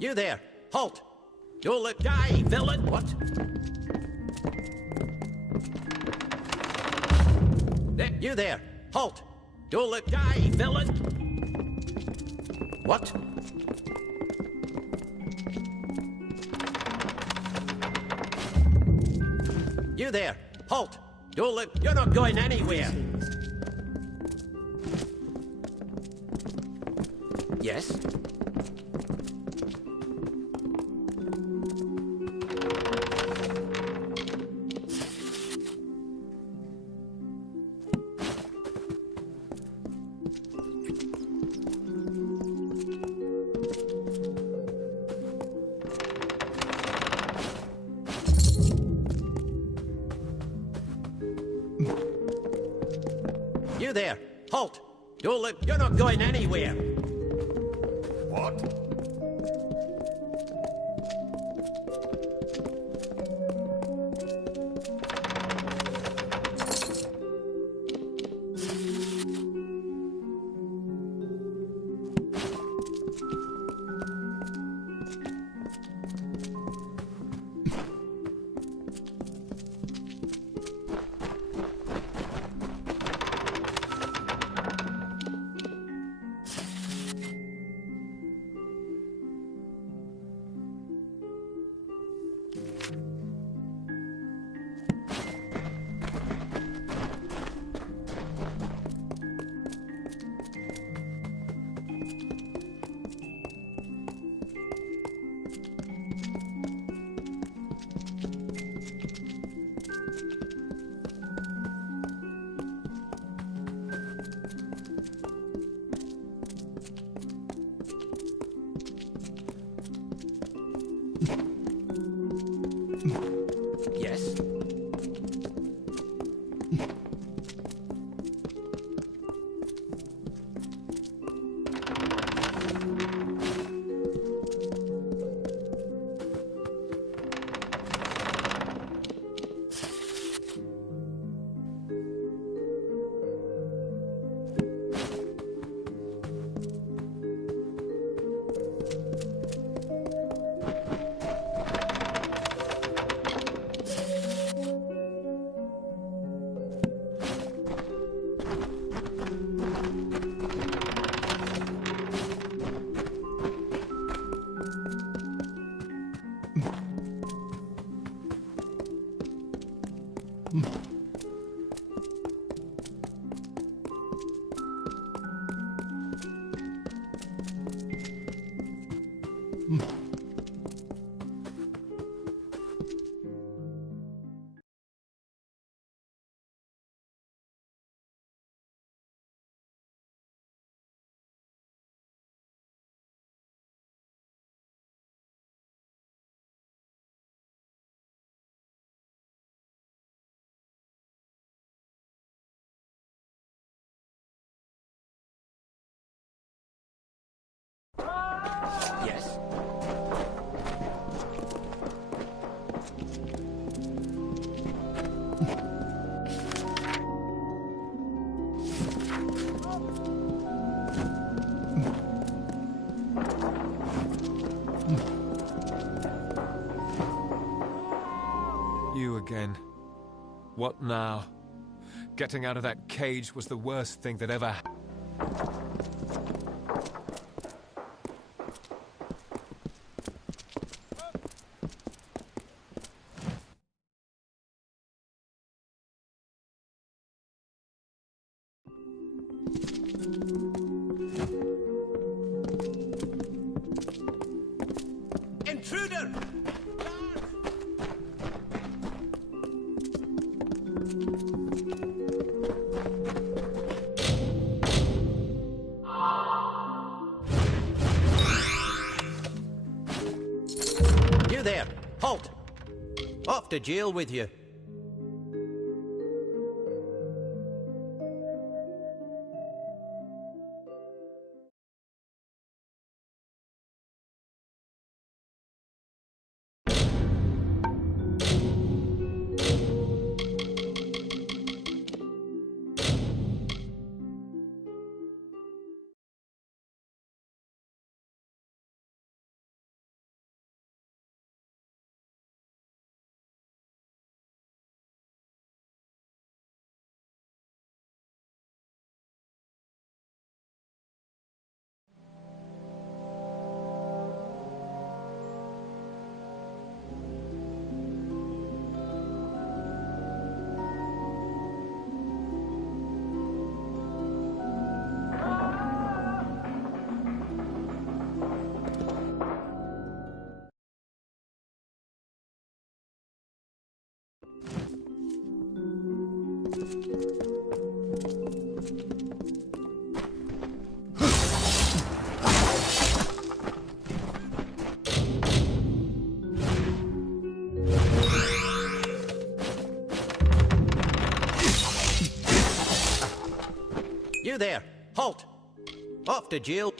You there! Halt! You'll let die, villain! What? You there! Halt! You'll let die, villain! What? You there! Halt! You'll let... You're not going anywhere! Yes? You there! Halt! You're not going anywhere! What? Yes? Yes? You again. What now? Getting out of that cage was the worst thing that ever happened. Intruder! You there! Halt! Off to jail with you. You there! Halt! Off to jail.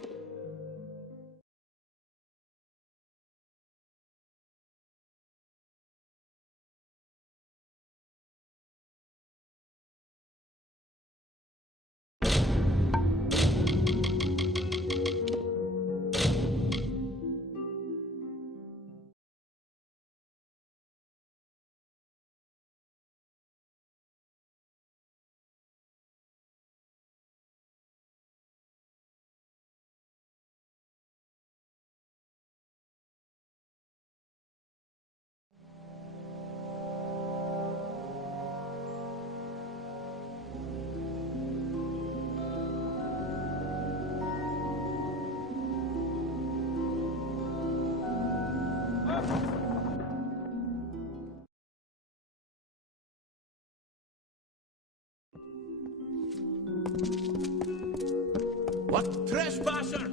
What? Trespasser!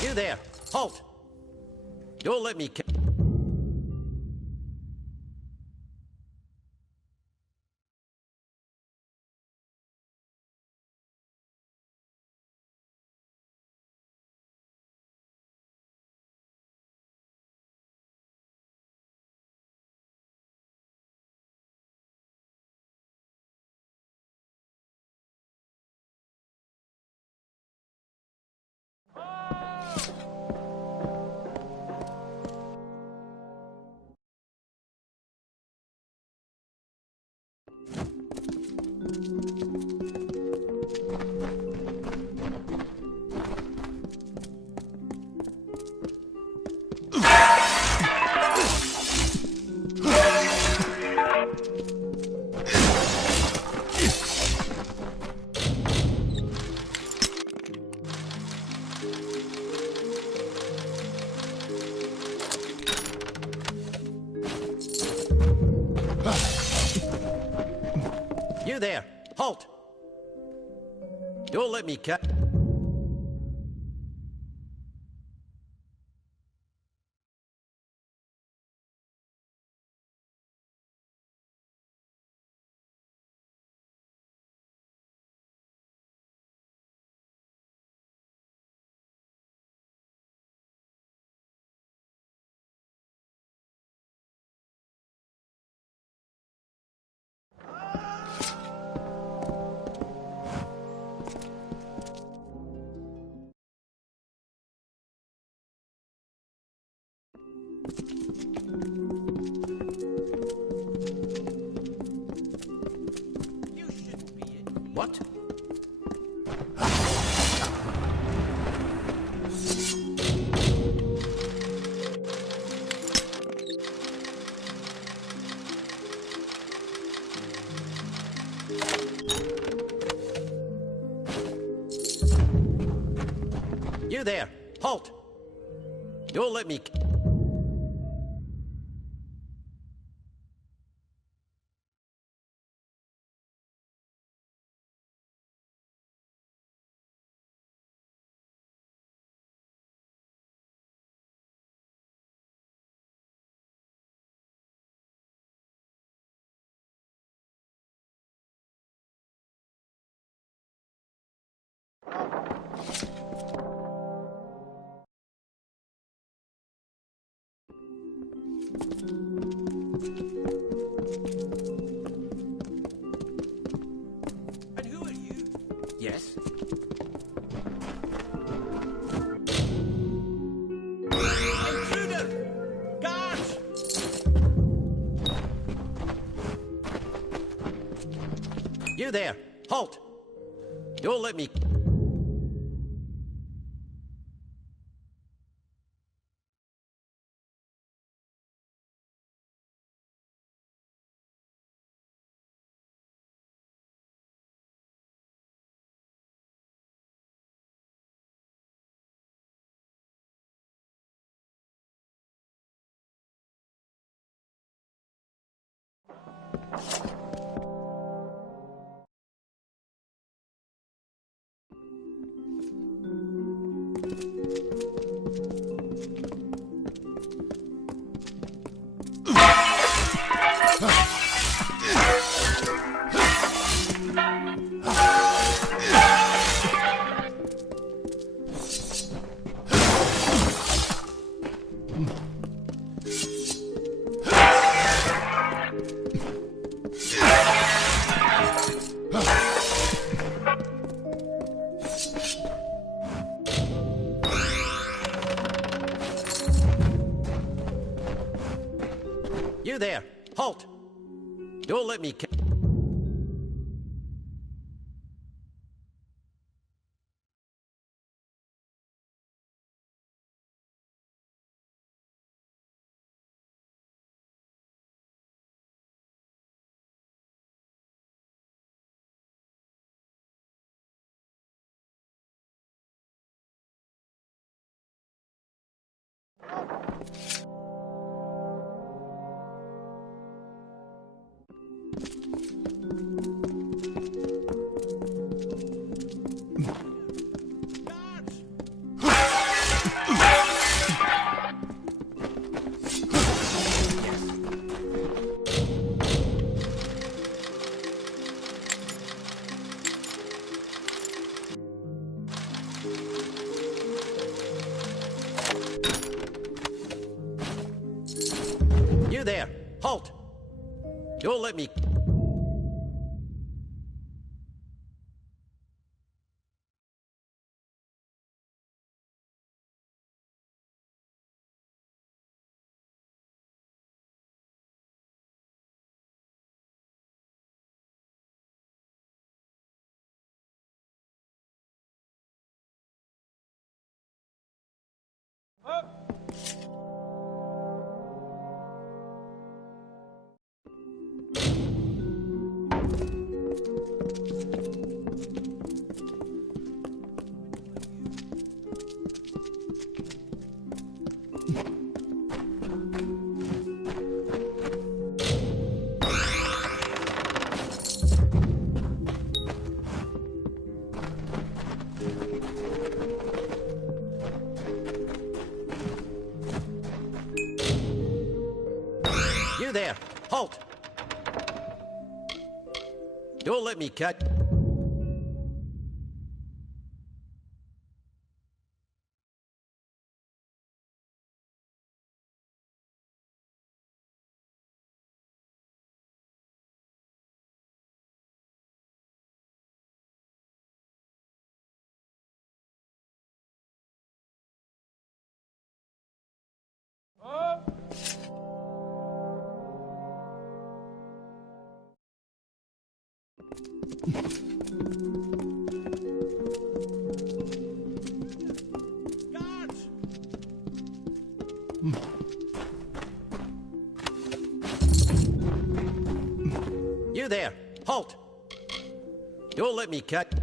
You there! Halt! Don't let me You there! Halt! Don't let me catch. What? You there! Halt! Don't let me... And who are you? Yes? Intruder! Guards! You there! Halt! Don't let me... You there! Halt! Don't let me... You there! Halt! Don't let me... You there! Halt! Don't let me cut... You there! Halt! Don't let me cut...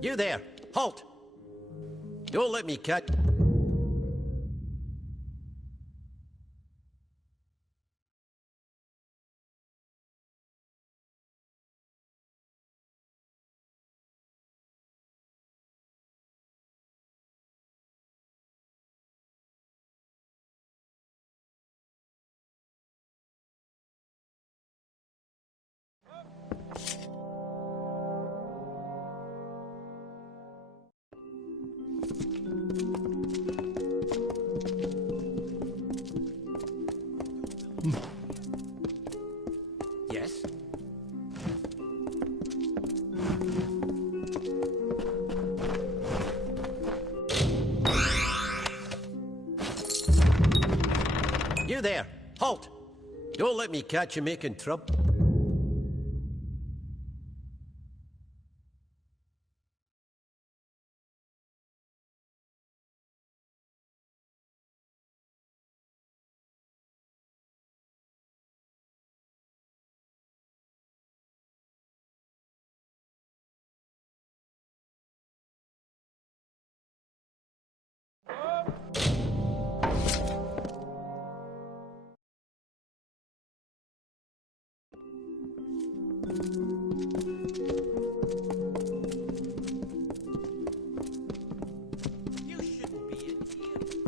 You there! Halt! Don't let me catch... Yes? You there! Halt! Don't let me catch you making trouble.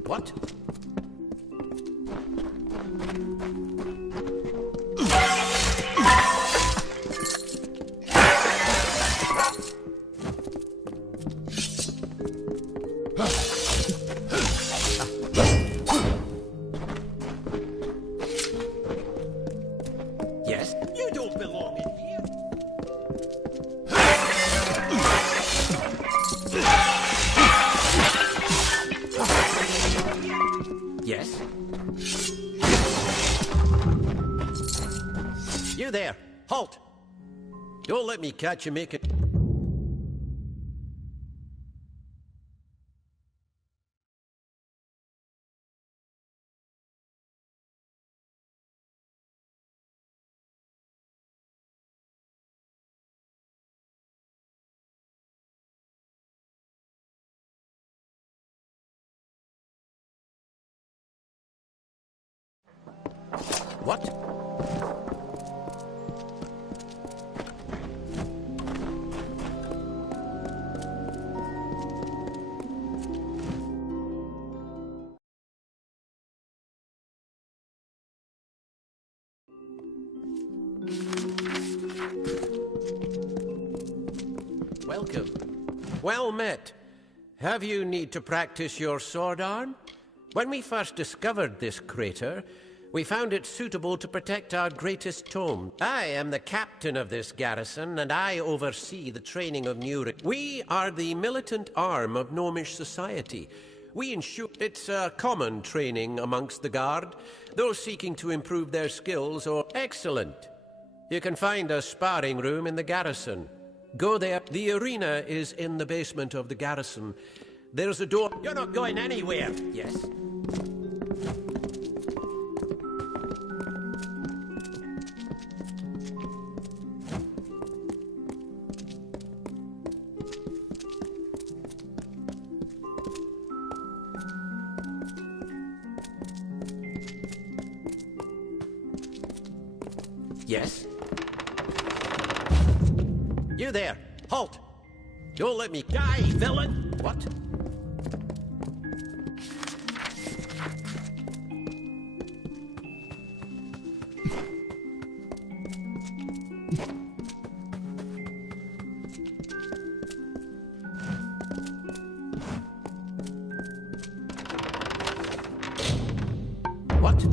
What? Yes? You don't belong in here. Yes? You there! Halt! Don't let me catch you making... What? Welcome. Well met. Have you need to practice your sword arm? When we first discovered this crater, we found it suitable to protect our greatest tome. I am the captain of this garrison, and I oversee the training of new... We are the militant arm of Gnomish society. We ensure it's a common training amongst the guard, those seeking to improve their skills or... Excellent. You can find a sparring room in the garrison. Go there. The arena is in the basement of the garrison. There's a door... You're not going anywhere. Yes? Yes? You there! Halt! Don't let me die, villain! What? What?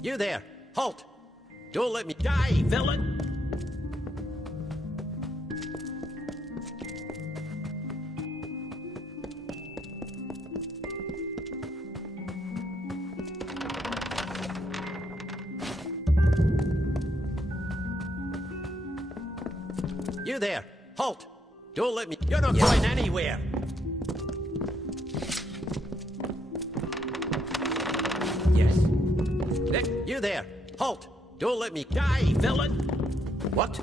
You there! Halt! Don't let me die, villain! You there! Halt! Don't let me... You're not going anywhere! Yes? You there! Halt! Don't let me die, villain! What?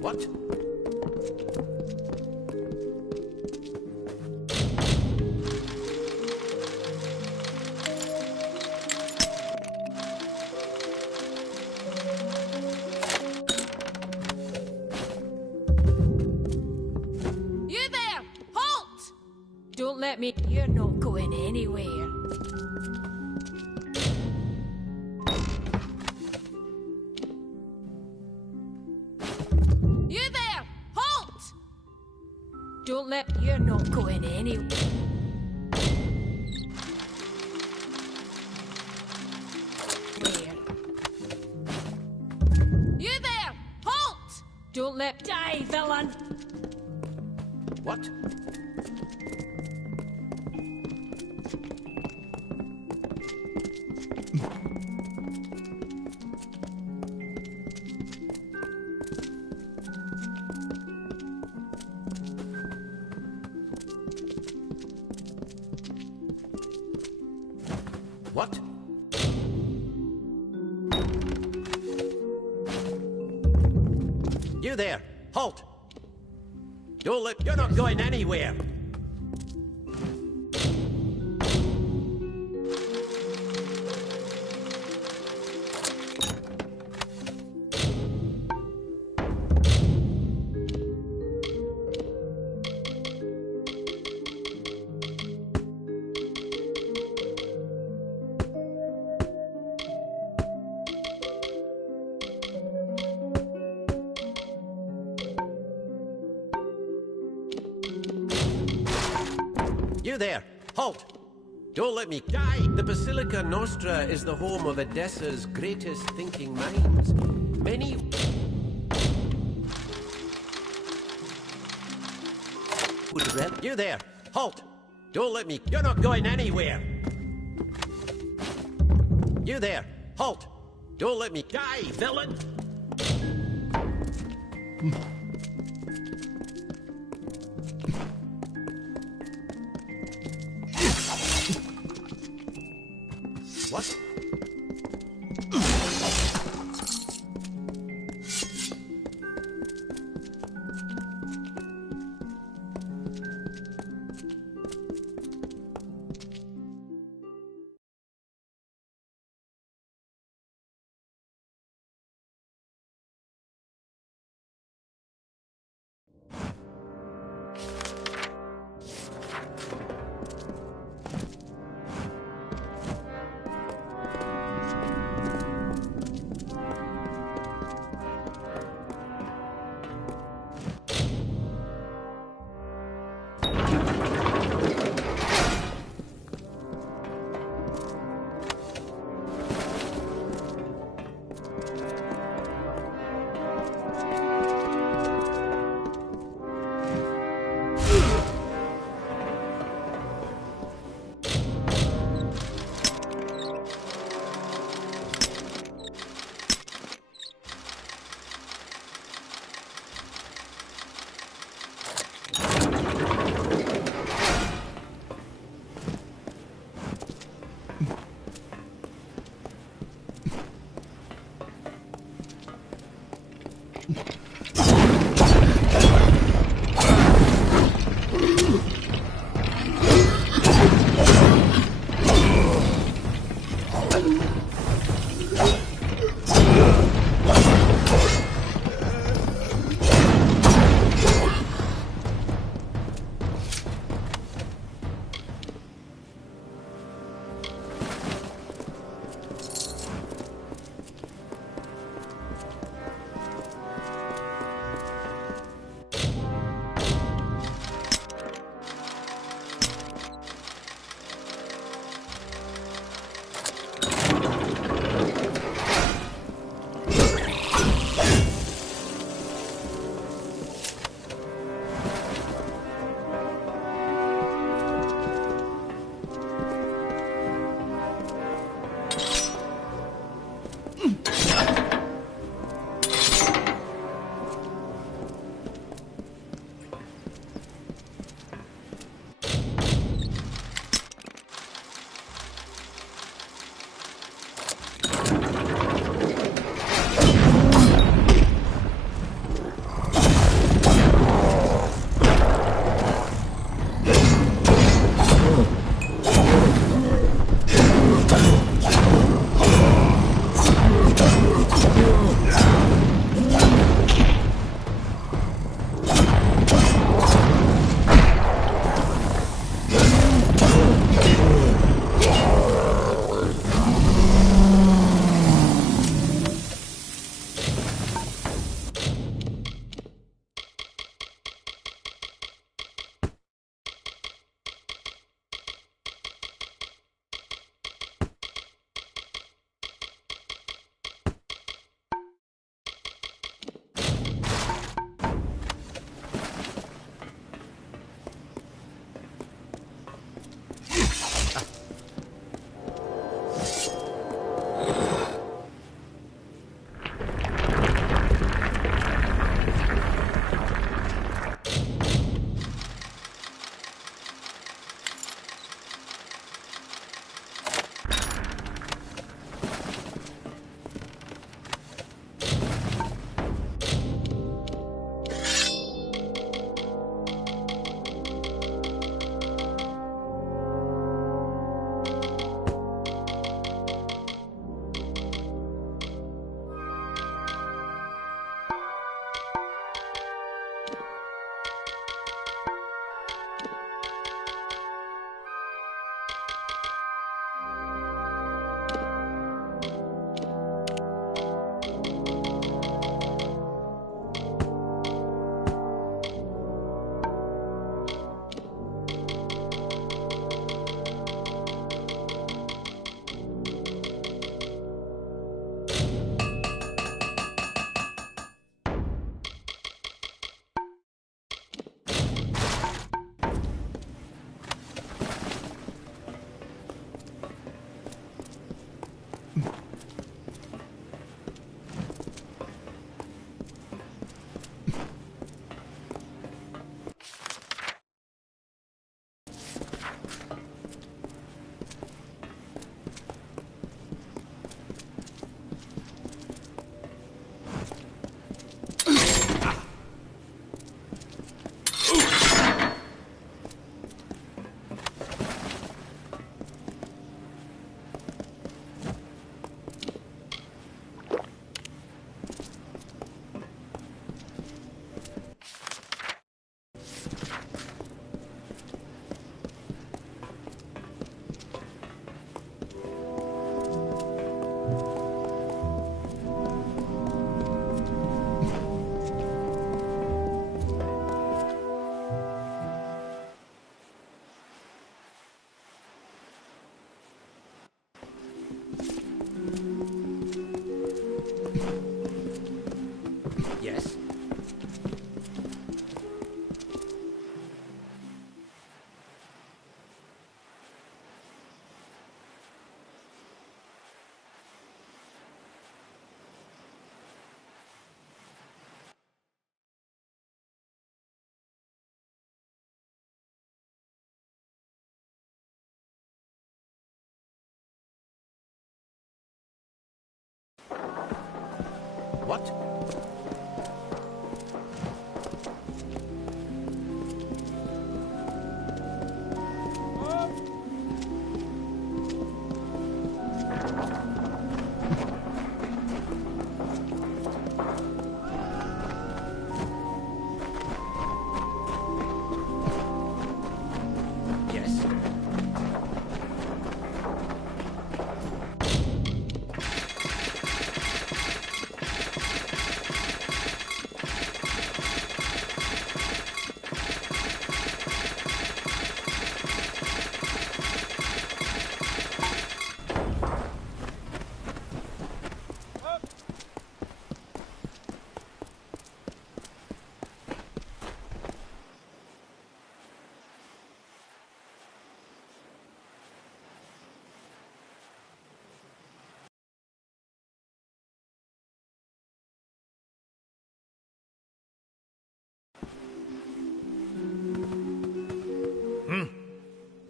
What? You're not going anywhere. You there! Halt! Don't let... You're not going anywhere. You there! Halt! Don't let... Die, villain! What? What? You there! Halt! Don't let... You're not going anywhere! You there! Halt! Don't let me die! The Basilica Nostra is the home of Edessa's greatest thinking minds. Many... You there! Halt! Don't let me... You're not going anywhere! You there! Halt! Don't let me die, villain! What?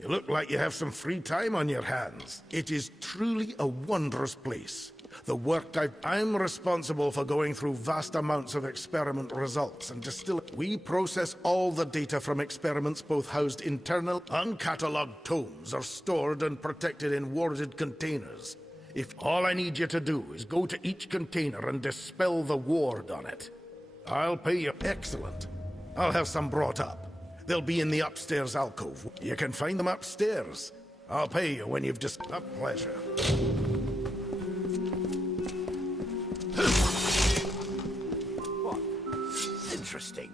You look like you have some free time on your hands. It is truly a wondrous place. The work I'm responsible for going through vast amounts of experiment results and We process all the data from experiments, both housed internal, uncatalogued tomes are stored and protected in warded containers. If all I need you to do is go to each container and dispel the ward on it, I'll pay you. Excellent. I'll have some brought up. They'll be in the upstairs alcove. You can find them upstairs. I'll pay you when you've just... A pleasure. Interesting.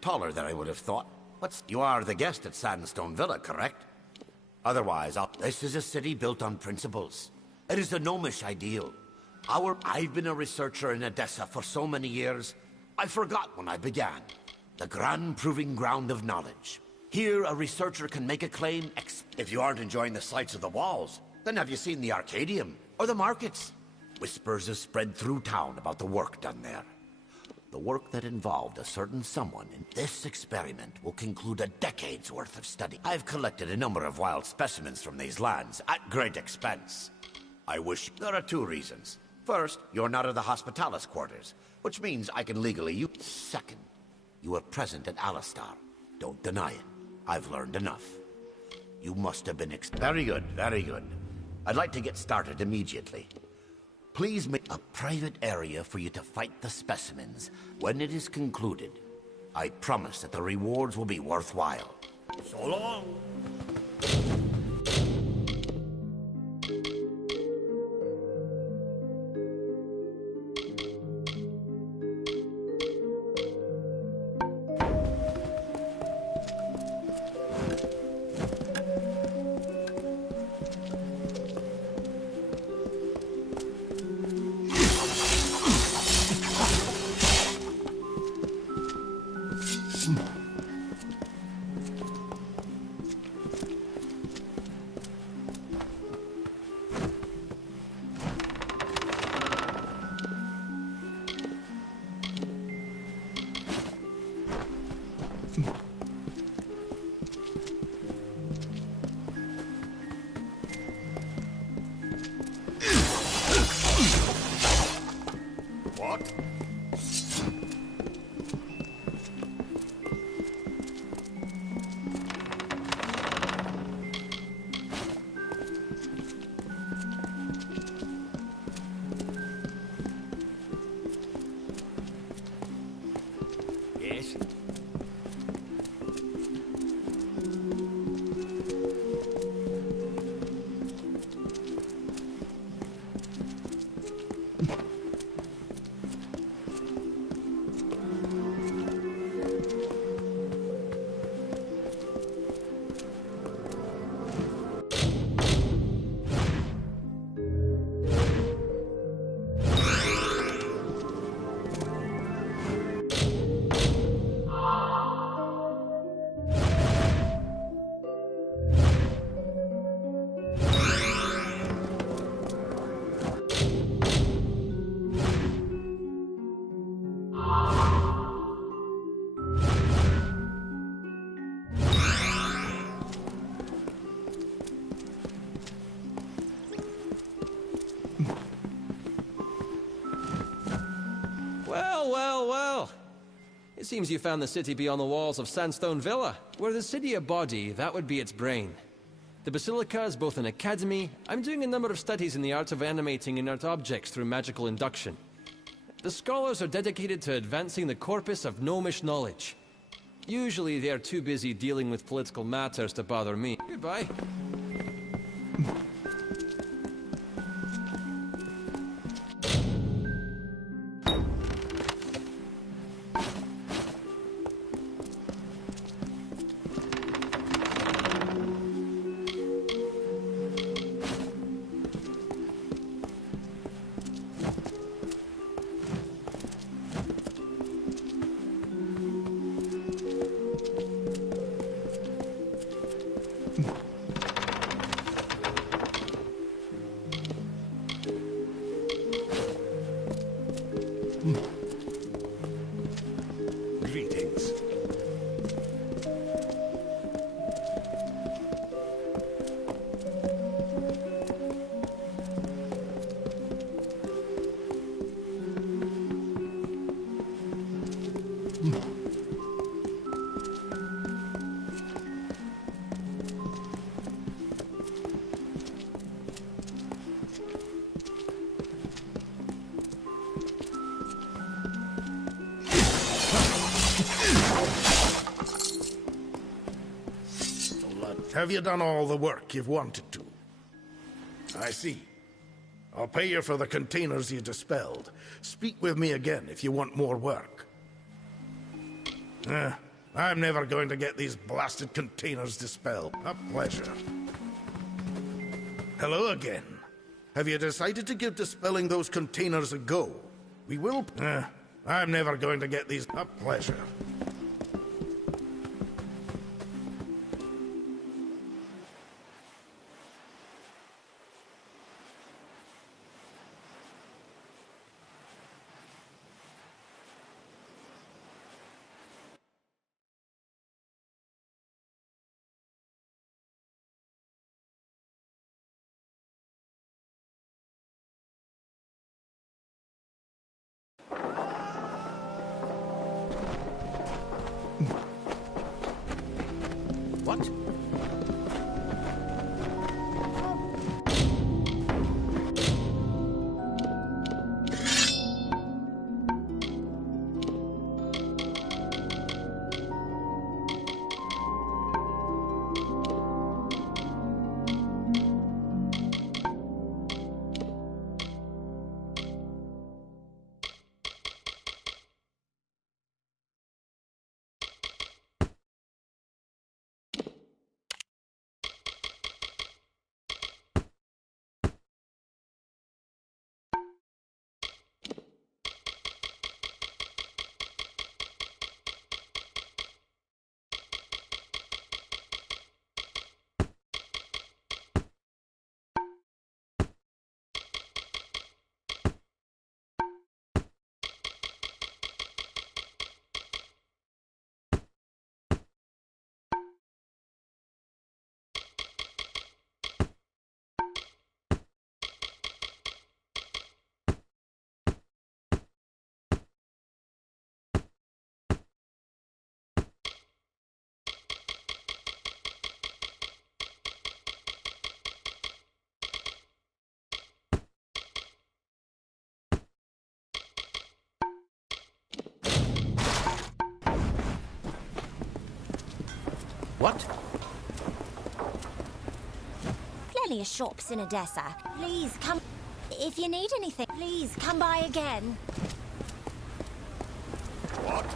Taller than I would have thought. You are the guest at Sandstone Villa, correct? Otherwise, this is a city built on principles. It is the gnomish ideal. I've been a researcher in Odessa for so many years, I forgot when I began. The grand proving ground of knowledge. Here, a researcher can make a claim. If you aren't enjoying the sights of the walls, then have you seen the Arcadium or the markets? Whispers have spread through town about the work done there. The work that involved a certain someone in this experiment will conclude a decade's worth of study. I've collected a number of wild specimens from these lands at great expense. There are 2 reasons. First, you're not in the Hospitalis quarters, which means I can legally use. Second, you were present at Alistar. Don't deny it. I've learned enough. You must have been Very good, very good. I'd like to get started immediately. Please make a private area for you to fight the specimens. When it is concluded, I promise that the rewards will be worthwhile. So long! It seems you found the city beyond the walls of Sandstone Villa. Were the city a body, that would be its brain. The Basilica is both an academy. I'm doing a number of studies in the art of animating inert objects through magical induction. The scholars are dedicated to advancing the corpus of gnomish knowledge. Usually they are too busy dealing with political matters to bother me. Goodbye. Have you done all the work you've wanted to? I see. I'll pay you for the containers you dispelled. Speak with me again if you want more work. I'm never going to get these blasted containers dispelled. A pleasure. Hello again. Have you decided to give dispelling those containers a go? We will... I'm never going to get these... A pleasure. What? What? Plenty of shops in Odessa. Please come. If you need anything, please come by again. What?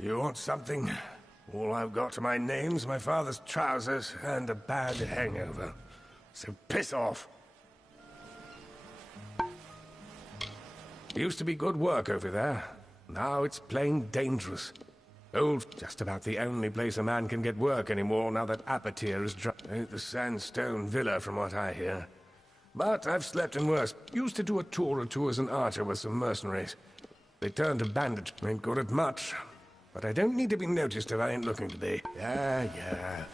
You want something? All I've got to my name's my father's trousers and a bad hangover. So piss off. Used to be good work over there. Now it's plain dangerous. Old, just about the only place a man can get work anymore now that Apatir is dry. Ain't the sandstone villa from what I hear. But I've slept in worse. Used to do a tour or two as an archer with some mercenaries. They turned to bandit. Ain't good at much. But I don't need to be noticed if I ain't looking to be. Yeah.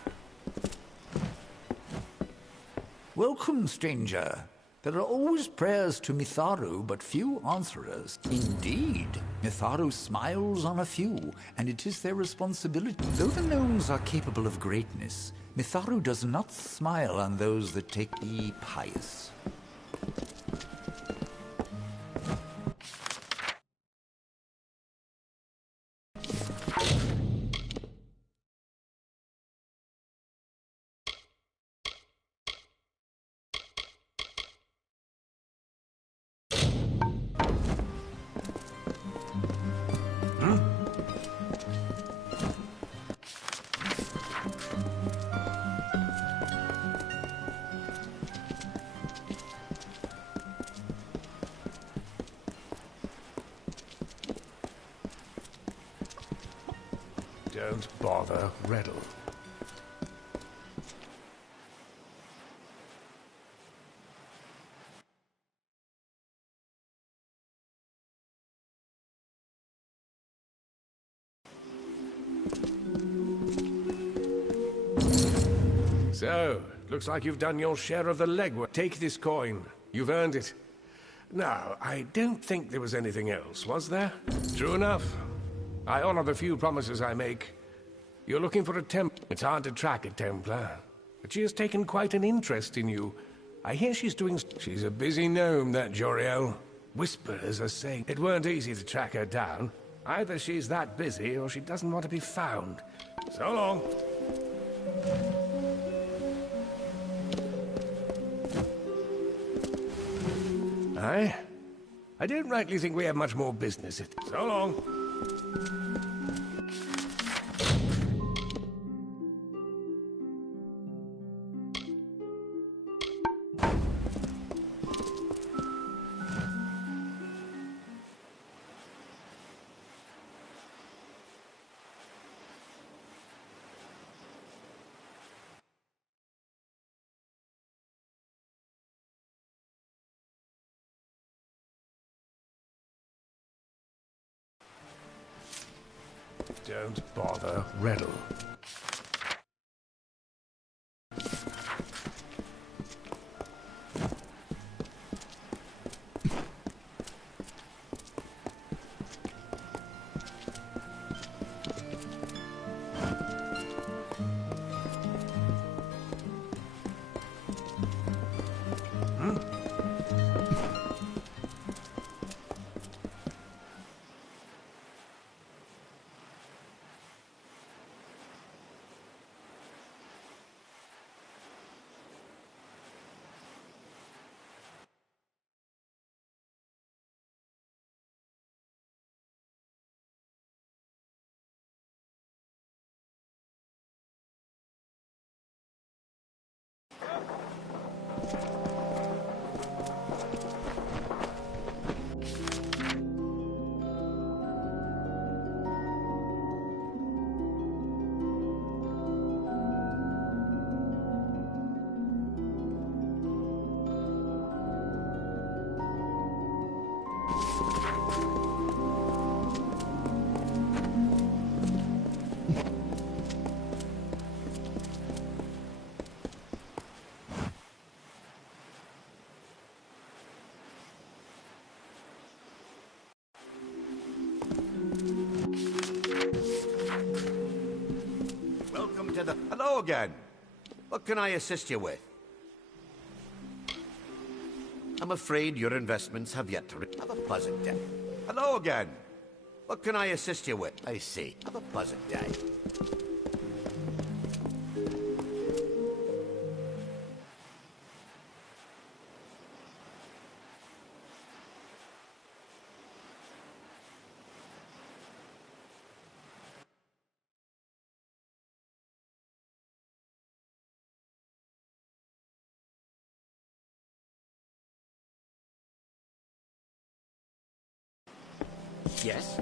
Welcome, stranger. There are always prayers to Mitharu, but few answerers. Indeed, Mitharu smiles on a few, and it is their responsibility. Though the gnomes are capable of greatness, Mitharu does not smile on those that take the pious. Don't bother, Reddle. So, looks like you've done your share of the legwork. Take this coin. You've earned it. Now, I don't think there was anything else, was there? True enough. I honor the few promises I make. You're looking for a Templar. It's hard to track a Templar, but she has taken quite an interest in you. I hear she's doing... She's a busy gnome, that Joriel. Whisperers are saying it weren't easy to track her down. Either she's that busy, or she doesn't want to be found. So long. I don't rightly think we have much more business. So long. Don't bother, Reddle. Hello again. What can I assist you with? I'm afraid your investments have yet to have a pleasant day. Hello again. What can I assist you with? I see. Have a pleasant day. Yes?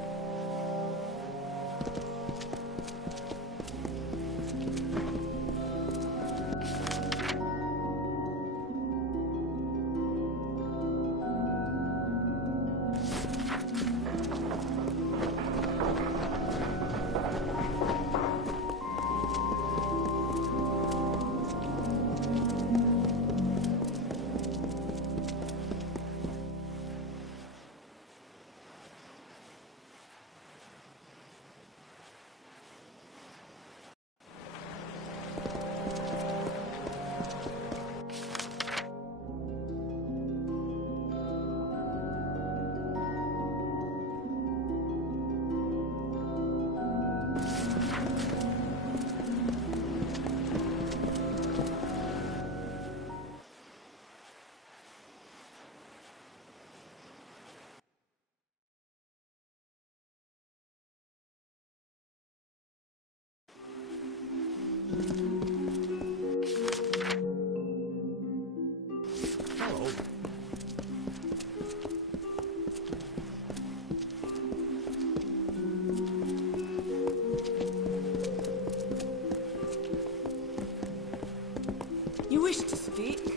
You wish to speak?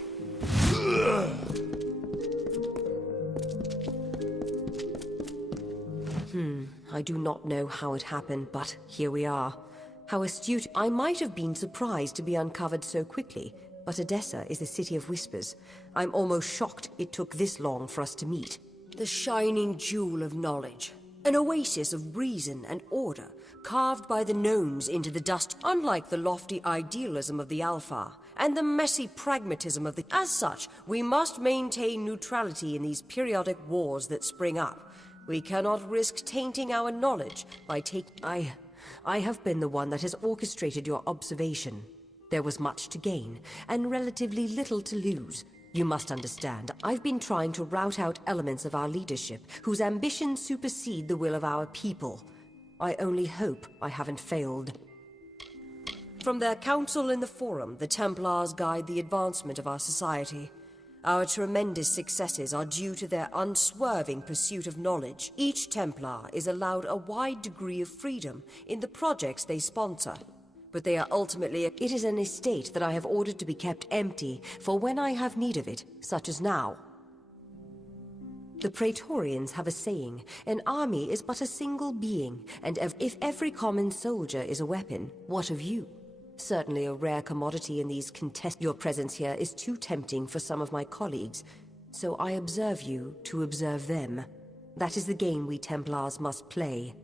I do not know how it happened, but here we are. How astute. I might have been surprised to be uncovered so quickly, but Odessa is a city of whispers. I'm almost shocked it took this long for us to meet. The shining jewel of knowledge. An oasis of reason and order, carved by the gnomes into the dust, unlike the lofty idealism of the Alpha, and the messy pragmatism of the... As such, we must maintain neutrality in these periodic wars that spring up. We cannot risk tainting our knowledge by I have been the one that has orchestrated your observation. There was much to gain, and relatively little to lose. You must understand, I've been trying to rout out elements of our leadership whose ambitions supersede the will of our people. I only hope I haven't failed. From their council in the Forum, the Templars guide the advancement of our society. Our tremendous successes are due to their unswerving pursuit of knowledge. Each Templar is allowed a wide degree of freedom in the projects they sponsor. But they are ultimately... It is an estate that I have ordered to be kept empty for when I have need of it, such as now. The Praetorians have a saying, an army is but a single being, and if every common soldier is a weapon, what of you? Certainly a rare commodity in these contests. Your presence here is too tempting for some of my colleagues, so I observe you to observe them. That is the game we Templars must play.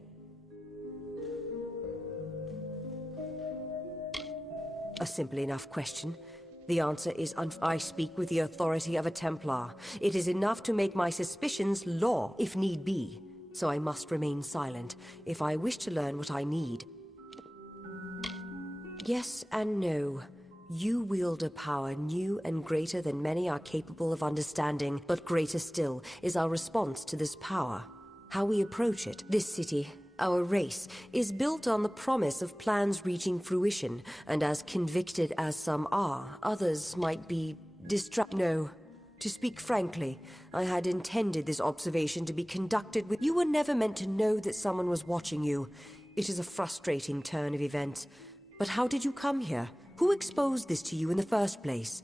A simple enough question. The answer is I speak with the authority of a Templar. It is enough to make my suspicions law, if need be. So I must remain silent, if I wish to learn what I need. Yes and no. You wield a power new and greater than many are capable of understanding, but greater still is our response to this power. How we approach it. This city, our race, is built on the promise of plans reaching fruition, and as convicted as some are, others might be No. To speak frankly, I had intended this observation to be conducted with... You were never meant to know that someone was watching you. It is a frustrating turn of events. But how did you come here? Who exposed this to you in the first place?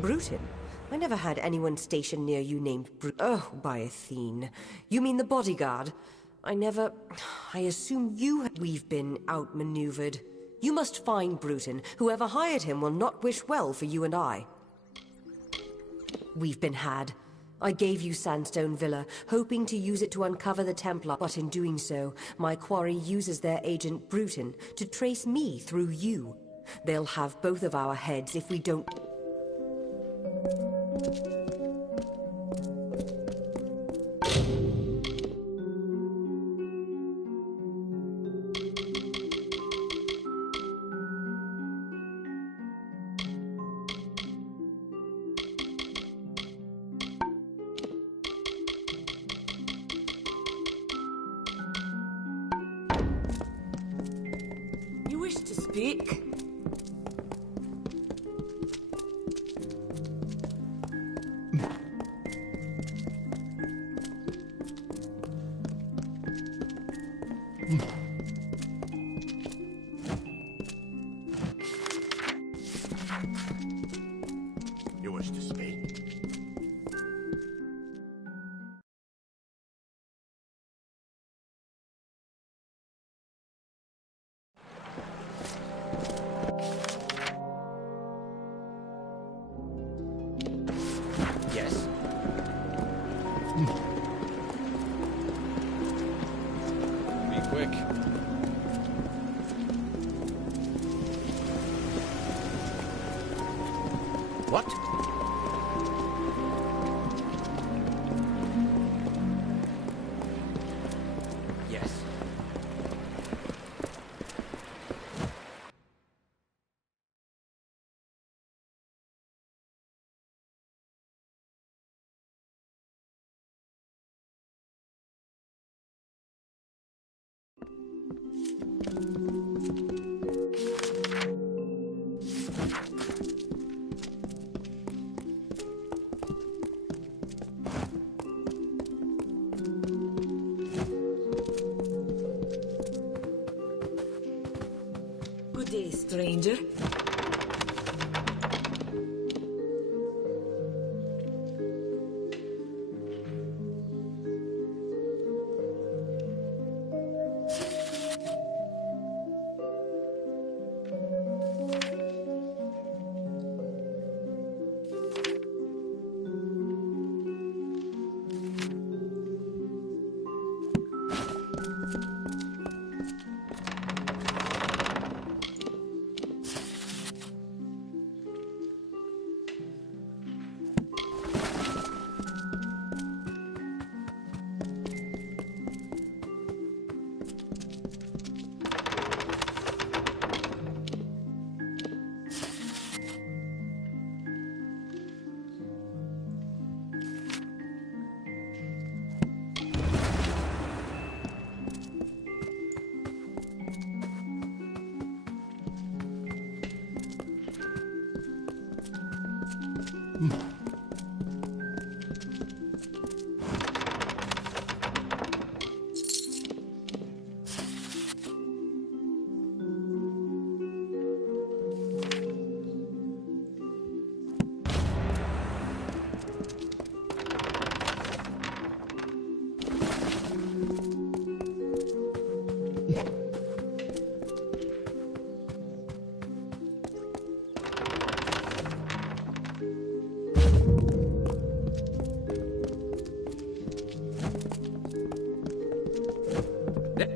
Bruton? I never had anyone stationed near you named Oh, by Athene. You mean the bodyguard? I assume we've been outmaneuvered. You must find Bruton. Whoever hired him will not wish well for you and I. We've been had. I gave you Sandstone Villa, hoping to use it to uncover the Templar, but in doing so, my quarry uses their agent Bruton to trace me through you. They'll have both of our heads if we don't... You wish to speak? You wish to speak? Yes. Be quick. What? Yes.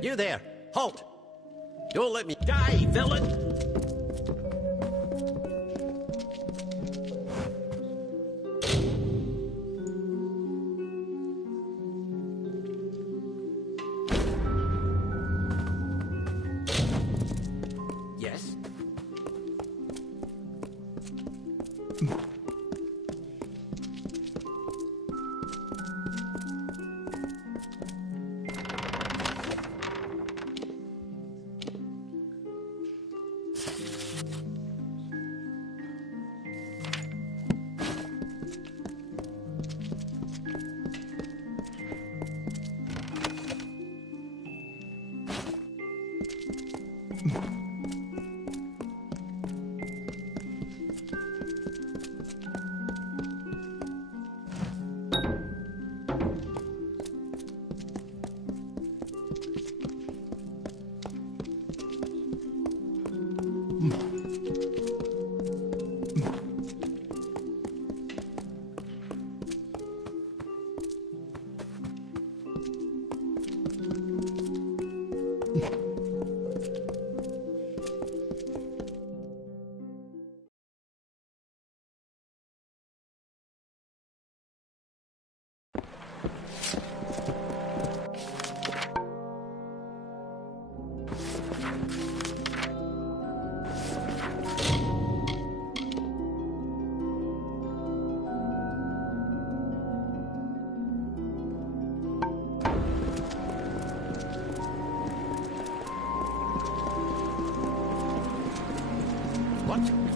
You there! Halt! Don't let me die, villain! Yes? What?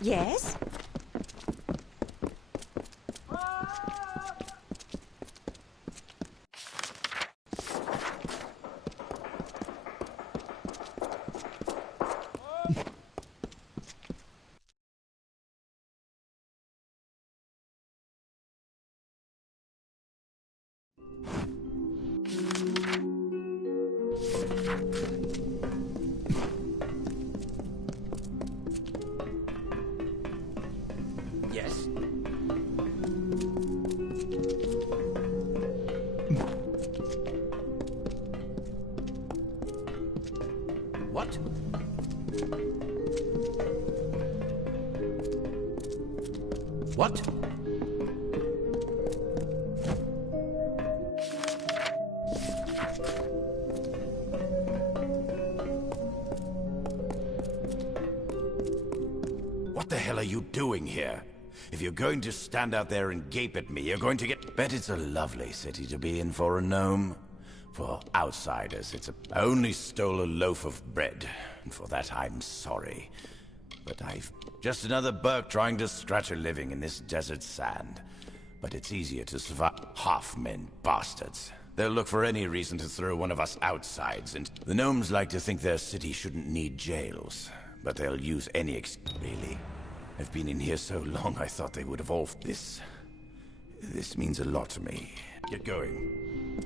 Yes? Yes? What? What? What the hell are you doing here? If you're going to stand out there and gape at me, you're going to get... Bet it's a lovely city to be in for a gnome. For outsiders, I only stole a loaf of bread, and for that I'm sorry. But I've... Just another Burke trying to scratch a living in this desert sand. But it's easier to survive half-men bastards They'll look for any reason to throw one of us outsides, and the gnomes like to think their city shouldn't need jails. But they'll use any really. I've been in here so long, I thought they would have all... This means a lot to me. Get going.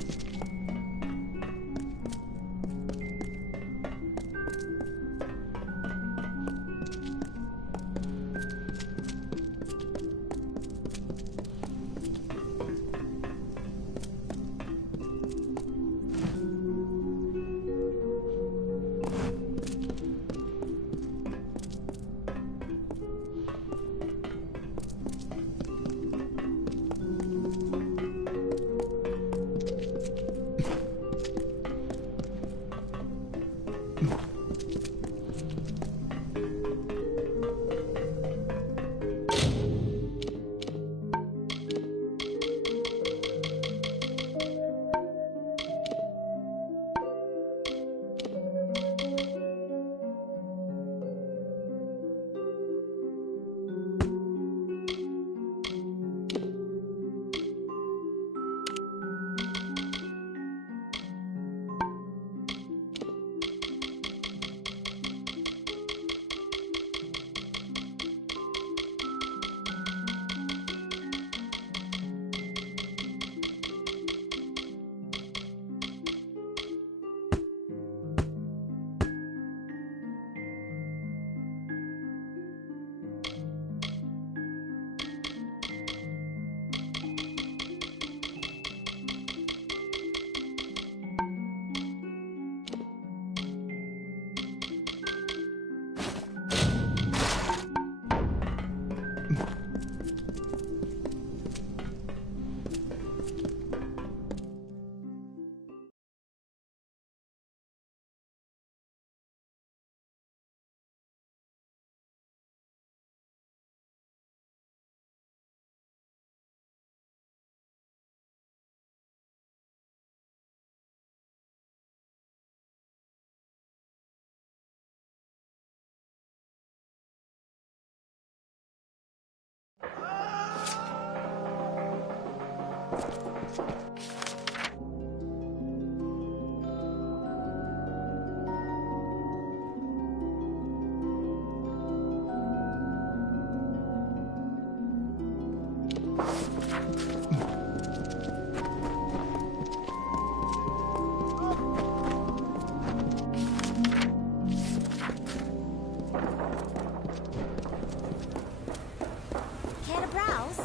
Care to browse?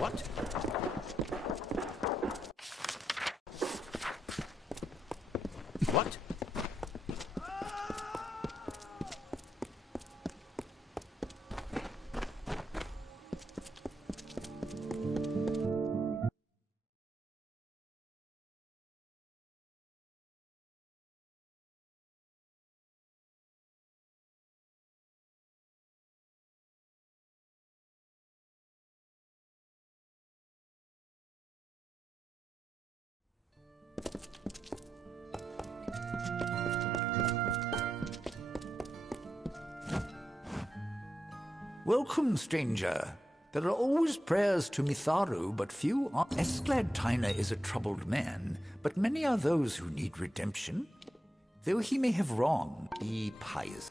What? What? Welcome, stranger. There are always prayers to Mitharu, but few are. Esclad Tyner is a troubled man, but many are those who need redemption. Though he may have wronged, be pious.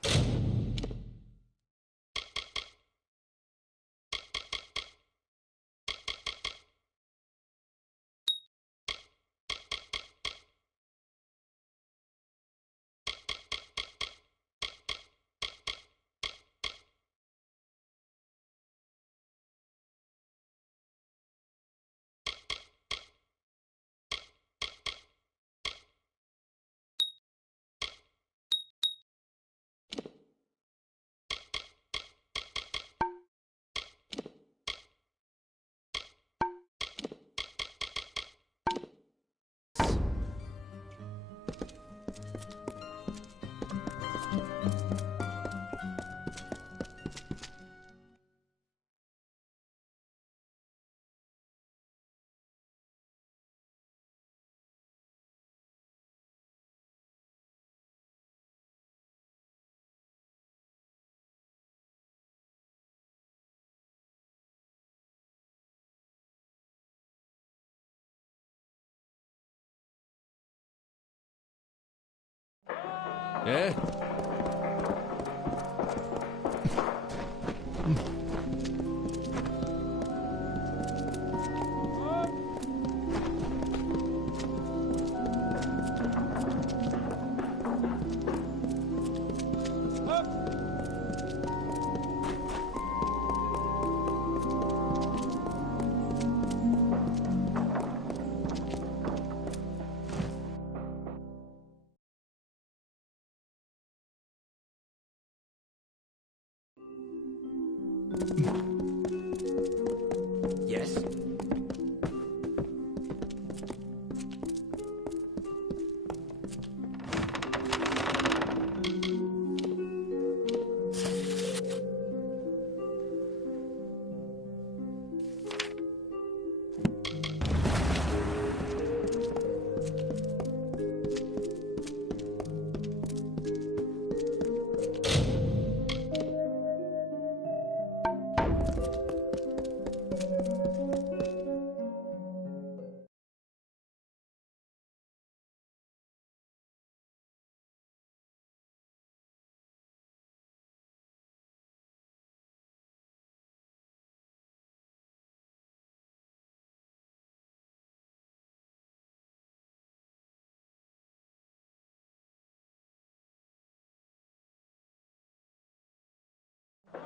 Yeah? Yes?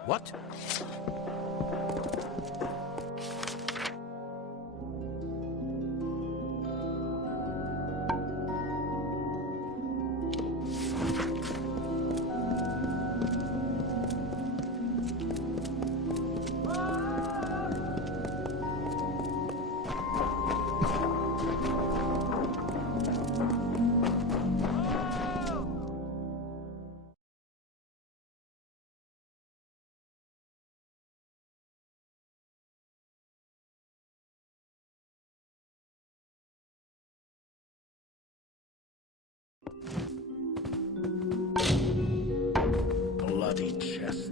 What? Bloody chest.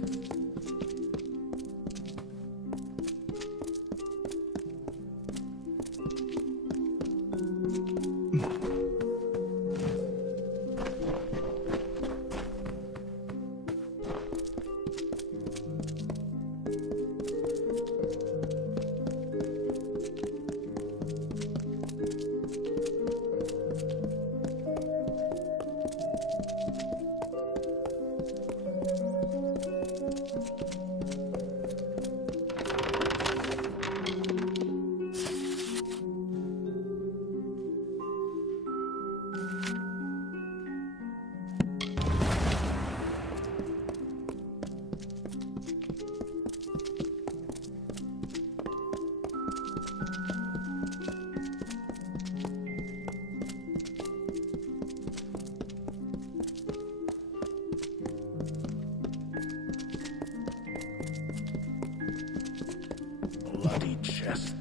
Bloody chest.